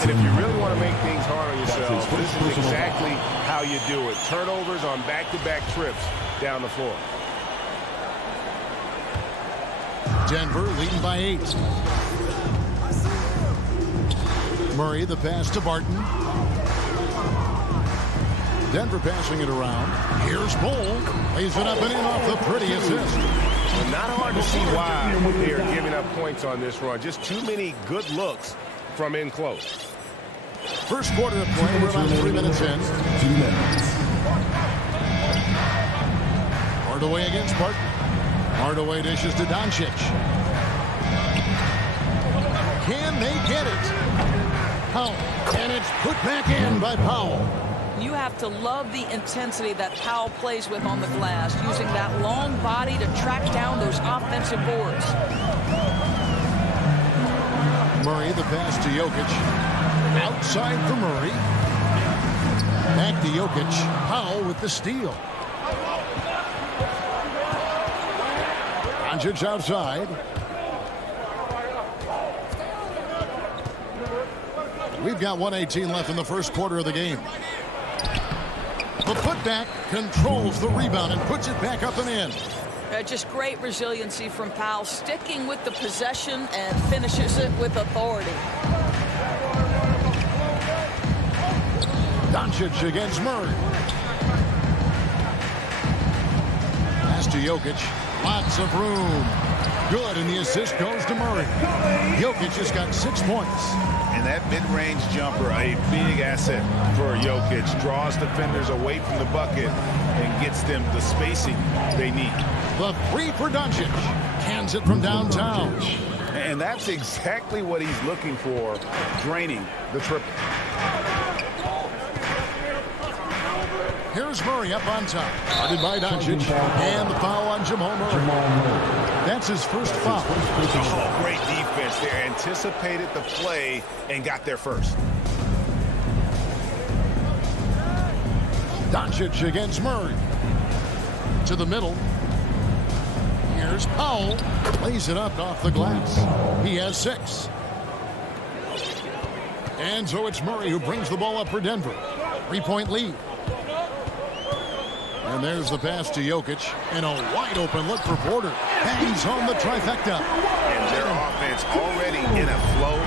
And if you really want to make things hard on yourself, this is exactly how you do it. Turnovers on back-to-back trips down the floor. Denver leading by 8. Murray, the pass to Barton. Denver passing it around. Here's Bull. Lays it up and in off the pretty assist. Well, not hard to see why they are giving up points on this run. Just too many good looks from in close. First quarter of play. We're about 3 minutes in. 2 minutes. Hardaway against Barton. Hardaway dishes to Doncic. Can they get it? Powell. And it's put back in by Powell. You have to love the intensity that Powell plays with on the glass, using that long body to track down those offensive boards. Murray, the pass to Jokic. Outside for Murray. Back to Jokic. Powell with the steal. Doncic outside. We've got 1:18 left in the first quarter of the game. The putback controls the rebound and puts it back up and in. Just great resiliency from Powell, sticking with the possession and finishes it with authority. Doncic against Murray. Pass to Jokic. Lots of room. Good, and the assist goes to Murray. Jokic just got 6 points. And that mid-range jumper, a big asset for Jokic. Draws defenders away from the bucket and gets them the spacing they need. The 3 for Doncic. Cans it from downtown. And that's exactly what he's looking for, draining the triple. Here's Murray up on top. Guarded by Doncic. And the foul on Jamal Murray. That That's his first foul. Oh, great defense there. Anticipated the play and got there first. Doncic against Murray. To the middle. Here's Powell. Lays it up off the glass. He has 6. And so it's Murray who brings the ball up for Denver. 3-point lead. And there's the pass to Jokic. And a wide open look for Porter. Hangs on the trifecta. And their offense already in a flow.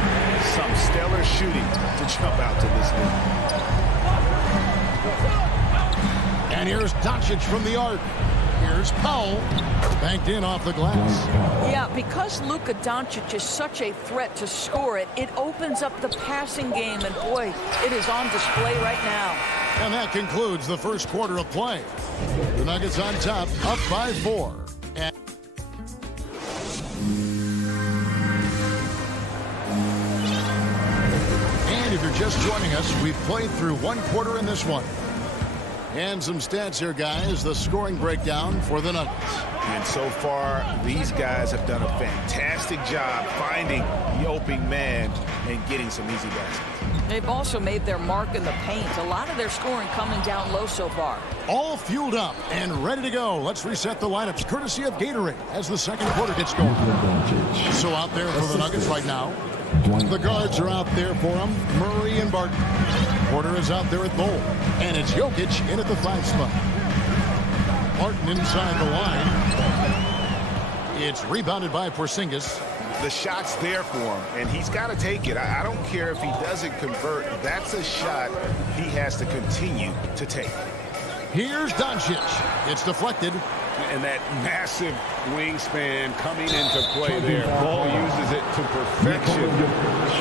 Some stellar shooting to jump out to this lead. And here's Doncic from the arc. Here's Powell. Banked in off the glass. Yeah, because Luka Doncic is such a threat to score it, it opens up the passing game. And boy, it is on display right now. And that concludes the first quarter of play. The Nuggets on top, up by 4. And if you're just joining us, we've played through 1 quarter in this one. And some stats here, guys. The scoring breakdown for the Nuggets. And so far, these guys have done a fantastic job finding the open man and getting some easy baskets. They've also made their mark in the paint. A lot of their scoring coming down low so far. All fueled up and ready to go. Let's reset the lineups courtesy of Gatorade as the second quarter gets going. So out there for the Nuggets right now. The guards are out there for them. Murray and Barton. Porter is out there at goal. And it's Jokic in at the 5 spot. Barton inside the line. It's rebounded by Porzingis. The shot's there for him, and he's got to take it. I don't care if he doesn't convert. That's a shot he has to continue to take. Here's Doncic. It's deflected. And that massive wingspan coming into play there. Ball uses it to perfection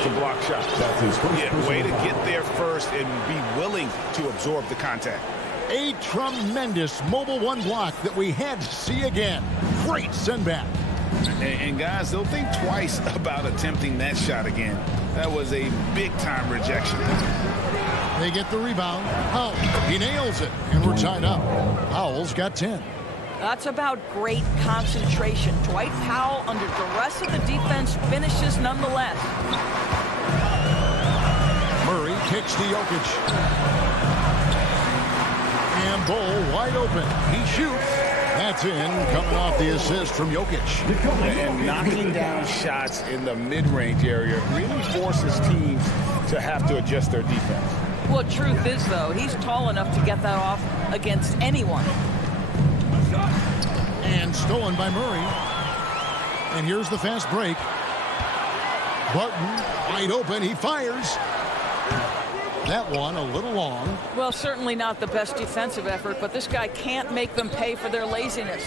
to block shots. That's his first. Yeah, way to get there first and be willing to absorb the contact. A tremendous mobile 1 block that we had to see again. Great send back. And guys, they'll think twice about attempting that shot again. That was a big-time rejection. They get the rebound. Powell, he nails it, and we're tied up. Powell's got 10. That's about great concentration. Dwight Powell, under duress of the defense, finishes nonetheless. Murray kicks to Jokic. And Bull wide open. He shoots. That's in, coming off the assist from Jokic. And knocking down shots in the mid-range area really forces teams to have to adjust their defense. Well, truth is, though, he's tall enough to get that off against anyone. And stolen by Murray. And here's the fast break. Barton, wide open, he fires. That one a little long. Well, certainly not the best defensive effort, but this guy can't make them pay for their laziness.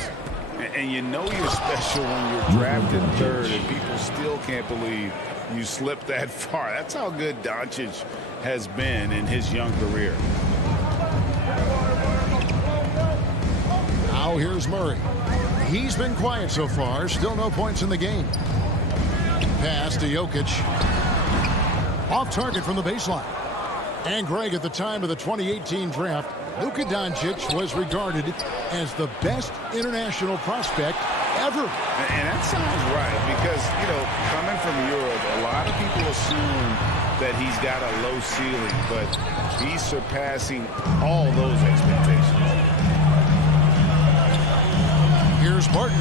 And you know you're special when you're drafted 3rd and people still can't believe you slipped that far. That's how good Doncic has been in his young career. Now here's Murray. He's been quiet so far. Still no points in the game. Pass to Jokic. Off target from the baseline. And Greg, at the time of the 2018 draft, Luka Doncic was regarded as the best international prospect ever. And that sounds right because, you know, coming from Europe, a lot of people assume that he's got a low ceiling, but he's surpassing all those expectations. Here's Barton.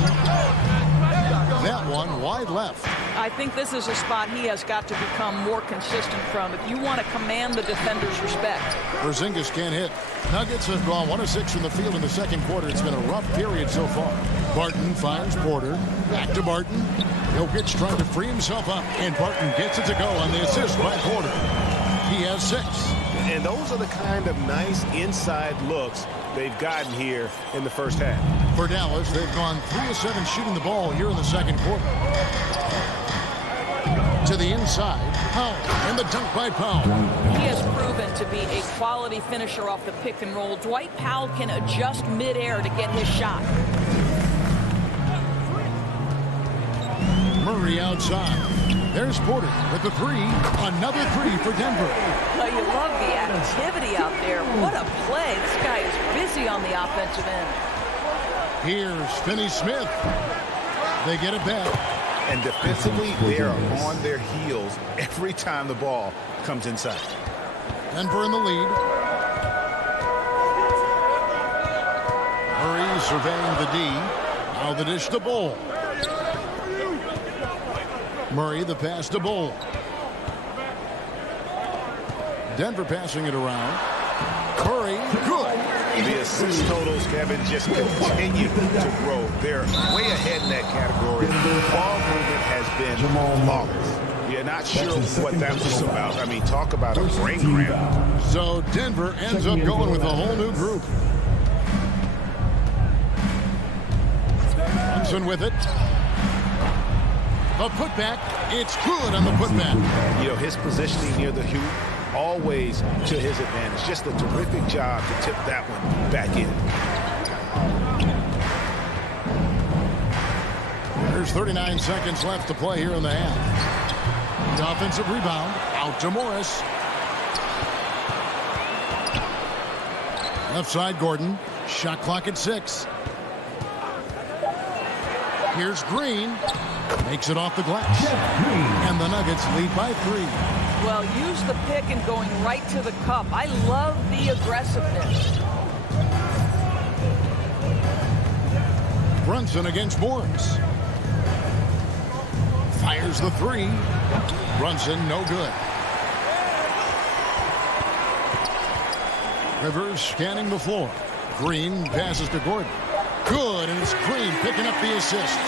That one wide left. I think this is a spot he has got to become more consistent from if you want to command the defender's respect. Porzingis can't hit. Nuggets have gone 1 of 6 from the field in the second quarter. It's been a rough period so far. Barton finds Porter. Back to Barton. Jokic trying to free himself up. And Barton gets it to go on the assist by Porter. He has 6. And those are the kind of nice inside looks they've gotten here in the first half. For Dallas, they've gone 3 of 7 shooting the ball here in the second quarter. To the inside, Powell, and the dunk by Powell. He has proven to be a quality finisher off the pick and roll. Dwight Powell can adjust midair to get his shot. Murray outside. There's Porter with the 3. Another 3 for Denver. Well, you love the activity out there. What a play. This guy is busy on the offensive end. Here's Finney-Smith. They get it back. And defensively, they are on their heels every time the ball comes inside. Denver in the lead. Murray surveying the D. Now the dish to Bull. Murray the pass to Bull. Denver passing it around. Murray, good. The assist totals, Kevin, just continue to grow. They're way ahead in that category. Ball movement has been flawless. You're not sure what that was about. I mean, talk about a brain cramp. So Denver ends up going with a whole new group. Brunson with it. The putback. It's good on the putback. You know, his positioning near the hoop, always to his advantage. Just a terrific job to tip that one back in. There's 39 seconds left to play here in the half. The offensive rebound out to Morris. Left side, Gordon. Shot clock at 6. Here's Green. Makes it off the glass. And the Nuggets lead by 3. Well, use the pick and going right to the cup. I love the aggressiveness. Brunson against Morris. Fires the 3. Brunson, no good. Rivers scanning the floor. Green passes to Gordon. Good, and it's Green picking up the assist.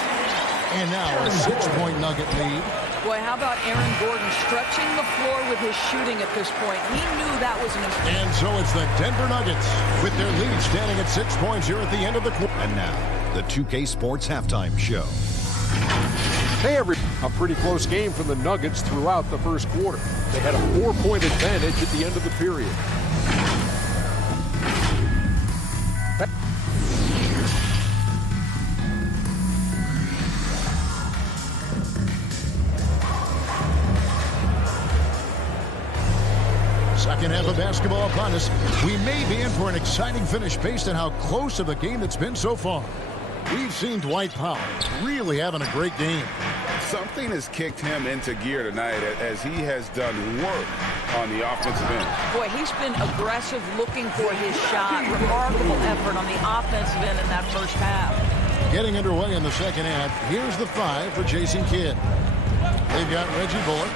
And now a 6-point Nugget lead. Boy, how about Aaron Gordon stretching the floor with his shooting at this point? He knew that was an important. And so it's the Denver Nuggets with their lead standing at 6 points here at the end of the quarter. And now, the 2K Sports Halftime Show. Hey, a pretty close game for the Nuggets throughout the first quarter. They had a 4-point advantage at the end of the period. Second half of basketball upon us. We may be in for an exciting finish based on how close of a game it's been so far. We've seen Dwight Powell really having a great game. Something has kicked him into gear tonight as he has done work on the offensive end. Boy, he's been aggressive looking for his shot. Remarkable effort on the offensive end in that first half. Getting underway in the second half. Here's the 5 for Jason Kidd. They've got Reggie Bullock.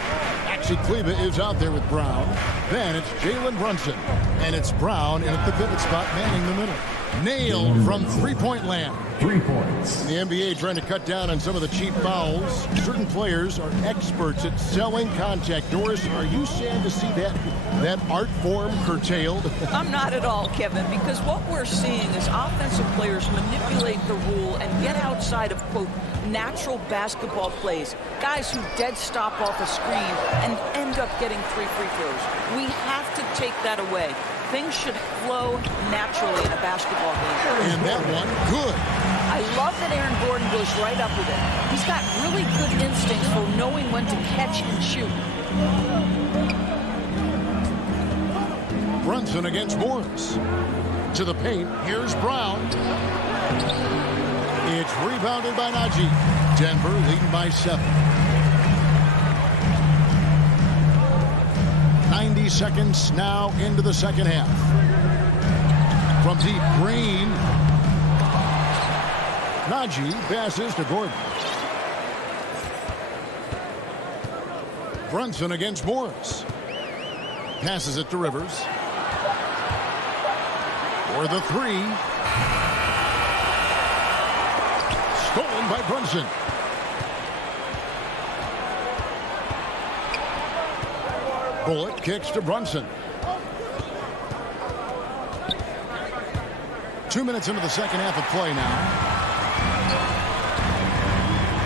Maxi Kleber is out there with Brown. Then it's Jalen Brunson. And it's Brown in at the pivot spot, manning the middle. Nailed from three-point land. 3 points. The NBA trying to cut down on some of the cheap fouls. Certain players are experts at selling contact. Doris, are you sad to see that art form curtailed? I'm not at all, Kevin, because what we're seeing is offensive players manipulate the rule and get outside of, quote, natural basketball plays. Guys who dead stop off a screen and end up getting 3 free throws. We have to take that away. Things should flow naturally in a basketball game. And that one, good. I love that Aaron Gordon goes right up with it. He's got really good instincts for knowing when to catch and shoot. Brunson against Morris. To the paint, here's Brown. It's rebounded by Najee. Denver leading by 7. 90 seconds now into the second half. From deep, Green. Najee passes to Gordon. Brunson against Morris. Passes it to Rivers. For the 3. Stolen by Brunson. Bullock kicks to Brunson. 2 minutes into the second half of play now.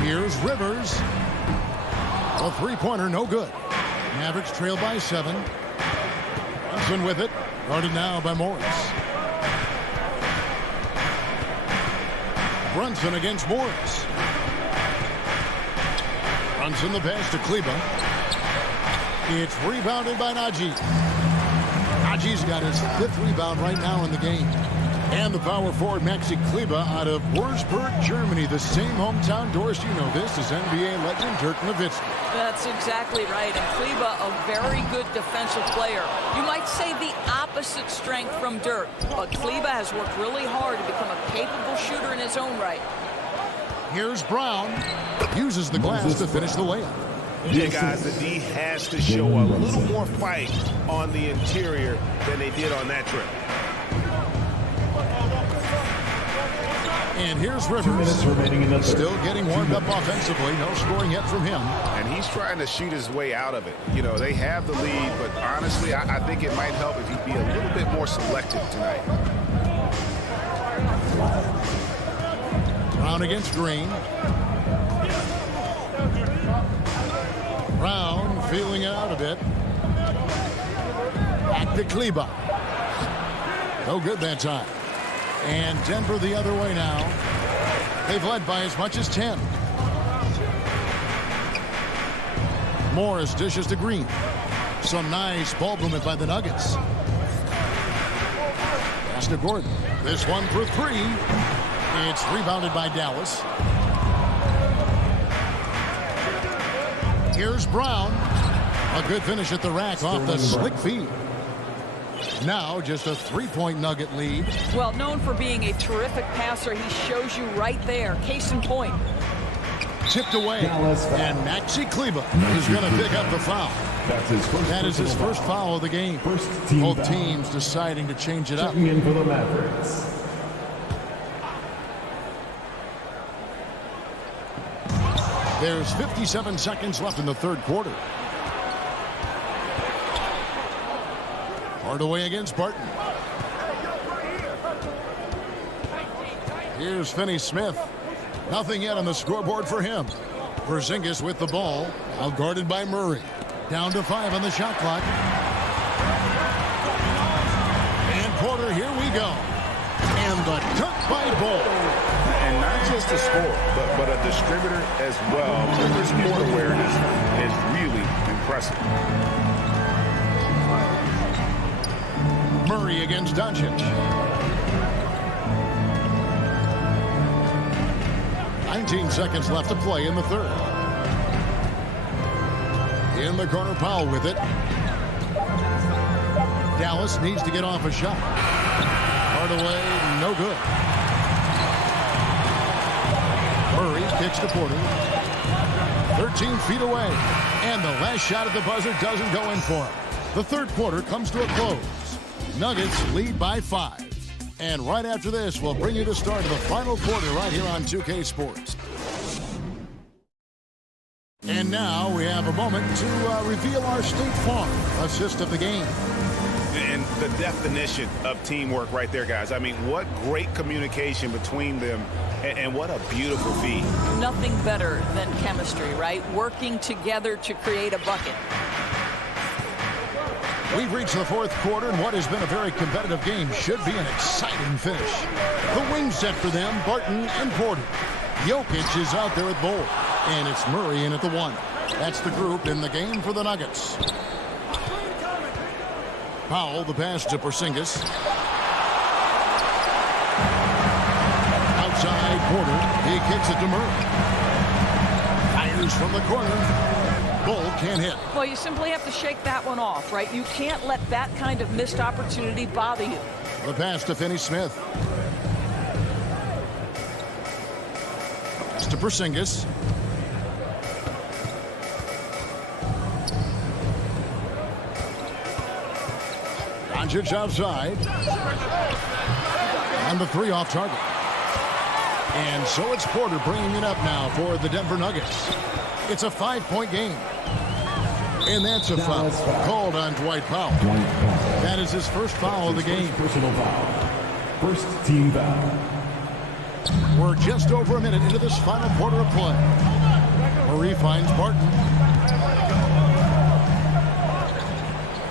Here's Rivers. A three-pointer, no good. Mavericks trail by 7. Brunson with it. Guarded now by Morris. Brunson against Morris. Brunson the pass to Kleber. It's rebounded by Najee. Najee's got his 5th rebound right now in the game. And the power forward, Maxi Kleber, out of Würzburg, Germany. The same hometown, Doris, you know this, is NBA legend Dirk Nowitzki. That's exactly right. And Kleber, a very good defensive player. You might say the opposite strength from Dirk. But Kleber has worked really hard to become a capable shooter in his own right. Here's Brown. Uses the glass to finish the layup. Yeah, guys, the D has to show a little more fight on the interior than they did on that trip. And here's Rivers, still getting warmed up offensively. No scoring yet from him. And he's trying to shoot his way out of it. You know, they have the lead, but honestly, I think it might help if he'd be a little bit more selective tonight. Brown against Green. Brown feeling it out a bit. Back to Kleber. No good that time. And Denver the other way now. They've led by as much as 10. Morris dishes to Green. Some nice ball movement by the Nuggets. Pass to Gordon. This one for three. It's rebounded by Dallas. Here's Brown. A good finish at the rack off the slick feed. Now just a three-point Nugget lead. Well, known for being a terrific passer, he shows you right there. Case in point. Tipped away. And Maxi Kleber is going to pick up the foul. That is his first foul of the game. Both teams deciding to change it up. Checking in for the Mavericks. There's 57 seconds left in the third quarter. Hardaway against Barton. Here's Finney-Smith. Nothing yet on the scoreboard for him. Porzingis with the ball. Now guarded by Murray. Down to 5 on the shot clock. And Porter, here we go. And the dunk by Ball. And not just a scorer, but a distributor as well. His court awareness is really impressive. Murray against Doncic. 19 seconds left to play in the third. In the corner, Powell with it. Dallas needs to get off a shot. Hardaway, no good. Murray kicks to Porter. 13 feet away. And the last shot at the buzzer doesn't go in for him. The third quarter comes to a close. Nuggets lead by 5. And right after this, we'll bring you the start of the final quarter right here on 2K Sports. And now we have a moment to reveal our State Farm assist of the game. And the definition of teamwork right there, guys. I mean, what great communication between them, and what a beautiful feed. Nothing better than chemistry, right? Working together to create a bucket. We've reached the fourth quarter, and what has been a very competitive game should be an exciting finish. The wing set for them, Barton and Porter. Jokic is out there at Bowl, and it's Murray in at the 1. That's the group in the game for the Nuggets. Powell, the pass to Porzingis. Outside Porter, he kicks it to Murray. Fires from the corner. Bull can't hit. Well, you simply have to shake that one off, right? You can't let that kind of missed opportunity bother you. The pass to Finney-Smith. Pass to Porzingis. Doncic outside. And the 3 off target. And so it's Porter bringing it up now for the Denver Nuggets. It's a 5-point game. And that's a foul called on Dwight Powell. That is his first foul of the game. Personal foul. First team foul. We're just over a minute into this final quarter of play. Murray finds Barton.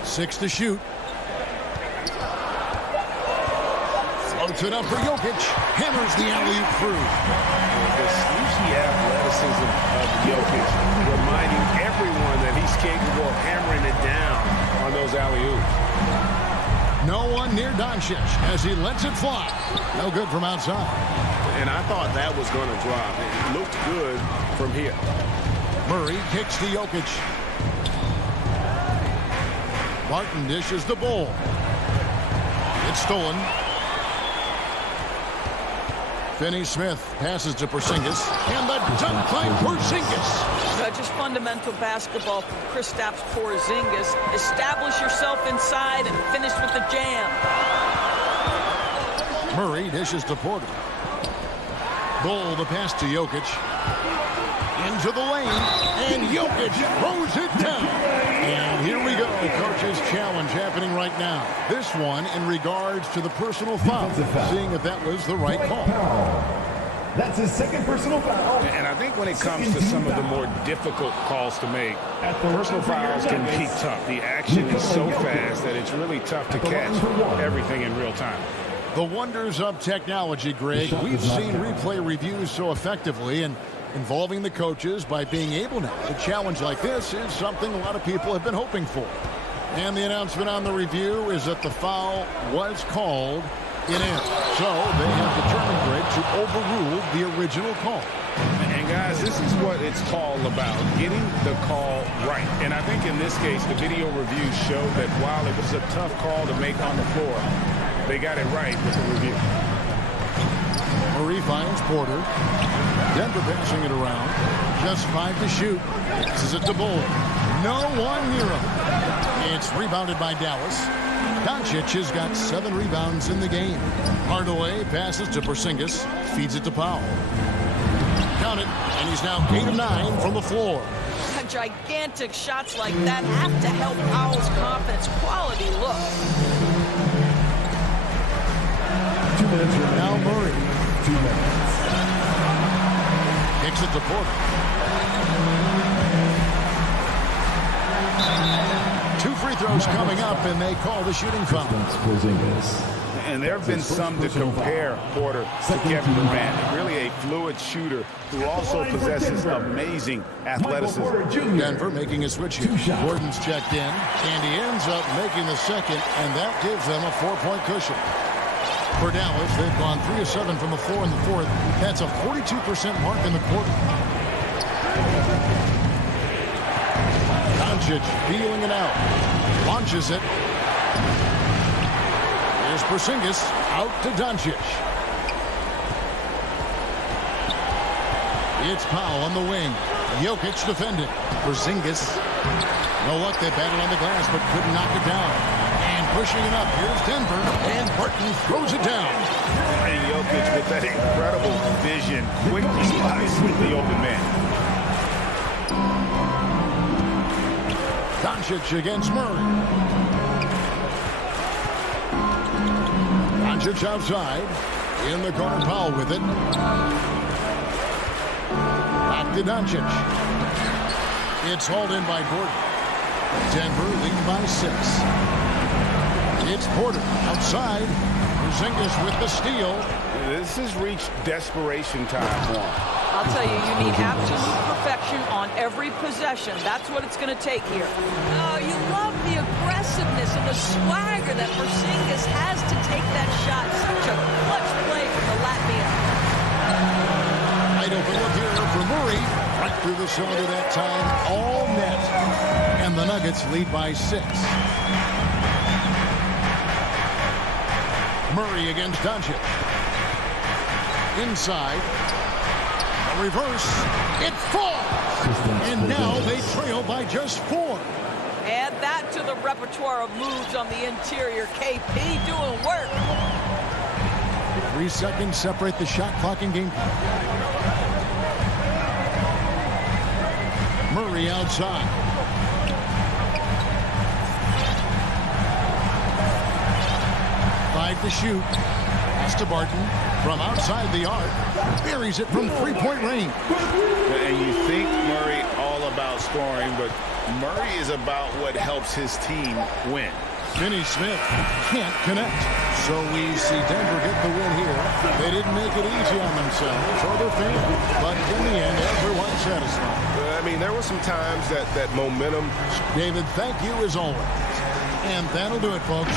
6 to shoot. Floats it up for Jokic. Hammers the alley-oop through. The sneaky athleticism of Jokic, reminding everyone that he's capable of hammering it down on those alley-oops. No one near Doncic as he lets it fly. No good from outside. And I thought that was going to drop. It looked good from here. Murray kicks to Jokic. Martin dishes the ball. It's stolen. Finney-Smith passes to Porzingis. And the dunk by Porzingis. Just fundamental basketball from Kristaps Porzingis. Establish yourself inside and finish with the jam. Murray dishes to Porter. Bull the pass to Jokic. Into the lane. And Jokic throws it down. And here we go. Coach's challenge happening right now. This one in regards to the personal foul. Seeing if that was the right call. That's his second personal foul. And I think when it comes to some of the more difficult calls to make, personal fouls can be tough. The action is so fast that it's really tough to catch everything in real time. The wonders of technology, Greg. We've seen replay reviews so effectively, and involving the coaches by being able now to challenge like this is something a lot of people have been hoping for. And the announcement on the review is that the foul was called in error. So they have determined, Greg, to overrule the original call. And guys, this is what it's all about, getting the call right. And I think in this case, the video review showed that while it was a tough call to make on the floor, they got it right with the review. Murray finds Porter. Denver passing it around. Just 5 to shoot. Passes it to Bull. No one near him. It's rebounded by Dallas. Doncic has got 7 rebounds in the game. Hardaway passes to Porzingis. Feeds it to Powell. Count it. And he's now 8 of 9 from the floor. Gigantic shots like that have to help Powell's confidence. Quality look. 2 minutes remaining. Now Murray. 2 minutes. Kicks it to Porter. 2 free throws coming up, and they call the shooting foul. And there have been some to compare Porter to Kevin Durant. Really a fluid shooter who also possesses amazing athleticism. Denver making a switch here. Gordon's checked in, and he ends up making the second, and that gives them a 4-point cushion. For Dallas, they've gone 3 of 7 from the floor in the fourth. That's a 42% mark in the quarter. Doncic feeling it out. Launches it. Here's Porzingis out to Doncic. It's Powell on the wing. Jokic defending. Porzingis. No luck, they battled on the glass, but couldn't knock it down. Pushing it up. Here's Denver. And Barton throws it down. And Jokic with that incredible vision. Quickly spots the open man. Doncic against Murray. Doncic outside. In the corner, Powell with it. Back to Doncic. It's hauled in by Gordon. Denver leading by 6. It's Porter outside. Porzingis with the steal. This has reached desperation time for him. I'll tell you, you need absolute perfection on every possession. That's what it's going to take here. Oh, you love the aggressiveness and the swagger that Porzingis has to take that shot. Such a clutch play from the Latvian. Right open look here for Murray. Right through the cylinder that time. All net. And the Nuggets lead by 6. Murray against Doncic. Inside. A reverse. It falls. And now they trail by just 4. Add that to the repertoire of moves on the interior. KP doing work. 3 seconds separate the shot clock and game. Murray outside. To shoot. Pass to Barton from outside the arc. Buries it from 3-point range. And you think Murray all about scoring, but Murray is about what helps his team win. Finney-Smith can't connect. So we see Denver get the win here. They didn't make it easy on themselves or their fans, but in the end, everyone's satisfied. I mean, there were some times that momentum. David, thank you as always. And that'll do it, folks.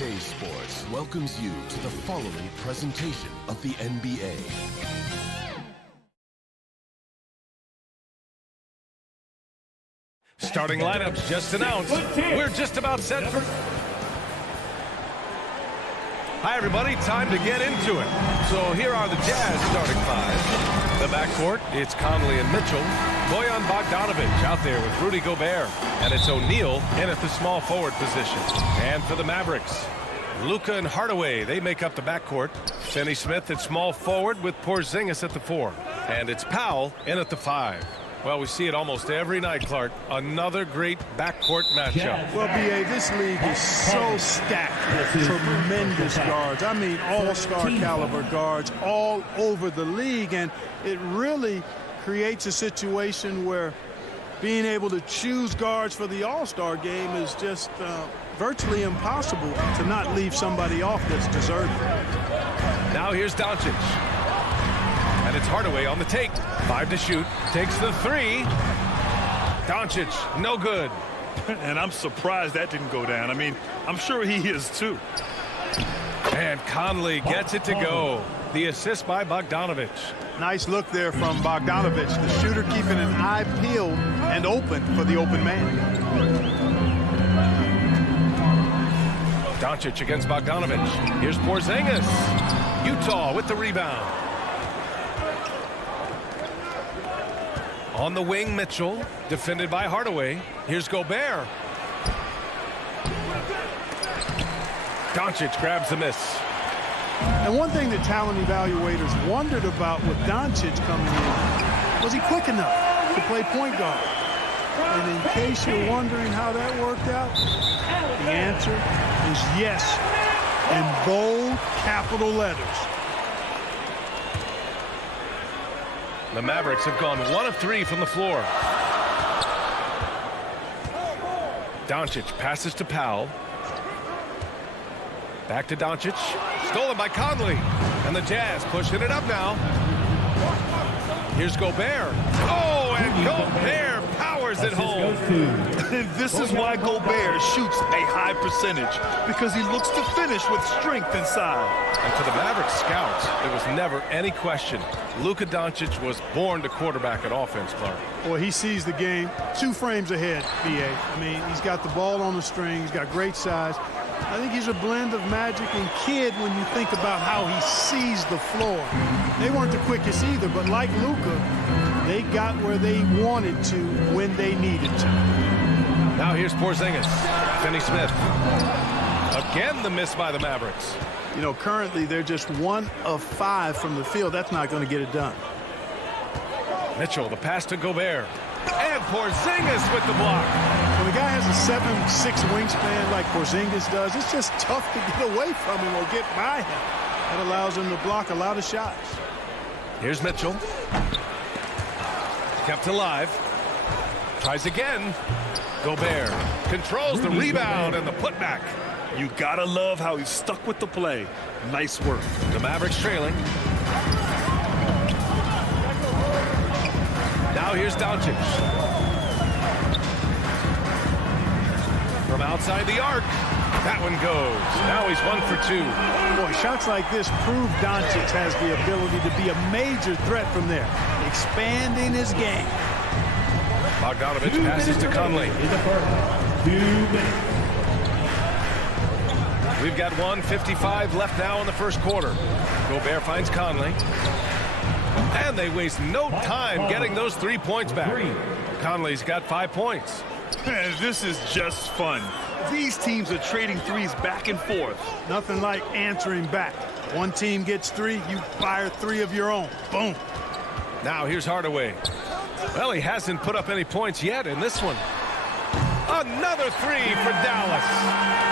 2K Sports welcomes you to the following presentation of the NBA. Starting lineups just announced. We're just about set for... Hi, everybody. Time to get into it. So here are the Jazz starting five. The backcourt, it's Conley and Mitchell. Bojan Bogdanovic out there with Rudy Gobert. And it's O'Neal in at the small forward position. And for the Mavericks, Luka and Hardaway, they make up the backcourt. Finney Smith at small forward with Porzingis at the 4. And it's Powell in at the 5. Well, we see it almost every night, Clark. Another great backcourt matchup. Well, B.A., this league is so stacked with tremendous guards. I mean, all-star caliber guards all over the league. And it really creates a situation where being able to choose guards for the all-star game is just virtually impossible to not leave somebody off that's deserving. Now here's Doncic. And it's Hardaway on the take. 5 to shoot. Takes the 3. Doncic, no good. And I'm surprised that didn't go down. I mean, I'm sure he is too. And Conley gets it to go. The assist by Bogdanovic. Nice look there from Bogdanovic. The shooter keeping an eye peeled and open for the open man. Doncic against Bogdanovic. Here's Porzingis. Utah with the rebound. On the wing, Mitchell, defended by Hardaway. Here's Gobert. Doncic grabs the miss. And one thing that talent evaluators wondered about with Doncic coming in, was he quick enough to play point guard? And in case you're wondering how that worked out, the answer is yes, in bold capital letters. The Mavericks have gone 1 of 3 from the floor. Doncic passes to Powell. Back to Doncic. Stolen by Conley. And the Jazz pushing it up now. Here's Gobert. Oh, and Gobert powers it home. This is why Gobert shoots a high percentage, because he looks to finish with strength inside. And to the Mavericks scouts, there was never any question. Luka Doncic was born to quarterback at offense, Clark. Boy, he sees the game 2 frames ahead, B.A. I mean, he's got the ball on the string. He's got great size. I think he's a blend of Magic and Kidd when you think about how he sees the floor. They weren't the quickest either, but like Luka, they got where they wanted to when they needed to. Now here's Porzingis. Finney Smith. Again, the miss by the Mavericks. You know, currently they're just 1 of 5 from the field. That's not going to get it done. Mitchell, the pass to Gobert. And Porzingis with the block. When a guy has a 7'6" wingspan like Porzingis does, it's just tough to get away from him or get by him. That allows him to block a lot of shots. Here's Mitchell. Kept alive. Tries again. Gobert controls the rebound and the putback. You gotta love how he stuck with the play. Nice work. The Mavericks trailing. Now here's Doncic. From outside the arc. That one goes. Now he's 1 for 2. Boy, shots like this prove Doncic has the ability to be a major threat from there. Expanding his game. Bogdanovic passes to Conley. We've got 1:55 left now in the first quarter. Gobert finds Conley. And they waste no time getting those 3 points back. Conley's got 5 points. Man, this is just fun. These teams are trading threes back and forth. Nothing like answering back. One team gets 3, you fire 3 of your own. Boom. Now here's Hardaway. Well, he hasn't put up any points yet in this one. Another 3 for Dallas.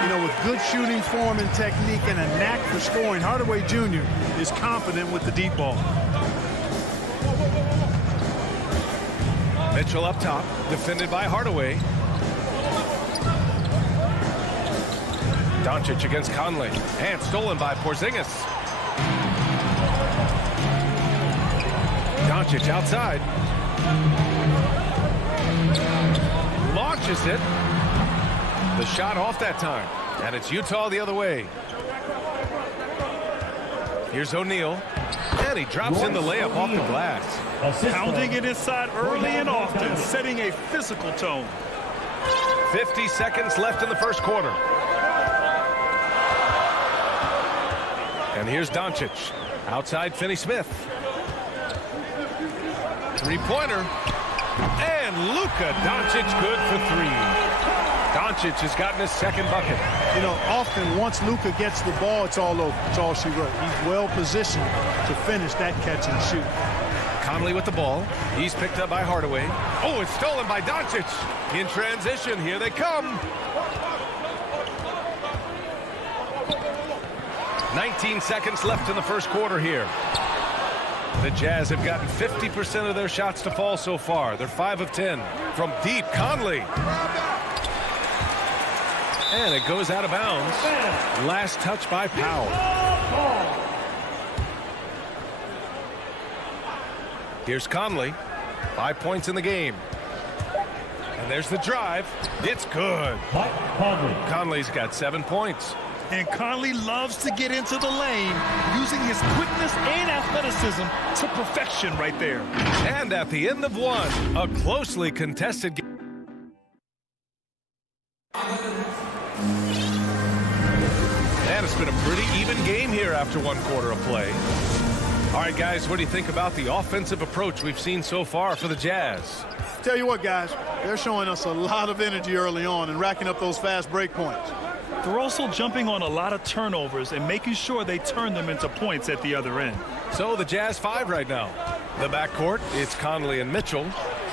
You know, with good shooting form and technique and a knack for scoring, Hardaway Jr. is confident with the deep ball. Mitchell up top, defended by Hardaway. Doncic against Conley. And stolen by Porzingis. Doncic outside. Launches it. The shot off that time. And it's Utah the other way. Here's O'Neal. And he drops in the layup off the glass. Pounding it inside early and often, setting a physical tone. 50 seconds left in the first quarter. And here's Doncic. Outside Finney-Smith. Three-pointer. And Luka Doncic good for three. Doncic has gotten his second bucket. You know, often once Luka gets the ball, it's all over. It's all she wrote. He's well positioned to finish that catch and shoot. Conley with the ball. He's picked up by Hardaway. Oh, it's stolen by Doncic. In transition, here they come. 19 seconds left in the first quarter here. The Jazz have gotten 50% of their shots to fall so far. They're 5 of 10. From deep, Conley. And it goes out of bounds. Last touch by Powell. Here's Conley. 5 points in the game. And there's the drive. It's good. Conley's got 7 points. And Conley loves to get into the lane, using his quickness and athleticism to perfection right there. And at the end of one, a closely contested game. And it's been a pretty even game here after 1 quarter of play. All right, guys, what do you think about the offensive approach we've seen so far for the Jazz? Tell you what, guys, they're showing us a lot of energy early on and racking up those fast break points. They're also jumping on a lot of turnovers and making sure they turn them into points at the other end. So the Jazz 5 right now. The backcourt, it's Conley and Mitchell.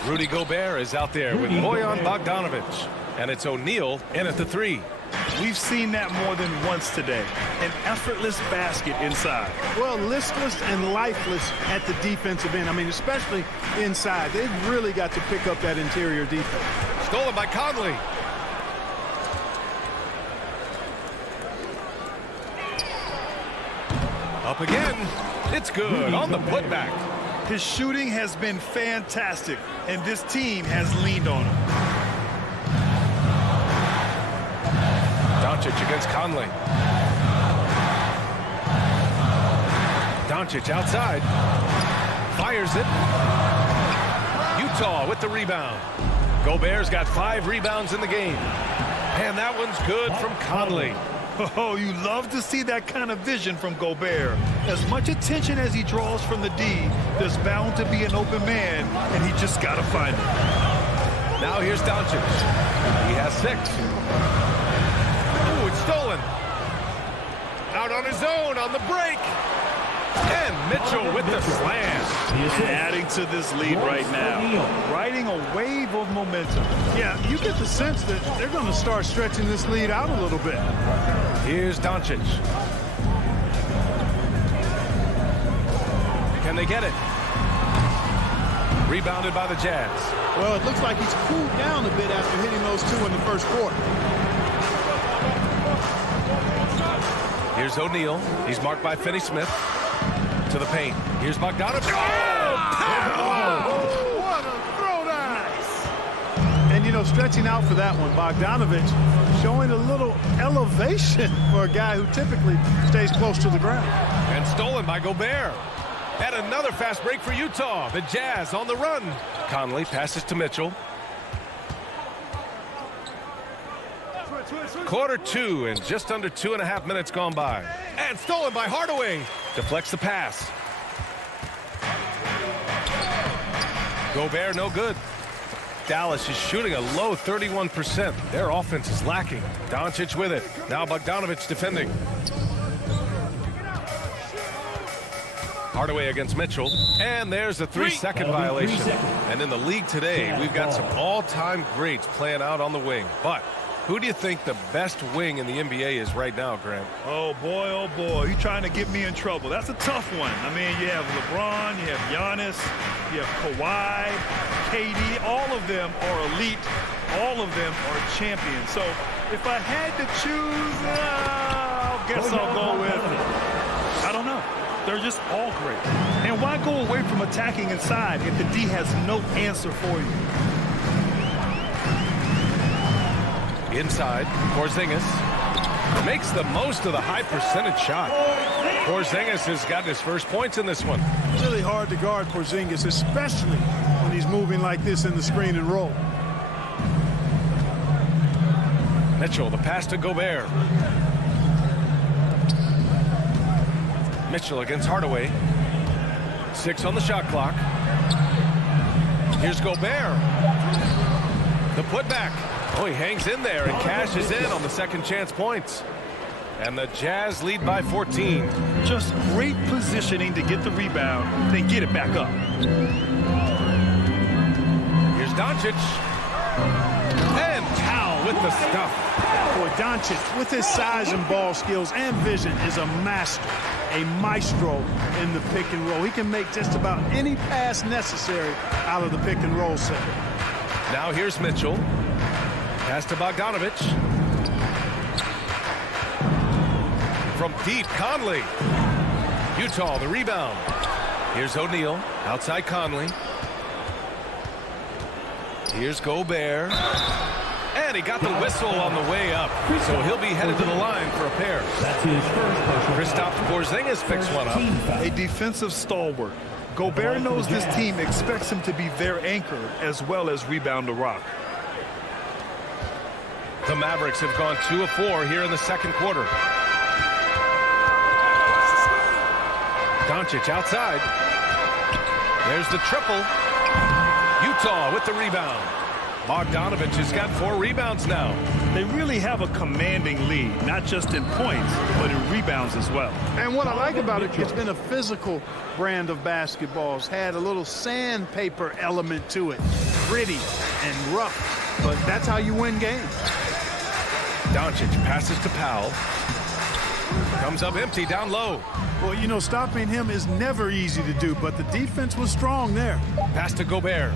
Rudy Gobert is out there with Bojan Bogdanovic. And it's O'Neal in at the 3. We've seen that more than once today. An effortless basket inside. Well, listless and lifeless at the defensive end. I mean, especially inside. They've really got to pick up that interior defense. Stolen by Conley. Up again. It's good on the putback. His shooting has been fantastic, and this team has leaned on him. Doncic against Conley. Doncic outside. Fires it. Utah with the rebound. Gobert's got 5 rebounds in the game. And that one's good from Conley. Oh, you love to see that kind of vision from Gobert. As much attention as he draws from the D, there's bound to be an open man, and he just got to find him. Now here's Doncic. He has 6. Ooh, it's stolen. Out on his own on the break. And Mitchell with the slam. And adding to this lead right now. Riding a wave of momentum. Yeah, you get the sense that they're going to start stretching this lead out a little bit. Here's Doncic. Can they get it? Rebounded by the Jazz. Well, it looks like he's cooled down a bit after hitting those 2 in the first quarter. Here's O'Neal. He's marked by Finney-Smith. To the paint. Here's Bogdanovic. Oh, what a throwdown! And, you know, stretching out for that one, Bogdanovic showing a little elevation for a guy who typically stays close to the ground. And stolen by Gobert. And another fast break for Utah. The Jazz on the run. Conley passes to Mitchell. Quarter 2 and just under 2.5 minutes gone by. And stolen by Hardaway. Deflects the pass. Gobert no good. Dallas is shooting a low 31%. Their offense is lacking. Doncic with it. Now Bogdanovic defending. Hardaway against Mitchell. And there's a 3-second violation. And in the league today, we've got some all-time greats playing out on the wing. But who do you think the best wing in the NBA is right now, Grant? Oh, boy, you're trying to get me in trouble. That's a tough one. I mean, you have LeBron, you have Giannis, you have Kawhi, KD. All of them are elite. All of them are champions. So if I had to choose, I guess I'll go with, I don't know. They're just all great. And why go away from attacking inside if the D has no answer for you? Inside, Porzingis. Makes the most of the high percentage shot. Porzingis has gotten his first points in this one. Really hard to guard Porzingis, especially when he's moving like this in the screen and roll. Mitchell, the pass to Gobert. Mitchell against Hardaway. 6 on the shot clock. Here's Gobert. The putback. Oh, he hangs in there and cashes in on the second chance points. And the Jazz lead by 14. Just great positioning to get the rebound, then get it back up. Here's Doncic. And Powell with the stuff. Boy, Doncic, with his size and ball skills and vision, is a master, a maestro in the pick and roll. He can make just about any pass necessary out of the pick and roll set. Now here's Mitchell. Pass to Bogdanovich. From deep, Conley. Utah, the rebound. Here's O'Neal, outside Conley. Here's Gobert. And he got the whistle on the way up. So he'll be headed to the line for a pair. That's his first personal. Kristaps Porzingis picks one up. A defensive stalwart. Gobert knows this team expects him to be their anchor as well as rebound the rock. The Mavericks have gone 2 of 4 here in the second quarter. Doncic outside. There's the triple. Utah with the rebound. Bogdanovich has got 4 rebounds now. They really have a commanding lead, not just in points, but in rebounds as well. And what I like about it, it's been a physical brand of basketball. It's had a little sandpaper element to it. Gritty and rough, but that's how you win games. Doncic passes to Powell. Comes up empty down low. Well, you know, stopping him is never easy to do, but the defense was strong there. Pass to Gobert.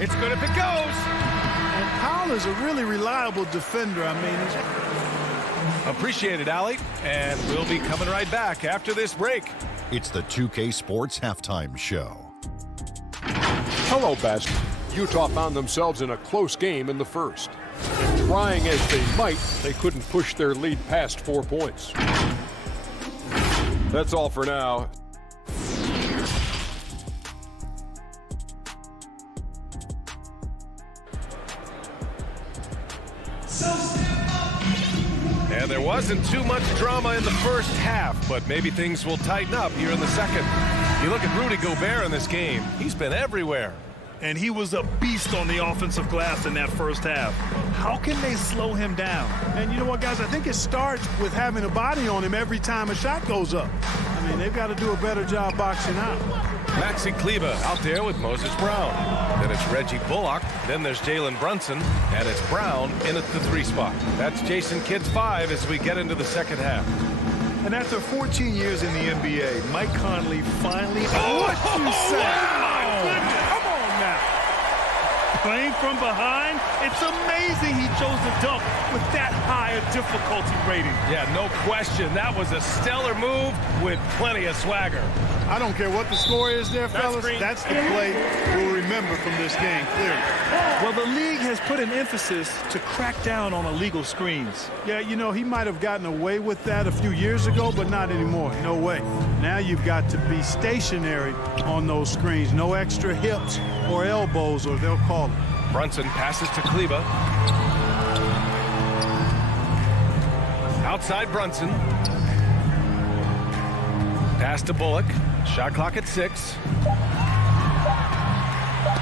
It's good if it goes. And Powell is a really reliable defender. I mean, appreciate it, Allie. And we'll be coming right back after this break. It's the 2K Sports Halftime Show. Hello, Best. Utah found themselves in a close game in the first. And trying as they might, they couldn't push their lead past 4 points. That's all for now. And there wasn't too much drama in the first half, but maybe things will tighten up here in the second. You look at Rudy Gobert in this game. He's been everywhere. And he was a beast on the offensive glass in that first half. How can they slow him down? And you know what, guys? I think it starts with having a body on him every time a shot goes up. I mean, they've got to do a better job boxing out. Maxi Kleber out there with Moses Brown. Then it's Reggie Bullock. Then there's Jalen Brunson. And it's Brown in at the 3 spot. That's Jason Kidd's 5 as we get into the second half. And after 14 years in the NBA, Mike Conley finally... What you say? Oh, my goodness. Playing from behind, it's amazing he chose to dunk with that higher difficulty rating. Yeah, no question. That was a stellar move with plenty of swagger. I don't care what the score is there, fellas. That's the play we'll remember from this game, clearly. Well, the league has put an emphasis to crack down on illegal screens. Yeah, you know, he might have gotten away with that a few years ago, but not anymore. No way. Now you've got to be stationary on those screens. No extra hips or elbows, or they'll call it. Brunson passes to Kleber. Outside Brunson. Pass to Bullock. Shot clock at 6.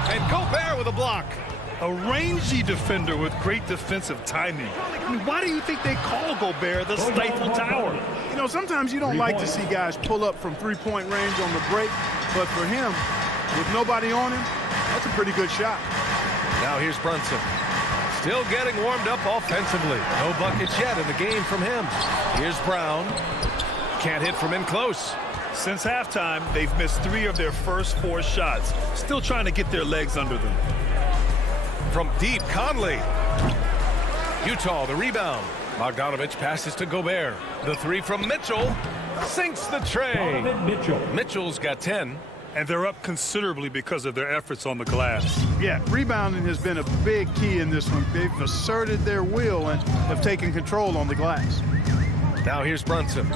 And Gobert with a block. A rangy defender with great defensive timing. I mean, why do you think they call Gobert the Stifle Tower? You know, sometimes you don't like to see guys pull up from three-point range on the break, but for him, with nobody on him, that's a pretty good shot. Now here's Brunson. Still getting warmed up offensively. No buckets yet in the game from him. Here's Brown. Can't hit from in close. Since halftime, they've missed 3 of their first 4 shots. Still trying to get their legs under them. From deep, Conley. Utah, the rebound. Bogdanovich passes to Gobert. The 3 from Mitchell. Sinks the tray. Mitchell. Mitchell's got 10. And they're up considerably because of their efforts on the glass. Yeah, rebounding has been a big key in this one. They've asserted their will and have taken control on the glass. Now here's Brunson.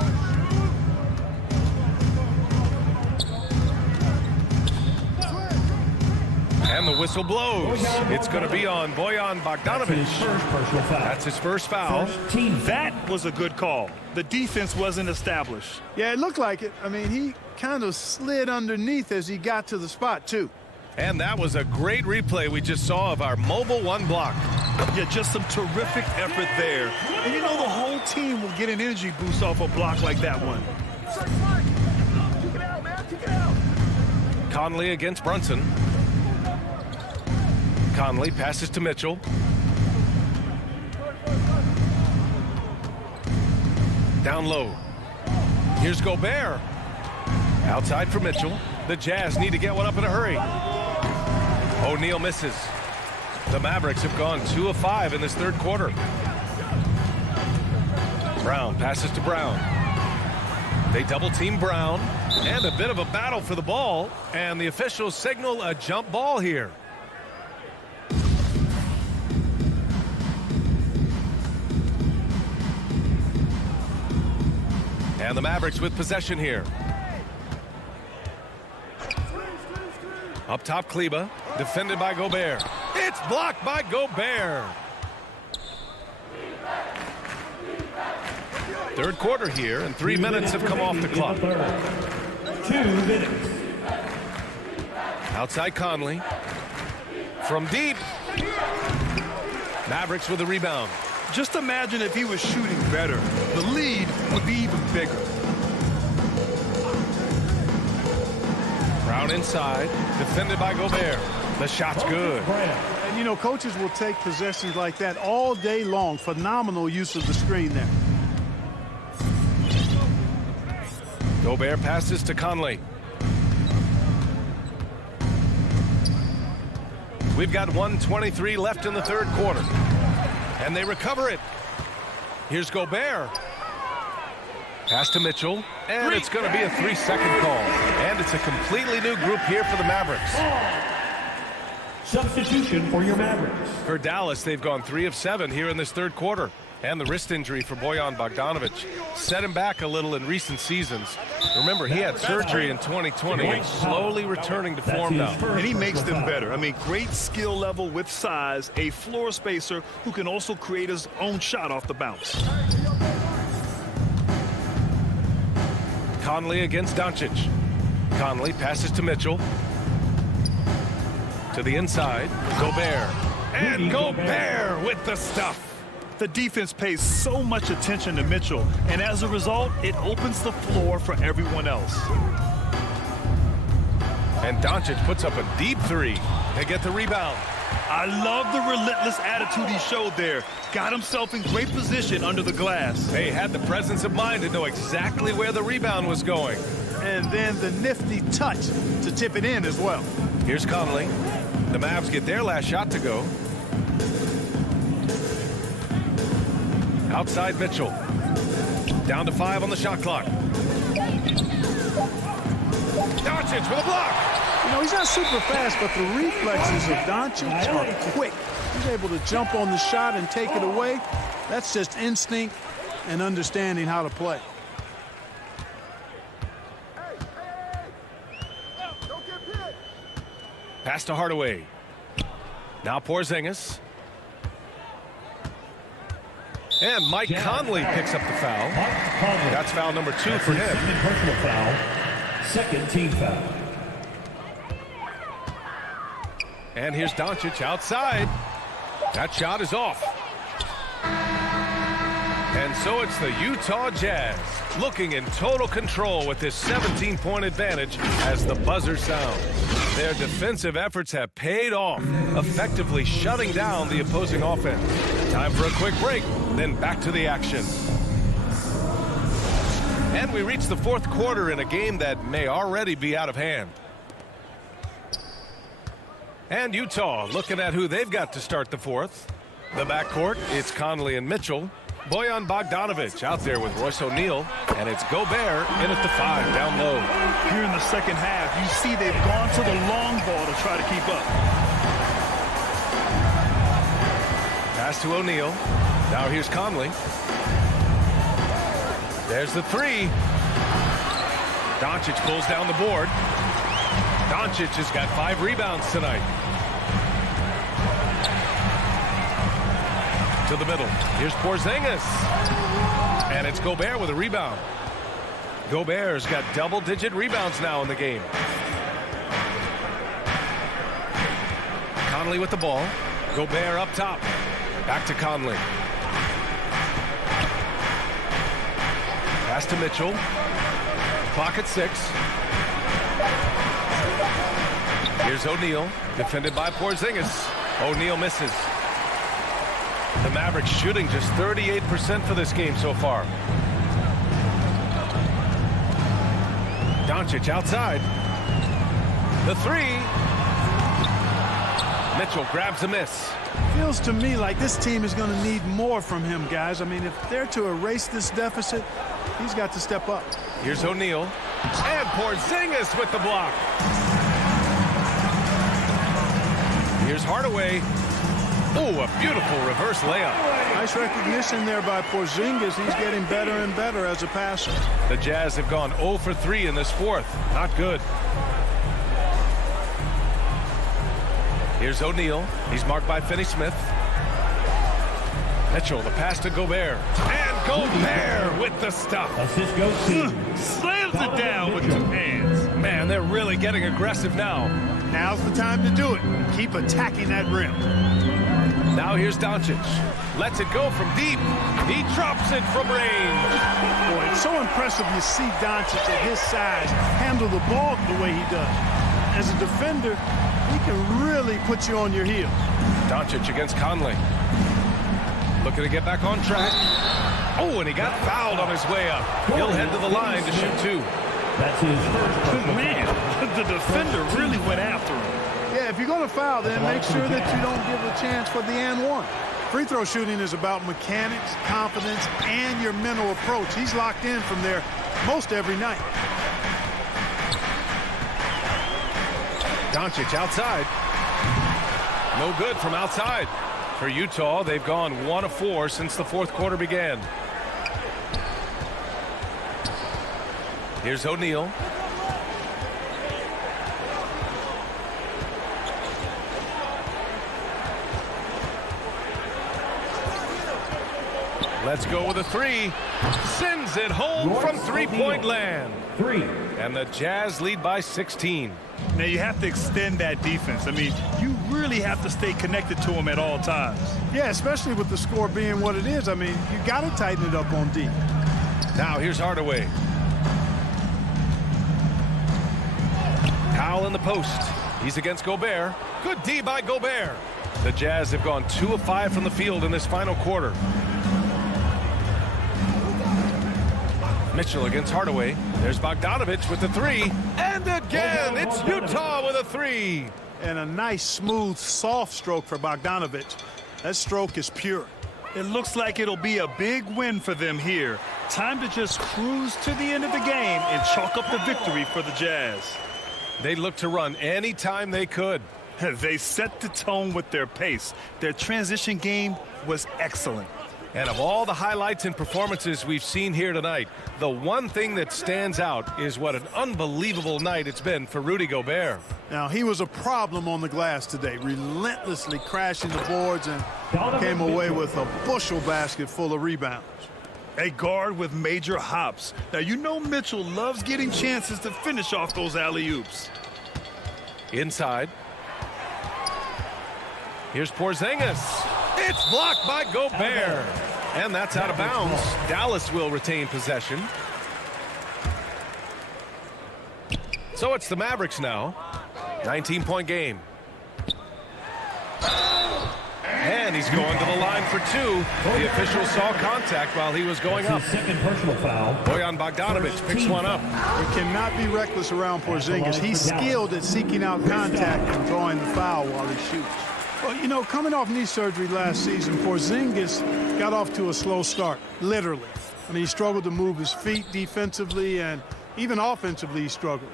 And the whistle blows. It's going to be on Bojan Bogdanovic. That's his first foul. That was a good call. The defense wasn't established. Yeah, it looked like it. I mean, he kind of slid underneath as he got to the spot, too. And that was a great replay we just saw of our mobile one block. Yeah, just some terrific effort there. And you know the whole team will get an energy boost off a block like that one. Conley against Brunson. Conley passes to Mitchell. Down low. Here's Gobert. Outside for Mitchell. The Jazz need to get one up in a hurry. O'Neal misses. The Mavericks have gone 2 of 5 in this third quarter. Brown passes to Brown. They double team Brown. And a bit of a battle for the ball. And the officials signal a jump ball here. And the Mavericks with possession here. Up top, Kleba, defended by Gobert. It's blocked by Gobert. Third quarter here, and 3 minutes have come off the clock. 2 minutes. Outside Conley. From deep. Mavericks with a rebound. Just imagine if he was shooting better. The lead would be even bigger. Brown inside, defended by Gobert. The shot's good. And, you know, coaches will take possessions like that all day long. Phenomenal use of the screen there. Gobert passes to Conley. We've got 1:23 left in the third quarter. And they recover it. Here's Gobert. Pass to Mitchell. And it's going to be a 3-second call. And it's a completely new group here for the Mavericks. Substitution for your Mavericks. For Dallas, they've gone 3 of 7 here in this third quarter. And the wrist injury for Bojan Bogdanovic set him back a little in recent seasons. Remember, he had surgery in 2020 and slowly returning to form now. And he makes them better. I mean, great skill level with size, a floor spacer who can also create his own shot off the bounce. Conley against Doncic. Conley passes to Mitchell. To the inside, Gobert. And Gobert with the stuff. The defense pays so much attention to Mitchell, and as a result, it opens the floor for everyone else. And Doncic puts up a deep 3 to get the rebound. I love the relentless attitude he showed there. Got himself in great position under the glass. They had the presence of mind to know exactly where the rebound was going. And then the nifty touch to tip it in as well. Here's Conley. The Mavs get their last shot to go. Outside Mitchell. Down to 5 on the shot clock. Doncic with a block. You know, he's not super fast, but the reflexes of Doncic are quick. He's able to jump on the shot and take it away. That's just instinct and understanding how to play. Pass to Hardaway. Now Porzingis. And Mike Conley picks up the foul. That's foul number 2 for him. Second personal foul. Second team foul. And here's Doncic outside. That shot is off. And so it's the Utah Jazz looking in total control with this 17-point advantage as the buzzer sounds. Their defensive efforts have paid off, effectively shutting down the opposing offense. Time for a quick break, then back to the action. And we reach the fourth quarter in a game that may already be out of hand. And Utah looking at who they've got to start the fourth. The backcourt, it's Conley and Mitchell. Bojan Bogdanovic out there with Royce O'Neal, and it's Gobert in at the 5 down low. Here in the second half, you see they've gone to the long ball to try to keep up. Pass to O'Neal. Now here's Conley. There's the 3. Doncic pulls down the board. Doncic has got 5 rebounds tonight. To the middle. Here's Porzingis. And it's Gobert with a rebound. Gobert's got double-digit rebounds now in the game. Conley with the ball. Gobert up top. Back to Conley. Pass to Mitchell. Clock at 6. Here's O'Neal. Defended by Porzingis. O'Neal misses. The Mavericks shooting just 38% for this game so far. Doncic outside. The 3. Mitchell grabs a miss. Feels to me like this team is going to need more from him, guys. I mean, if they're to erase this deficit, he's got to step up. Here's O'Neal. And Porzingis with the block. Here's Hardaway. Ooh, a beautiful reverse layup. Nice recognition there by Porzingis. He's getting better and better as a passer. The Jazz have gone 0 for 3 in this fourth. Not good. Here's O'Neal. He's marked by Finney-Smith. Mitchell, the pass to Gobert. And Gobert with the stuff. Slams it down with 2 hands. Man, they're really getting aggressive now. Now's the time to do it. Keep attacking that rim. Now here's Doncic. Lets it go from deep. He drops it from range. Boy, it's so impressive you see Doncic at his size handle the ball the way he does. As a defender, he can really put you on your heels. Doncic against Conley. Looking to get back on track. Oh, and he got fouled on his way up. He'll head to the line to shoot 2. That's his first. Man, the defender really went after him. Yeah, if you're going to foul, then make sure that you don't give a chance for the and one. Free throw shooting is about mechanics, confidence, and your mental approach. He's locked in from there most every night. Doncic outside. No good from outside. For Utah, they've gone 1 of 4 since the fourth quarter began. Here's O'Neal. Let's go with a 3. Sends it home from three-point land. 3. And the Jazz lead by 16. Now you have to extend that defense. I mean, you really have to stay connected to him at all times. Yeah, especially with the score being what it is. I mean, you got to tighten it up on D. Now here's Hardaway. Powell in the post. He's against Gobert. Good D by Gobert. The Jazz have gone 2 of 5 from the field in this final quarter. Mitchell against Hardaway. There's Bogdanovic with the 3. And again, it's Utah with a 3. And a nice, smooth, soft stroke for Bogdanovic. That stroke is pure. It looks like it'll be a big win for them here. Time to just cruise to the end of the game and chalk up the victory for the Jazz. They look to run any time they could. They set the tone with their pace. Their transition game was excellent. And of all the highlights and performances we've seen here tonight, the one thing that stands out is what an unbelievable night it's been for Rudy Gobert. Now, he was a problem on the glass today, relentlessly crashing the boards and came away with a bushel basket full of rebounds. A guard with major hops. Now, you know Mitchell loves getting chances to finish off those alley-oops. Inside. Here's Porzingis. It's blocked by Gobert. And that's out of bounds. Dallas will retain possession. So it's the Mavericks now. 19-point game. And he's going to the line for 2. The official saw contact while he was going up. Second personal foul. Bojan Bogdanovic picks one up. You cannot be reckless around Porzingis. He's skilled at seeking out contact and drawing the foul while he shoots. Well, you know, coming off knee surgery last season, Porzingis got off to a slow start, literally. I mean, he struggled to move his feet defensively, and even offensively he struggled.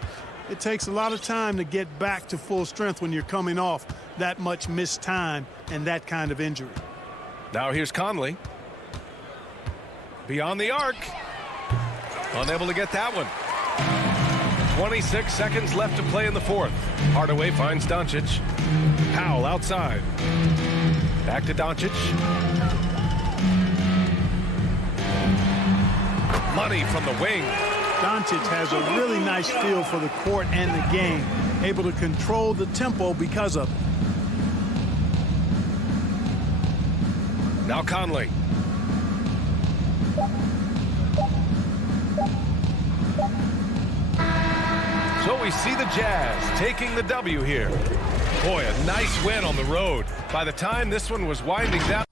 It takes a lot of time to get back to full strength when you're coming off that much missed time and that kind of injury. Now here's Conley. Beyond the arc. Unable to get that one. 26 seconds left to play in the fourth. Hardaway finds Doncic. Powell outside. Back to Doncic. Money from the wing. Doncic has a really nice feel for the court and the game, able to control the tempo because of it. Now Conley. So we see the Jazz taking the W here. Boy, a nice win on the road. By the time this one was winding down.